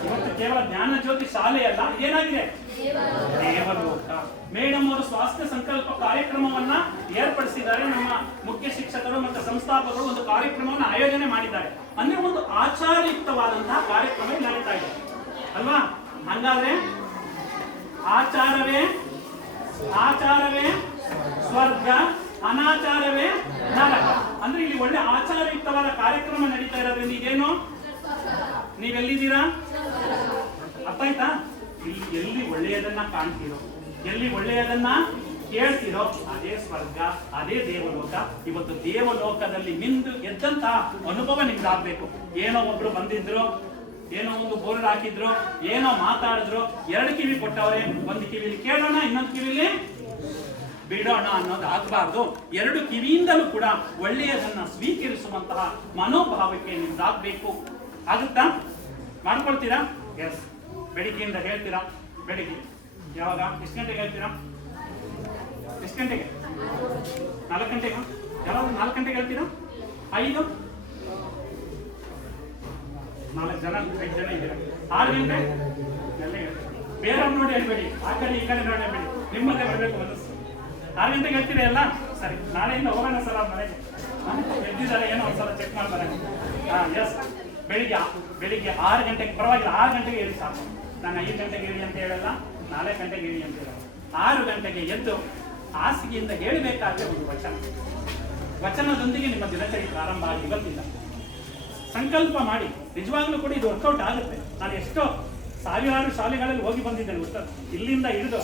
ಇವತ್ತು ಕೇವಲ ಜ್ಞಾನ ಜ್ಯೋತಿ ಶಾಲೆ ಅಲ್ಲ, ಏನಾಗಿದೆ? ದೇವಲೋಕ. ಮೇಡಮ್ ಅವರು ಸ್ವಾಸ್ಥ್ಯ ಸಂಕಲ್ಪ ಕಾರ್ಯಕ್ರಮವನ್ನ ಏರ್ಪಡಿಸಿದ್ದಾರೆ. ನಮ್ಮ ಮುಖ್ಯ ಶಿಕ್ಷಕರು ಮತ್ತು ಸಂಸ್ಥಾಪಕರು ಒಂದು ಕಾರ್ಯಕ್ರಮವನ್ನು ಆಯೋಜನೆ ಮಾಡಿದ್ದಾರೆ. ಅಂದ್ರೆ ಒಂದು ಆಚಾರಯುಕ್ತವಾದಂತಹ ಕಾರ್ಯಕ್ರಮ ನಡೀತಾ ಇದೆ ಅಲ್ವಾ? ಹಂಗಾದ್ರೆ ಆಚಾರವೇ ಸ್ವರ್ಗ, ಅನಾಚಾರವೇ ನರಕ. ಅಂದ್ರೆ ಇಲ್ಲಿ ಒಳ್ಳೆ ಆಚಾರಯುಕ್ತವಾದ ಕಾರ್ಯಕ್ರಮ ನಡೀತಾ ಇರೋದ್ರಿಂದ ಇದೇನು? ನೀವೆಲ್ಲಿದ್ದೀರಾ? ಅರ್ಥ ಆಯ್ತಾ? ಇಲ್ಲಿ ಎಲ್ಲಿ ಒಳ್ಳೆಯದನ್ನ ಕಾಣ್ತೀರೋ, ಎಲ್ಲಿ ಒಳ್ಳೆಯದನ್ನ ಕೇಳ್ತೀರೋ ಅದೇ ಸ್ವರ್ಗ, ಅದೇ ದೇವಲೋಕ. ಇವತ್ತು ದೇವಲೋಕದಲ್ಲಿ ಮಿಂದು ಎದ್ದಂತಹ ಅನುಭವ ನಿಮ್ದಾಗ್ಬೇಕು. ಏನೋ ಒಬ್ರು ಬಂದಿದ್ರು, ಏನೋ ಒಂದು ಬೋರ್ಡ್ ಹಾಕಿದ್ರು, ಏನೋ ಮಾತಾಡಿದ್ರು, 2 ಕಿವಿ ಕೊಟ್ಟವ್ರೆ, ಒಂದು ಕಿವಿಲಿ ಕೇಳೋಣ, ಇನ್ನೊಂದು ಕಿವಿಲಿ ಬಿಡೋಣ ಅನ್ನೋದು ಆಗಬಾರ್ದು. 2 ಕಿವಿಯಿಂದಲೂ ಕೂಡ ಒಳ್ಳೆಯದನ್ನ ಸ್ವೀಕರಿಸುವಂತಹ ಮನೋಭಾವಕ್ಕೆ ನಿಮ್ದಾಗಬೇಕು. ಆಗುತ್ತಾ? ಮಾಡ್ಕೊಳ್ತೀರಾ? ಎಸ್. ಬೆಳಿಗ್ಗೆಯಿಂದ ಹೇಳ್ತೀರಾ? ಬೆಳಿಗ್ಗೆ ಯಾವಾಗ? ಎಷ್ಟು ಗಂಟೆಗೆ ಹೇಳ್ತೀರಾ? ಎಷ್ಟು ಗಂಟೆಗೆ? 4 ಗಂಟೆಗೆ? ಯಾವಾಗ 4 ಗಂಟೆಗೆ ಹೇಳ್ತೀರಾ? 5 ಜನ 5 ಜನ ಇದ್ದೀರಾ? 6 ಗಂಟೆ ಎಲ್ಲ ಬೇರೆಯವ್ರು ನೋಡಿ ಹೇಳ್ಬೇಡಿ, ಆ ಕಡೆ ಈ ಕಡೆ ನೋಡಿ ಹೇಳ್ಬೇಡಿ, ನಿಮ್ಮಲ್ಲೇ ಬರಬೇಕು ಮನಸ್ಸು. 6 ಗಂಟೆಗೆ ಹೇಳ್ತೀರಾ ಎಲ್ಲ? ಸರಿ, ನಾಳೆಯಿಂದ ಹೋಗೋಣ ಸರ್ ಅವ್ರ ಮನೆಗೆ. ಎದ್ದಿದ್ದಾರೆ ಏನೋ ಒಂದ್ಸಲ ಚೆಕ್ ಮಾಡ್ತಾರೆ. ಎಸ್. ಬೆಳಿಗ್ಗೆ 6 ಗಂಟೆಗೆ, ಪರವಾಗಿಲ್ಲ 6 ಗಂಟೆಗೆ ಹೇಳಿ ಸಾಕು. ನಾನು 5 ಗಂಟೆಗೆ ಹೇಳಿ ಅಂತ ಹೇಳಲ್ಲ, 4 ಗಂಟೆಗೆ ಹೇಳಿ ಅಂತ ಹೇಳಲ್ಲ. 6 ಗಂಟೆಗೆ ಎದ್ದು ಹಾಸಿಗೆಯಿಂದ ಹೇಳಬೇಕಾದ್ರೆ ಒಂದು ವಚನದೊಂದಿಗೆ ನಿಮ್ಮ ದಿನಚರಿ ಪ್ರಾರಂಭ ಆಗಿ ಇವತ್ತಿಲ್ಲ ಸಂಕಲ್ಪ ಮಾಡಿ. ನಿಜವಾಗ್ಲೂ ಕೂಡ ಇದು ವರ್ಕೌಟ್ ಆಗುತ್ತೆ. ನಾನು ಎಷ್ಟೋ ಸಾವಿರಾರು ಶಾಲೆಗಳಲ್ಲಿ ಹೋಗಿ ಬಂದಿದ್ದೇನೆ. ಇಲ್ಲಿಂದ ಹಿಡಿದು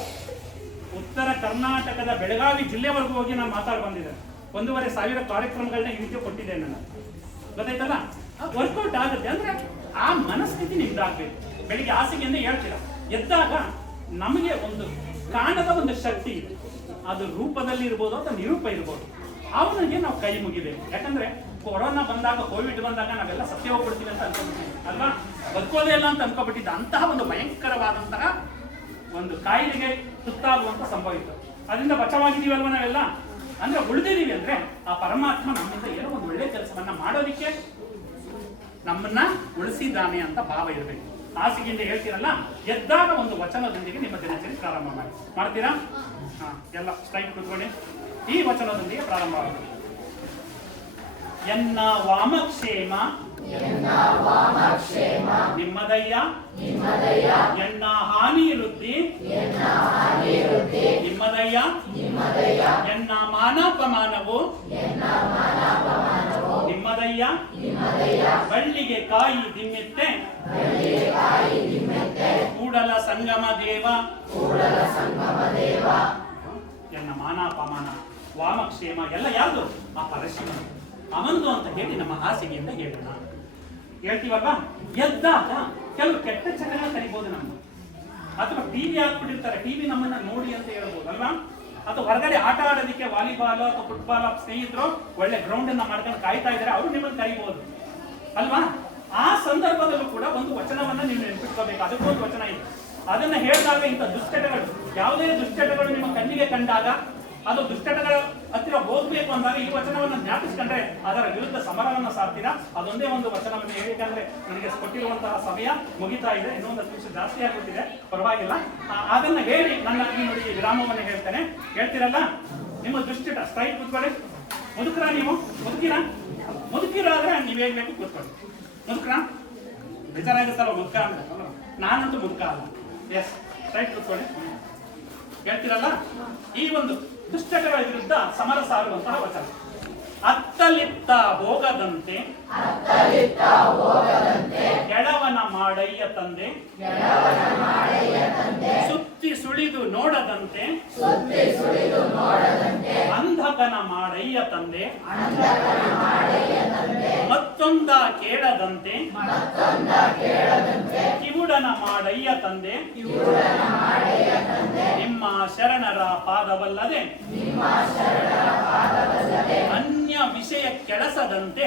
ಉತ್ತರ ಕರ್ನಾಟಕದ ಬೆಳಗಾವಿ ಜಿಲ್ಲೆವರೆಗೂ ಹೋಗಿ ನಾನು ಮಾತಾಡಿ ಬಂದಿದ್ದೇನೆ. 1,500 ಕಾರ್ಯಕ್ರಮಗಳನ್ನ ಈ ರೀತಿ ಕೊಟ್ಟಿದ್ದೇನೆ ನಾನು. ಗೊತ್ತಾಯ್ತಲ್ಲ? ವರ್ಕೌಟ್ ಆಗುತ್ತೆ. ಅಂದ್ರೆ ಆ ಮನಸ್ಥಿತಿ ನಿಮ್ದಾಗ್ಬೇಕು. ಬೆಳಿಗ್ಗೆ ಹಾಸಿಗೆಯಿಂದ ಹೇಳ್ತೀರಾ, ಎದ್ದಾಗ ನಮಗೆ ಒಂದು ಕಾಣದ ಒಂದು ಶಕ್ತಿ ಇದೆ. ಅದು ರೂಪದಲ್ಲಿ ಇರ್ಬೋದು ಅಥವಾ ನಿರೂಪ ಇರ್ಬೋದು. ಅವನಿಗೆ ನಾವು ಕೈ ಮುಗಿಬೇಕು. ಯಾಕಂದ್ರೆ ಕೊರೋನಾ ಬಂದಾಗ, ಕೋವಿಡ್ ಬಂದಾಗ ನಾವೆಲ್ಲ ಸತ್ಯ ಹೋಗ್ಬಿಡ್ತೀವಿ ಅಂತ ಅನ್ಕೊಂಡ್ಬಿಟ್ಟಿದ್ವಿ ಅಲ್ವಾ? ಬದುಕೋದೇ ಇಲ್ಲ ಅಂತ ಅನ್ಕೊಬಿಟ್ಟಿದ್ದ. ಅಂತಹ ಒಂದು ಭಯಂಕರವಾದಂತಹ ಒಂದು ಕಾಯಿಲೆಗೆ ತುತ್ತಾಗುವಂತ ಸಂಭವಿತ್ತು. ಅದರಿಂದ ಬಚಾವಾಗಿದ್ದೀವಲ್ವ ನಾವೆಲ್ಲ. ಅಂದ್ರೆ ಉಳಿದಿದ್ದೀವಿ ಅಂದ್ರೆ ಆ ಪರಮಾತ್ಮ ನಮ್ಮಿಂದ ಏನೋ ಒಂದು ಒಳ್ಳೆ ಕೆಲಸವನ್ನ ಮಾಡೋದಿಕ್ಕೆ ನಮ್ಮನ್ನ ಉಳಿಸಿದ್ದಾನೆ ಅಂತ ಭಾವ ಇರಬೇಕು. ಹಾಸಿಗೆಯಿಂದ ಹೇಳ್ತೀರಲ್ಲ, ಎದ್ದಾಗ ಒಂದು ವಚನದೊಂದಿಗೆ ನಿಮ್ಮ ದಿನಚರಿ ಪ್ರಾರಂಭ ಮಾಡ್ತೀರಾ? ಎಲ್ಲ ಸ್ಟ್ರೈಕ್ ಕೂತ್ಕೊಳ್ಳಿ. ಈ ವಚನದೊಂದಿಗೆ ಪ್ರಾರಂಭ ಆಗುತ್ತೆ. ಎನ್ನ ವಾಮಕ್ಷೇಮ ನಿಮ್ಮದಯ್ಯ, ಎನ್ನ ಹಾನಿ ವೃದ್ಧಿ ನಿಮ್ಮದಯ್ಯ, ಎನ್ನ ಮಾನಾಪಮಾನವು ನಿಮ್ಮದಯ್ಯ, ಬಳ್ಳಿಗೆ ಕಾಯಿ ದಿಮ್ಮೆತ್ತೆ ಕೂಡಲ ಸಂಗಮ ದೇವ, ಎನ್ನ ಮಾನಾಪಮಾನ ವಾಮಕ್ಷೇಮ ಎಲ್ಲ ಯಾವುದು? ಆ ಪರಶಿವ ಅವಂದು ಅಂತ ಹೇಳಿ ನಮ್ಮ ಹಾಸಿಗೆಯಿಂದ ಹೇಳೋಣ. ಹೇಳ್ತೀವಲ್ವಾ? ಎದ್ದಾಗ ಕೆಲವು ಕೆಟ್ಟ ಚಟಗಳ ಕರಿಬಹುದು ನಮ್ಮ, ಅಥವಾ ಟಿವಿ ಹಾಕ್ಬಿಟ್ಟಿರ್ತಾರೆ, ಟಿವಿ ನಮ್ಮನ್ನ ನೋಡಿ ಅಂತ ಹೇಳ್ಬೋದು ಅಲ್ವಾ? ಅಥವಾ ಹೊರಗಡೆ ಆಟ ಆಡೋದಕ್ಕೆ ವಾಲಿಬಾಲ್ ಅಥವಾ ಫುಟ್ಬಾಲ್ ಸ್ನೇಹಿತರು ಒಳ್ಳೆ ಗ್ರೌಂಡ್ ಅನ್ನ ಮಾಡ್ಕೊಂಡು ಕಾಯ್ತಾ ಇದ್ದಾರೆ, ಅವರು ನಿಮ್ಮನ್ನು ಕರಿಬಹುದು ಅಲ್ವಾ? ಆ ಸಂದರ್ಭದಲ್ಲೂ ಕೂಡ ಒಂದು ವಚನವನ್ನ ನೀವು ನೆನಪಿಟ್ಕೋಬೇಕು. ಅದಕ್ಕೊಂದು ವಚನ ಇದೆ. ಅದನ್ನ ಹೇಳಿದಾಗ ಇಂಥ ದುಶ್ಚಟಗಳು, ಯಾವುದೇ ದುಶ್ಚಟಗಳು ನಿಮ್ಮ ಕಣ್ಣಿಗೆ ಕಂಡಾಗ, ಅದು ದುಶ್ಚಟಗಳ ಹತ್ತಿರ ಹೋಗ್ಬೇಕು ಅಂದಾಗ ಈ ವಚನವನ್ನು ಜ್ಞಾಪಿಸ್ಕೊಂಡ್ರೆ ಅದರ ವಿರುದ್ಧ ಸಮರವನ್ನ ಸಾರ್ತೀರಾ. ಅದೊಂದೇ ಒಂದು ವಚನವನ್ನು ಹೇಳಿಕಂದ್ರೆ ನನಗೆ ಕೊಟ್ಟಿರುವಂತಹ ಸಮಯ ಮುಗಿತಾ ಇದೆ, ಇನ್ನೊಂದು ನಿಮಿಷ ಜಾಸ್ತಿ ಆಗ್ಬಿಟ್ಟಿದೆ, ಪರವಾಗಿಲ್ಲ. ಅದನ್ನ ಹೇಳಿ ನನ್ನ ಈ ನೋಡಿ ವಿರಾಮವನ್ನು ಹೇಳ್ತೇನೆ. ಹೇಳ್ತೀರಲ್ಲ, ನಿಮ್ಮ ದುಶ್ಚಟ ಸ್ಟ್ರೈಕ್ ಕೂತ್ಕೊಳ್ಳಿ. ಮುದುಕರ ನೀವು? ಮುದುಕಿರಾದ್ರೆ ನೀವ್ ಹೇಳ್ಬೇಕು, ಕೂತ್ಕೊಳ್ಳಿ. ಮುದುಕರ ಬೇಜಾರಾಗುತ್ತಲ್ಲ ಮುದುಕ ಅಂದ್ರೆ, ನಾನಂತೂ ಮುದುಕ ಅಲ್ಲ. ಎಸ್, ಸ್ಟ್ರೈಕ್ ಕೂತ್ಕೊಳ್ಳಿ. ಹೇಳ್ತೀರಲ್ಲ, ಈ ಒಂದು ದುಷ್ಟಗಳ ವಿರುದ್ಧ ಸಮರ ಸಾರುವಂತಹ ವಚನ. ಅತ್ತಲಿತ್ತ ಹೋಗದಂತೆ ಕೆಳವನ ಮಾಡಯ್ಯ ತಂದೆ, ಸುತ್ತಿ ಸುಳಿದು ನೋಡದಂತೆ ಅಂಧಕನ ಮಾಡಯ್ಯ ತಂದೆ, ಮತ್ತೊಂದ ಕೇಳದಂತೆ ಕಿವುಡನ ಮಾಡಯ್ಯ ತಂದೆ, ನಿಮ್ಮ ಶರಣರ ಪಾದವಲ್ಲದೆ ಅನ್ಯ ವಿಷಯ ಕೆಳಸದಂತೆ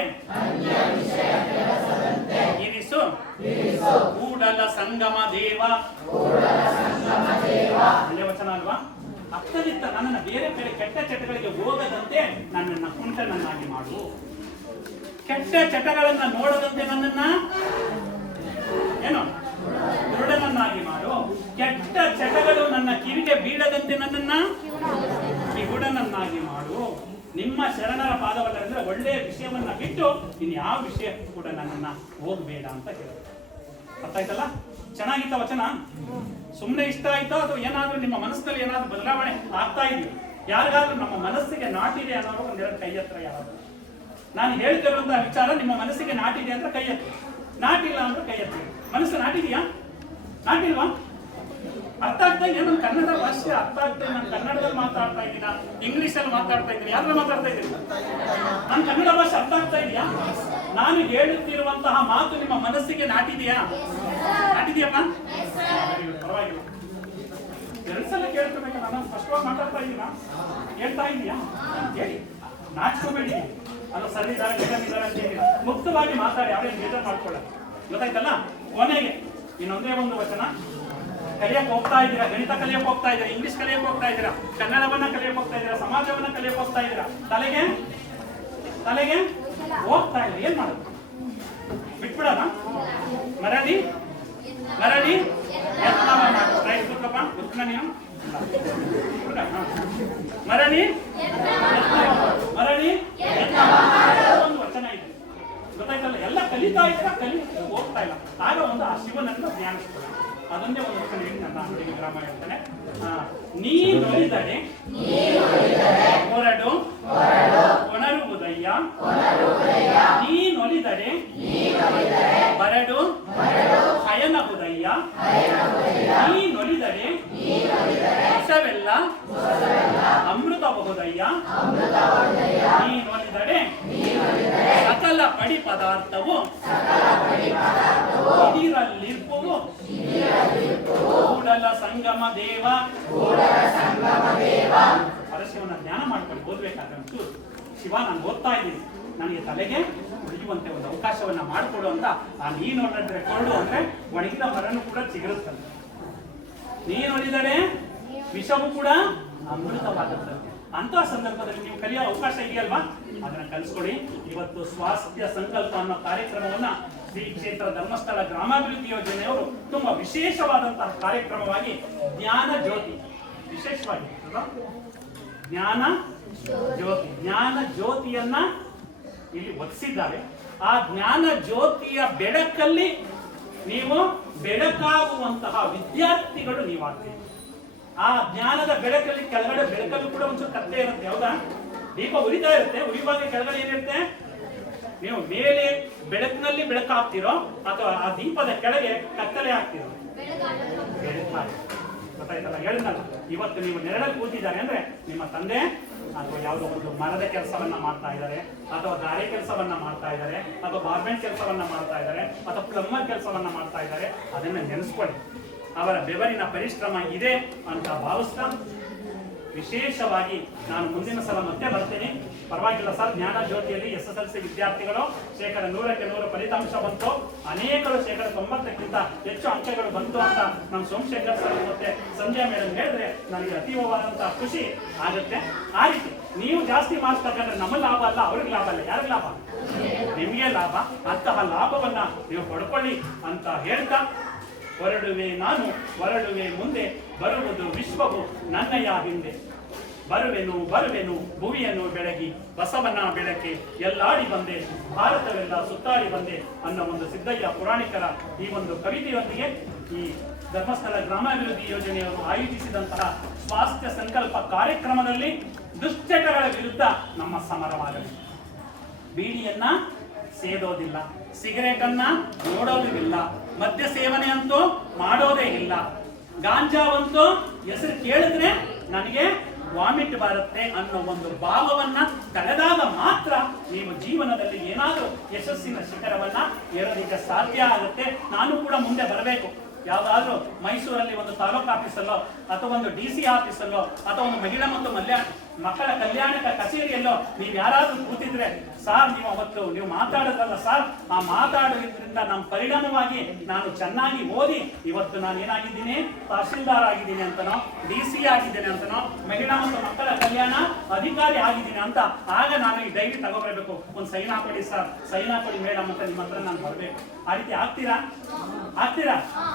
ಇರಿಸು ಕೂಡಲ ಸಂಗಮ ದೇವ. ಒಳ್ಳೆ ವಚನ ಅಲ್ವಾ? ಅತ್ತಲಿತ್ತ ನನ್ನನ್ನು ಬೇರೆ ಬೇರೆ ಕೆಟ್ಟ ಚಟಗಳಿಗೆ ಹೋಗದಂತೆ ನನ್ನನ್ನು ಕುಂಟನನ್ನಾಗಿ ಮಾಡು, ಕೆಟ್ಟ ಚಟಗಳನ್ನ ನೋಡದಂತೆ ನನ್ನನ್ನ ಏನು ದೃಢನನ್ನಾಗಿ ಮಾಡು, ಕೆಟ್ಟ ಚಟಗಳು ನನ್ನ ಕಿವಿಗೆ ಬೀಳದಂತೆ ನನ್ನನ್ನ ಕಿವುಡನನ್ನಾಗಿ ಮಾಡು. ನಿಮ್ಮ ಶರಣರ ಪಾದವಲ್ಲ ಅಂದ್ರೆ ಒಳ್ಳೆಯ ವಿಷಯವನ್ನ ಬಿಟ್ಟು ಇನ್ಯಾವ ವಿಷಯಕ್ಕೂ ಕೂಡ ನನ್ನನ್ನ ಹೋಗ್ಬೇಡ ಅಂತ ಹೇಳಿ. ಅರ್ಥ ಆಯ್ತಲ್ಲ? ಚೆನ್ನಾಗಿತ್ತ ವಚನ? ಸುಮ್ಮನೆ ಇಷ್ಟ ಆಯ್ತಾ ಅಥವಾ ಏನಾದ್ರೂ ನಿಮ್ಮ ಮನಸ್ಸಿನಲ್ಲಿ ಏನಾದ್ರೂ ಬದಲಾವಣೆ ಆಗ್ತಾ ಇದೆಯಾ? ಯಾರಿಗಾದ್ರೂ ನಮ್ಮ ಮನಸ್ಸಿಗೆ ನಾಟಿದೆ ಅನ್ನೋರು ಒಂದೆರಡು ಕೈ ಹತ್ರ ಯಾರು? ನಾನು ಹೇಳ್ತಿರುವಂತಹ ವಿಚಾರ ನಿಮ್ಮ ಮನಸ್ಸಿಗೆ ನಾಟಿದೆ ಅಂದ್ರೆ ಕೈ ಎತ್ತಿ, ನಾಟಿಲ್ಲ ಅಂದ್ರೆ ಕೈ ಎತ್ತಿ. ಮನಸ್ಸು ನಾಟಿದೆಯಾ? ನಾಟಿಲ್ವಾ? ಅರ್ಥ ಆಗ್ತಾ ಇದೆಯಾ? ನನ್ನ ಕನ್ನಡ ಭಾಷೆ ಅರ್ಥ ಆಗ್ತಾ ಇದೆ. ನಾನು ಕನ್ನಡದಲ್ಲಿ ಮಾತಾಡ್ತಾ ಇದ್ದೀನ, ಇಂಗ್ಲಿಷ್ ಅಲ್ಲಿ ಮಾತಾಡ್ತಾ ಇದ್ದೀನಿ, ಯಾರು ಮಾತಾಡ್ತಾ ಇದ್ದೀನಿ? ನನ್ನ ಕನ್ನಡ ಭಾಷೆ ಅರ್ಥ ಆಗ್ತಾ ಇದೆಯಾ? ನಾನು ಹೇಳುತ್ತಿರುವಂತಹ ಮಾತು ನಿಮ್ಮ ಮನಸ್ಸಿಗೆ ನಾಟಿದೆಯಾ? ನಾಟಿದೆಯಪ್ಪ? ಪರವಾಗಿಲ್ಲ, ಎರಡು ಸಲ ಕೇಳ್ಕೋಬೇಕ. ನಾನು ಸ್ಪಷ್ಟವಾಗಿ ಮಾತಾಡ್ತಾ ಇದ್ದೀನ, ಹೇಳ್ತಾ ಇದೀಯಾ? ಹೇಳಿ, ನಾಚ್ಕೋಬೇಡಿ. ಅದು ಸರಿದಾರ ಬೇಜಾರಿದಾರ ಅಂತ ಹೇಳಿ ಮುಕ್ತವಾಗಿ ಮಾತಾಡಿ, ಯಾವ್ದೇನು ಬೇಜಾರು ಮಾಡ್ಕೊಳ್ಳ. ಗೊತ್ತಾಯ್ತಲ್ಲ? ಕೊನೆಗೆ ಇನ್ನೊಂದೇ ಒಂದು ವಚನ. ಕಲಿಯಕ್ಕೆ ಹೋಗ್ತಾ ಇದ್ದೀರಾ, ಗಣಿತ ಕಲಿಯಕ್ಕೆ ಹೋಗ್ತಾ ಇದ್ದೀರಾ, ಇಂಗ್ಲಿಷ್ ಕಲಿಯಕ್ಕೆ ಹೋಗ್ತಾ ಇದ್ದೀರಾ, ಕನ್ನಡವನ್ನ ಕಲಿಯಕ್ಕೆ ಹೋಗ್ತಾ ಇದ್ದೀರಾ, ಸಮಾಜವನ್ನ ಕಲಿಯಕ್ಕೆ ಹೋಗ್ತಾ ಇದ್ದೀರಾ, ತಲೆಗೆ ಹೋಗ್ತಾ ಇಲ್ಲ. ಏನ್ ಮಾಡೋದು? ಬಿಟ್ಬಿಡೋಣ? ಮರಳಿ ನೀವು ಮರಳಿ ಒಂದು ವಚನ ಇದೆ, ಗೊತ್ತಾಯ್ತಲ್ಲ? ಎಲ್ಲ ಕಲಿತಾ ಇದ್ರೆ ಹೋಗ್ತಾ ಇಲ್ಲ. ಆಗ ಒಂದು ಆ ಶಿವನನ್ನು ಧ್ಯಾನಿಸ್ತಾರೆ. ಅದೊಂದೇ ಒಂದು ವಚನ ಹೇಳಿ ನನ್ನ ಹುಡುಗಿ ಗ್ರಾಮ ಹೇಳ್ತಾನೆ. ನೀನೊಲಿದಡೆ ಹೊರಡು ಕೊನರುವುದಯ್ಯ, ನೀನೊಲಿದಡೆ ಬರಡು ಹಯನಬುದಯ್ಯ, ನೀನೊಲಿದಡೆ ವಿಷವೆಲ್ಲ ಅಮೃತಬಹುದಯ್ಯ, ನೀನೊಲಿದಡೆ ಸಕಲ ಪಡಿ ಪದಾರ್ಥವು ಇದಿರಲ್ಲಿರ್ಪುವು ಕೂಡಲ ಸಂಗಮ ದೇವ. ಪರಶಿವನ ಧ್ಯಾನ ಮಾಡ್ಕೊಂಡು ಓದ್ಬೇಕಾದಂತೂ, ಶಿವ ನಾನು ಓದ್ತಾ ಇದ್ದೀನಿ, ನನಗೆ ತಲೆಗೆ ಉಳಿಯುವಂತೆ ಒಂದು ಅವಕಾಶವನ್ನ ಮಾಡಿಕೊಡು ಅಂತ ಆ ನೀನೊಲಿದ್ರೆ ಕೊರಡು ಅಂದ್ರೆ ಒಣಗಿದ ಮರನು ಕೂಡ ಚಿಗುರುತ್ತಂತೆ, ನೀನೊಲಿದರೆ ವಿಷವು ಕೂಡ ಅಮೃತವಾಗುತ್ತದೆ. ಅಂತ ಸಂದರ್ಭದಲ್ಲಿ ನೀವು ಕಲಿಯೋ ಅವಕಾಶ ಇದೆಯಲ್ವಾ? ಅದನ್ನ ಕಲಿಸ್ಕೊಳ್ಳಿ. ಇವತ್ತು ಸ್ವಾಸ್ಥ್ಯ ಸಂಕಲ್ಪ ಅನ್ನೋ ಕಾರ್ಯಕ್ರಮವನ್ನ ಶ್ರೀ ಕ್ಷೇತ್ರ ಧರ್ಮಸ್ಥಳ ಗ್ರಾಮಾಭಿವೃದ್ಧಿ ಯೋಜನೆಯವರು ತುಂಬಾ ವಿಶೇಷವಾದಂತಹ ಕಾರ್ಯಕ್ರಮವಾಗಿ ಜ್ಞಾನ ಜ್ಯೋತಿ, ವಿಶೇಷವಾಗಿ ಜ್ಞಾನ ಜ್ಯೋತಿಯನ್ನ ಇಲ್ಲಿ ಒದಿಸಿದ್ದಾರೆ. ಆ ಜ್ಞಾನ ಜ್ಯೋತಿಯ ಬೆಳಕಲ್ಲಿ ನೀವು ಬೆಳಕಾಗುವಂತಹ ವಿದ್ಯಾರ್ಥಿಗಳು ನೀವಾಗ್ತೀರಿ. ಆ ಜ್ಞಾನದ ಬೆಳಕಲ್ಲಿ ಕೆಳಗಡೆ ಬೆಳಕಲ್ಲೂ ಕೂಡ ಒಂಚೂರು ಕತ್ತೆ ಇರುತ್ತೆ, ಹೌದಾ? ದೀಪ ಉರಿತಾ ಇರುತ್ತೆ, ಉರಿಯುವಾಗ ಕೆಳಗಡೆ ಏನಿರುತ್ತೆ? ನೀವು ಮೇಲೆ ಬೆಳಕಿನಲ್ಲಿ ಬೆಳಕಾಗ್ತಿರೋ ಅಥವಾ ಆ ದೀಪದ ಕೆಳಗೆ ಕತ್ತಲೆ ಆಗ್ತಿರೋ? ಗೊತ್ತಾಯ್ತಲ್ಲ, ಹೇಳಿದ್ನಲ್ಲ. ಇವತ್ತು ನೀವು ನೆರಳಲ್ಲಿ ಕೂತಿದ್ದಾರೆ ಅಂದ್ರೆ ನಿಮ್ಮ ತಂದೆ ಅಥವಾ ಯಾವುದೋ ಒಂದು ಮರದ ಕೆಲಸವನ್ನ ಮಾಡ್ತಾ ಇದ್ದಾರೆ, ಅಥವಾ ಗಾರೆ ಕೆಲಸವನ್ನ ಮಾಡ್ತಾ ಇದ್ದಾರೆ, ಅಥವಾ ಗಾರ್ಮೆಂಟ್ ಕೆಲಸವನ್ನ ಮಾಡ್ತಾ ಇದ್ದಾರೆ, ಅಥವಾ ಪ್ಲಂಬರ್ ಕೆಲಸವನ್ನ ಮಾಡ್ತಾ ಇದ್ದಾರೆ. ಅದನ್ನ ನೆನೆಸ್ಕೊಳ್ಳಿ, ಅವರ ಬೆವರಿನ ಪರಿಶ್ರಮ ಇದೆ ಅಂತ ಭಾವಿಸ್ತಾ ವಿಶೇಷವಾಗಿ ನಾನು ಮುಂದಿನ ಸಲ ಮತ್ತೆ ಬರ್ತೇನೆ. ಪರವಾಗಿಲ್ಲ ಸರ್, ಜ್ಞಾನ ಜ್ಯೋತಿಯಲ್ಲಿ SSLC ವಿದ್ಯಾರ್ಥಿಗಳು 100% ಫಲಿತಾಂಶ ಬಂತು, ಅನೇಕರು 90%ಕ್ಕಿಂತ ಹೆಚ್ಚು ಅಂಕಗಳು ಬಂತು ಅಂತ ನಮ್ಮ ಸೋಮಶೇಖರ್ ಸರ್ ಮತ್ತೆ ಸಂಜಯ್ ಮೇಡಮ್ ಹೇಳಿದ್ರೆ ನನಗೆ ಅತೀವವಾದಂತಹ ಖುಷಿ ಆಗುತ್ತೆ. ಆ ರೀತಿ ನೀವು ಜಾಸ್ತಿ ಮಾರ್ಕ್ಸ್ ತಗೊಂಡ್ರೆ ನಮ್ಮ ಲಾಭ ಅಲ್ಲ, ಅವ್ರಿಗೆ ಲಾಭ ಅಲ್ಲ, ಯಾರಿಗೆ ಲಾಭ? ನಿಮಗೆ ಲಾಭ. ಅಂತಹ ಲಾಭವನ್ನ ನೀವು ಪಡ್ಕೊಳ್ಳಿ ಅಂತ ಹೇಳ್ತಾ ಹೊರಡುವೆ ನಾನು, ಹೊರಡುವೆ ಮುಂದೆ, ಬರುವುದು ವಿಶ್ವವು ನನ್ನಯ ಹಿಂದೆ. ಬರುವೆನು ಭುವಿಯನ್ನು ಬೆಳಗಿ, ಬಸವನ ಬೆಳಕೆ ಎಲ್ಲಾಡಿ ಬಂದೆ, ಭಾರತವೆಲ್ಲ ಸುತ್ತಾಡಿ ಬಂದೆ ಅನ್ನೋ ಒಂದು ಸಿದ್ದಯ್ಯ ಪುರಾಣಿಕರ ಈ ಒಂದು ಕವಿತೆಯೊಂದಿಗೆ ಈ ಧರ್ಮಸ್ಥಳ ಗ್ರಾಮಾಭಿವೃದ್ಧಿ ಯೋಜನೆಯವರು ಆಯೋಜಿಸಿದಂತಹ ಸ್ವಾಸ್ಥ್ಯ ಸಂಕಲ್ಪ ಕಾರ್ಯಕ್ರಮದಲ್ಲಿ ದುಶ್ಚಟಗಳ ವಿರುದ್ಧ ನಮ್ಮ ಸಮರವಾಗಬೇಕು. ಬೀಡಿಯನ್ನ ಸೇದೋದಿಲ್ಲ, ಸಿಗರೇಟ್ ಅನ್ನ ನೋಡೋದಿಲ್ಲ, ಮದ್ಯ ಸೇವನೆ ಅಂತೂ ಮಾಡೋದೇ ಇಲ್ಲ, ಗಾಂಜಾವಂತೂ ಹೆಸರು ಕೇಳಿದ್ರೆ ನನಗೆ ವಾಮಿಟ್ ಬರುತ್ತೆ ಅನ್ನೋ ಒಂದು ಭಾವವನ್ನ ತಳೆದಾಗ ಮಾತ್ರ ನೀವು ಜೀವನದಲ್ಲಿ ಏನಾದರೂ ಯಶಸ್ಸಿನ ಶಿಖರವನ್ನ ಏರೋದಕ್ಕೆ ಸಾಧ್ಯ ಆಗುತ್ತೆ. ನಾನು ಕೂಡ ಮುಂದೆ ಬರಬೇಕು. ಯಾವ್ದಾದ್ರು ಮೈಸೂರಲ್ಲಿ ಒಂದು ತಾಲೂಕು ಆಫೀಸಲ್ಲೋ ಅಥವಾ ಒಂದು DC ಆಫೀಸಲ್ಲೋ ಅಥವಾ ಒಂದು ಮಹಿಳಾ ಮತ್ತು ಮಕ್ಕಳ ಕಲ್ಯಾಣ ಕಚೇರಿಯಲ್ಲೋ ನೀವು ಯಾರಾದ್ರೂ ಕೂತಿದ್ರೆ, ಸಾರ್ ನೀವು ಅವತ್ತು ನೀವು ಮಾತಾಡೋದಲ್ಲ ಸಾರ್, ಆ ಮಾತಾಡೋದ್ರಿಂದ ನಮ್ಮ ಪರಿಣಾಮವಾಗಿ ನಾನು ಚೆನ್ನಾಗಿ ಓದಿ ಇವತ್ತು ನಾನು ಏನಾಗಿದ್ದೀನಿ, ತಹಶೀಲ್ದಾರ್ ಆಗಿದ್ದೀನಿ ಅಂತನೋ, DC ಆಗಿದ್ದೇನೆ ಅಂತನೋ, ಮಹಿಳಾ ಮತ್ತು ಮಕ್ಕಳ ಕಲ್ಯಾಣ ಅಧಿಕಾರಿ ಆಗಿದ್ದೀನಿ ಅಂತ, ಆಗ ನಾನು ಈ ಡೈರಿ ತಗೋಬರ್ಬೇಕು, ಒಂದು ಸೈನ್ ಹಾಕೊಡಿ ಸರ್, ಸೈನ್ ಹಾಕೊಡಿ ಮೇಡಮ್ ಅಂತ ನಿಮ್ಮ ಹತ್ರ ನಾನು ಬರಬೇಕು. ಆ ರೀತಿ ಆಗ್ತೀರಾ?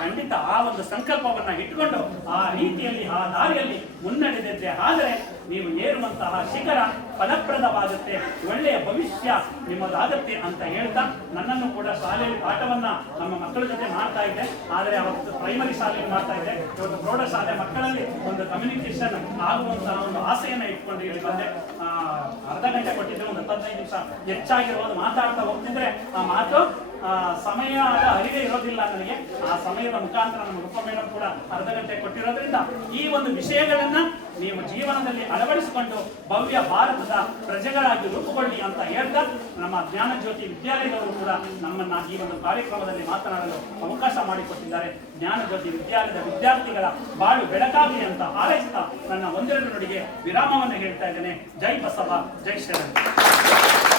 ಖಂಡಿತ. ಆ ಒಂದು ಸಂಕಲ್ಪವನ್ನ ಇಟ್ಕೊಂಡು ಆ ರೀತಿಯಲ್ಲಿ ಆ ದಾರಿಯಲ್ಲಿ ಮುನ್ನಡೆದಿದ್ದೆ ಆದರೆ ನೀವು ಏರುವಂತಹ ಶಿಖರ ಫಲಪ್ರದವಾಗುತ್ತೆ, ಒಳ್ಳೆಯ ಭವಿಷ್ಯ ನಿಮ್ಮದಾಗುತ್ತೆ ಅಂತ ಹೇಳ್ತಾ ನನ್ನನ್ನು ಕೂಡ ಶಾಲೆಯಲ್ಲಿ ಪಾಠವನ್ನ ನಮ್ಮ ಮಕ್ಕಳ ಜೊತೆ ಮಾಡ್ತಾ ಇದ್ದೆ. ಆದರೆ ಅವತ್ತು ಪ್ರೈಮರಿ ಶಾಲೆಯಲ್ಲಿ ಮಾಡ್ತಾ ಇದ್ದೆ. ಇವತ್ತು ಪ್ರೌಢಶಾಲೆ ಮಕ್ಕಳಲ್ಲಿ ಒಂದು ಕಮ್ಯುನಿಕೇಶನ್ ಆಗುವಂತಹ ಒಂದು ಆಸೆಯನ್ನ ಇಟ್ಕೊಂಡು ಇಲ್ಲಿ ಬಂದೆ. ಅರ್ಧ ಗಂಟೆ ಕೊಟ್ಟಿದ್ದೆ, ಒಂದು 15 ನಿಮಿಷ ಹೆಚ್ಚಾಗಿರೋದು ಮಾತಾಡ್ತಾ ಹೋಗ್ತಿದ್ರೆ ಆ ಮಾತು ಸಮಯದ ಅರಿವೇ ಇರೋದಿಲ್ಲ ನನಗೆ. ಆ ಸಮಯದ ಮುಖಾಂತರ ನಮ್ಮ ರೂಪ ಮೇಡಮ್ ಕೂಡ ಅರ್ಧ ಗಂಟೆ ಕೊಟ್ಟಿರೋದ್ರಿಂದ ಈ ಒಂದು ವಿಷಯಗಳನ್ನ ನೀವು ಜೀವನದಲ್ಲಿ ಅಳವಡಿಸಿಕೊಂಡು ಭವ್ಯ ಭಾರತದ ಪ್ರಜೆಗಳಾಗಿ ರೂಪುಗೊಳ್ಳಿ ಅಂತ ಹೇಳ್ತಾ ನಮ್ಮ ಜ್ಞಾನ ಜ್ಯೋತಿ ವಿದ್ಯಾಲಯದವರು ಕೂಡ ನಮ್ಮನ್ನ ಈ ಒಂದು ಕಾರ್ಯಕ್ರಮದಲ್ಲಿ ಮಾತನಾಡಲು ಅವಕಾಶ ಮಾಡಿಕೊಟ್ಟಿದ್ದಾರೆ. ಜ್ಞಾನ ಜ್ಯೋತಿ ವಿದ್ಯಾಲಯದ ವಿದ್ಯಾರ್ಥಿಗಳ ಬಾಳು ಬೆಳಕಾಗಲಿ ಅಂತ ಹಾರೈಸ್ತಾ ನನ್ನ ಒಂದೆರಡು ನುಡಿಗೆ ವಿರಾಮವನ್ನು ಹೇಳ್ತಾ ಇದ್ದೇನೆ. ಜೈ ಬಸವ, ಜೈ ಶರಣ.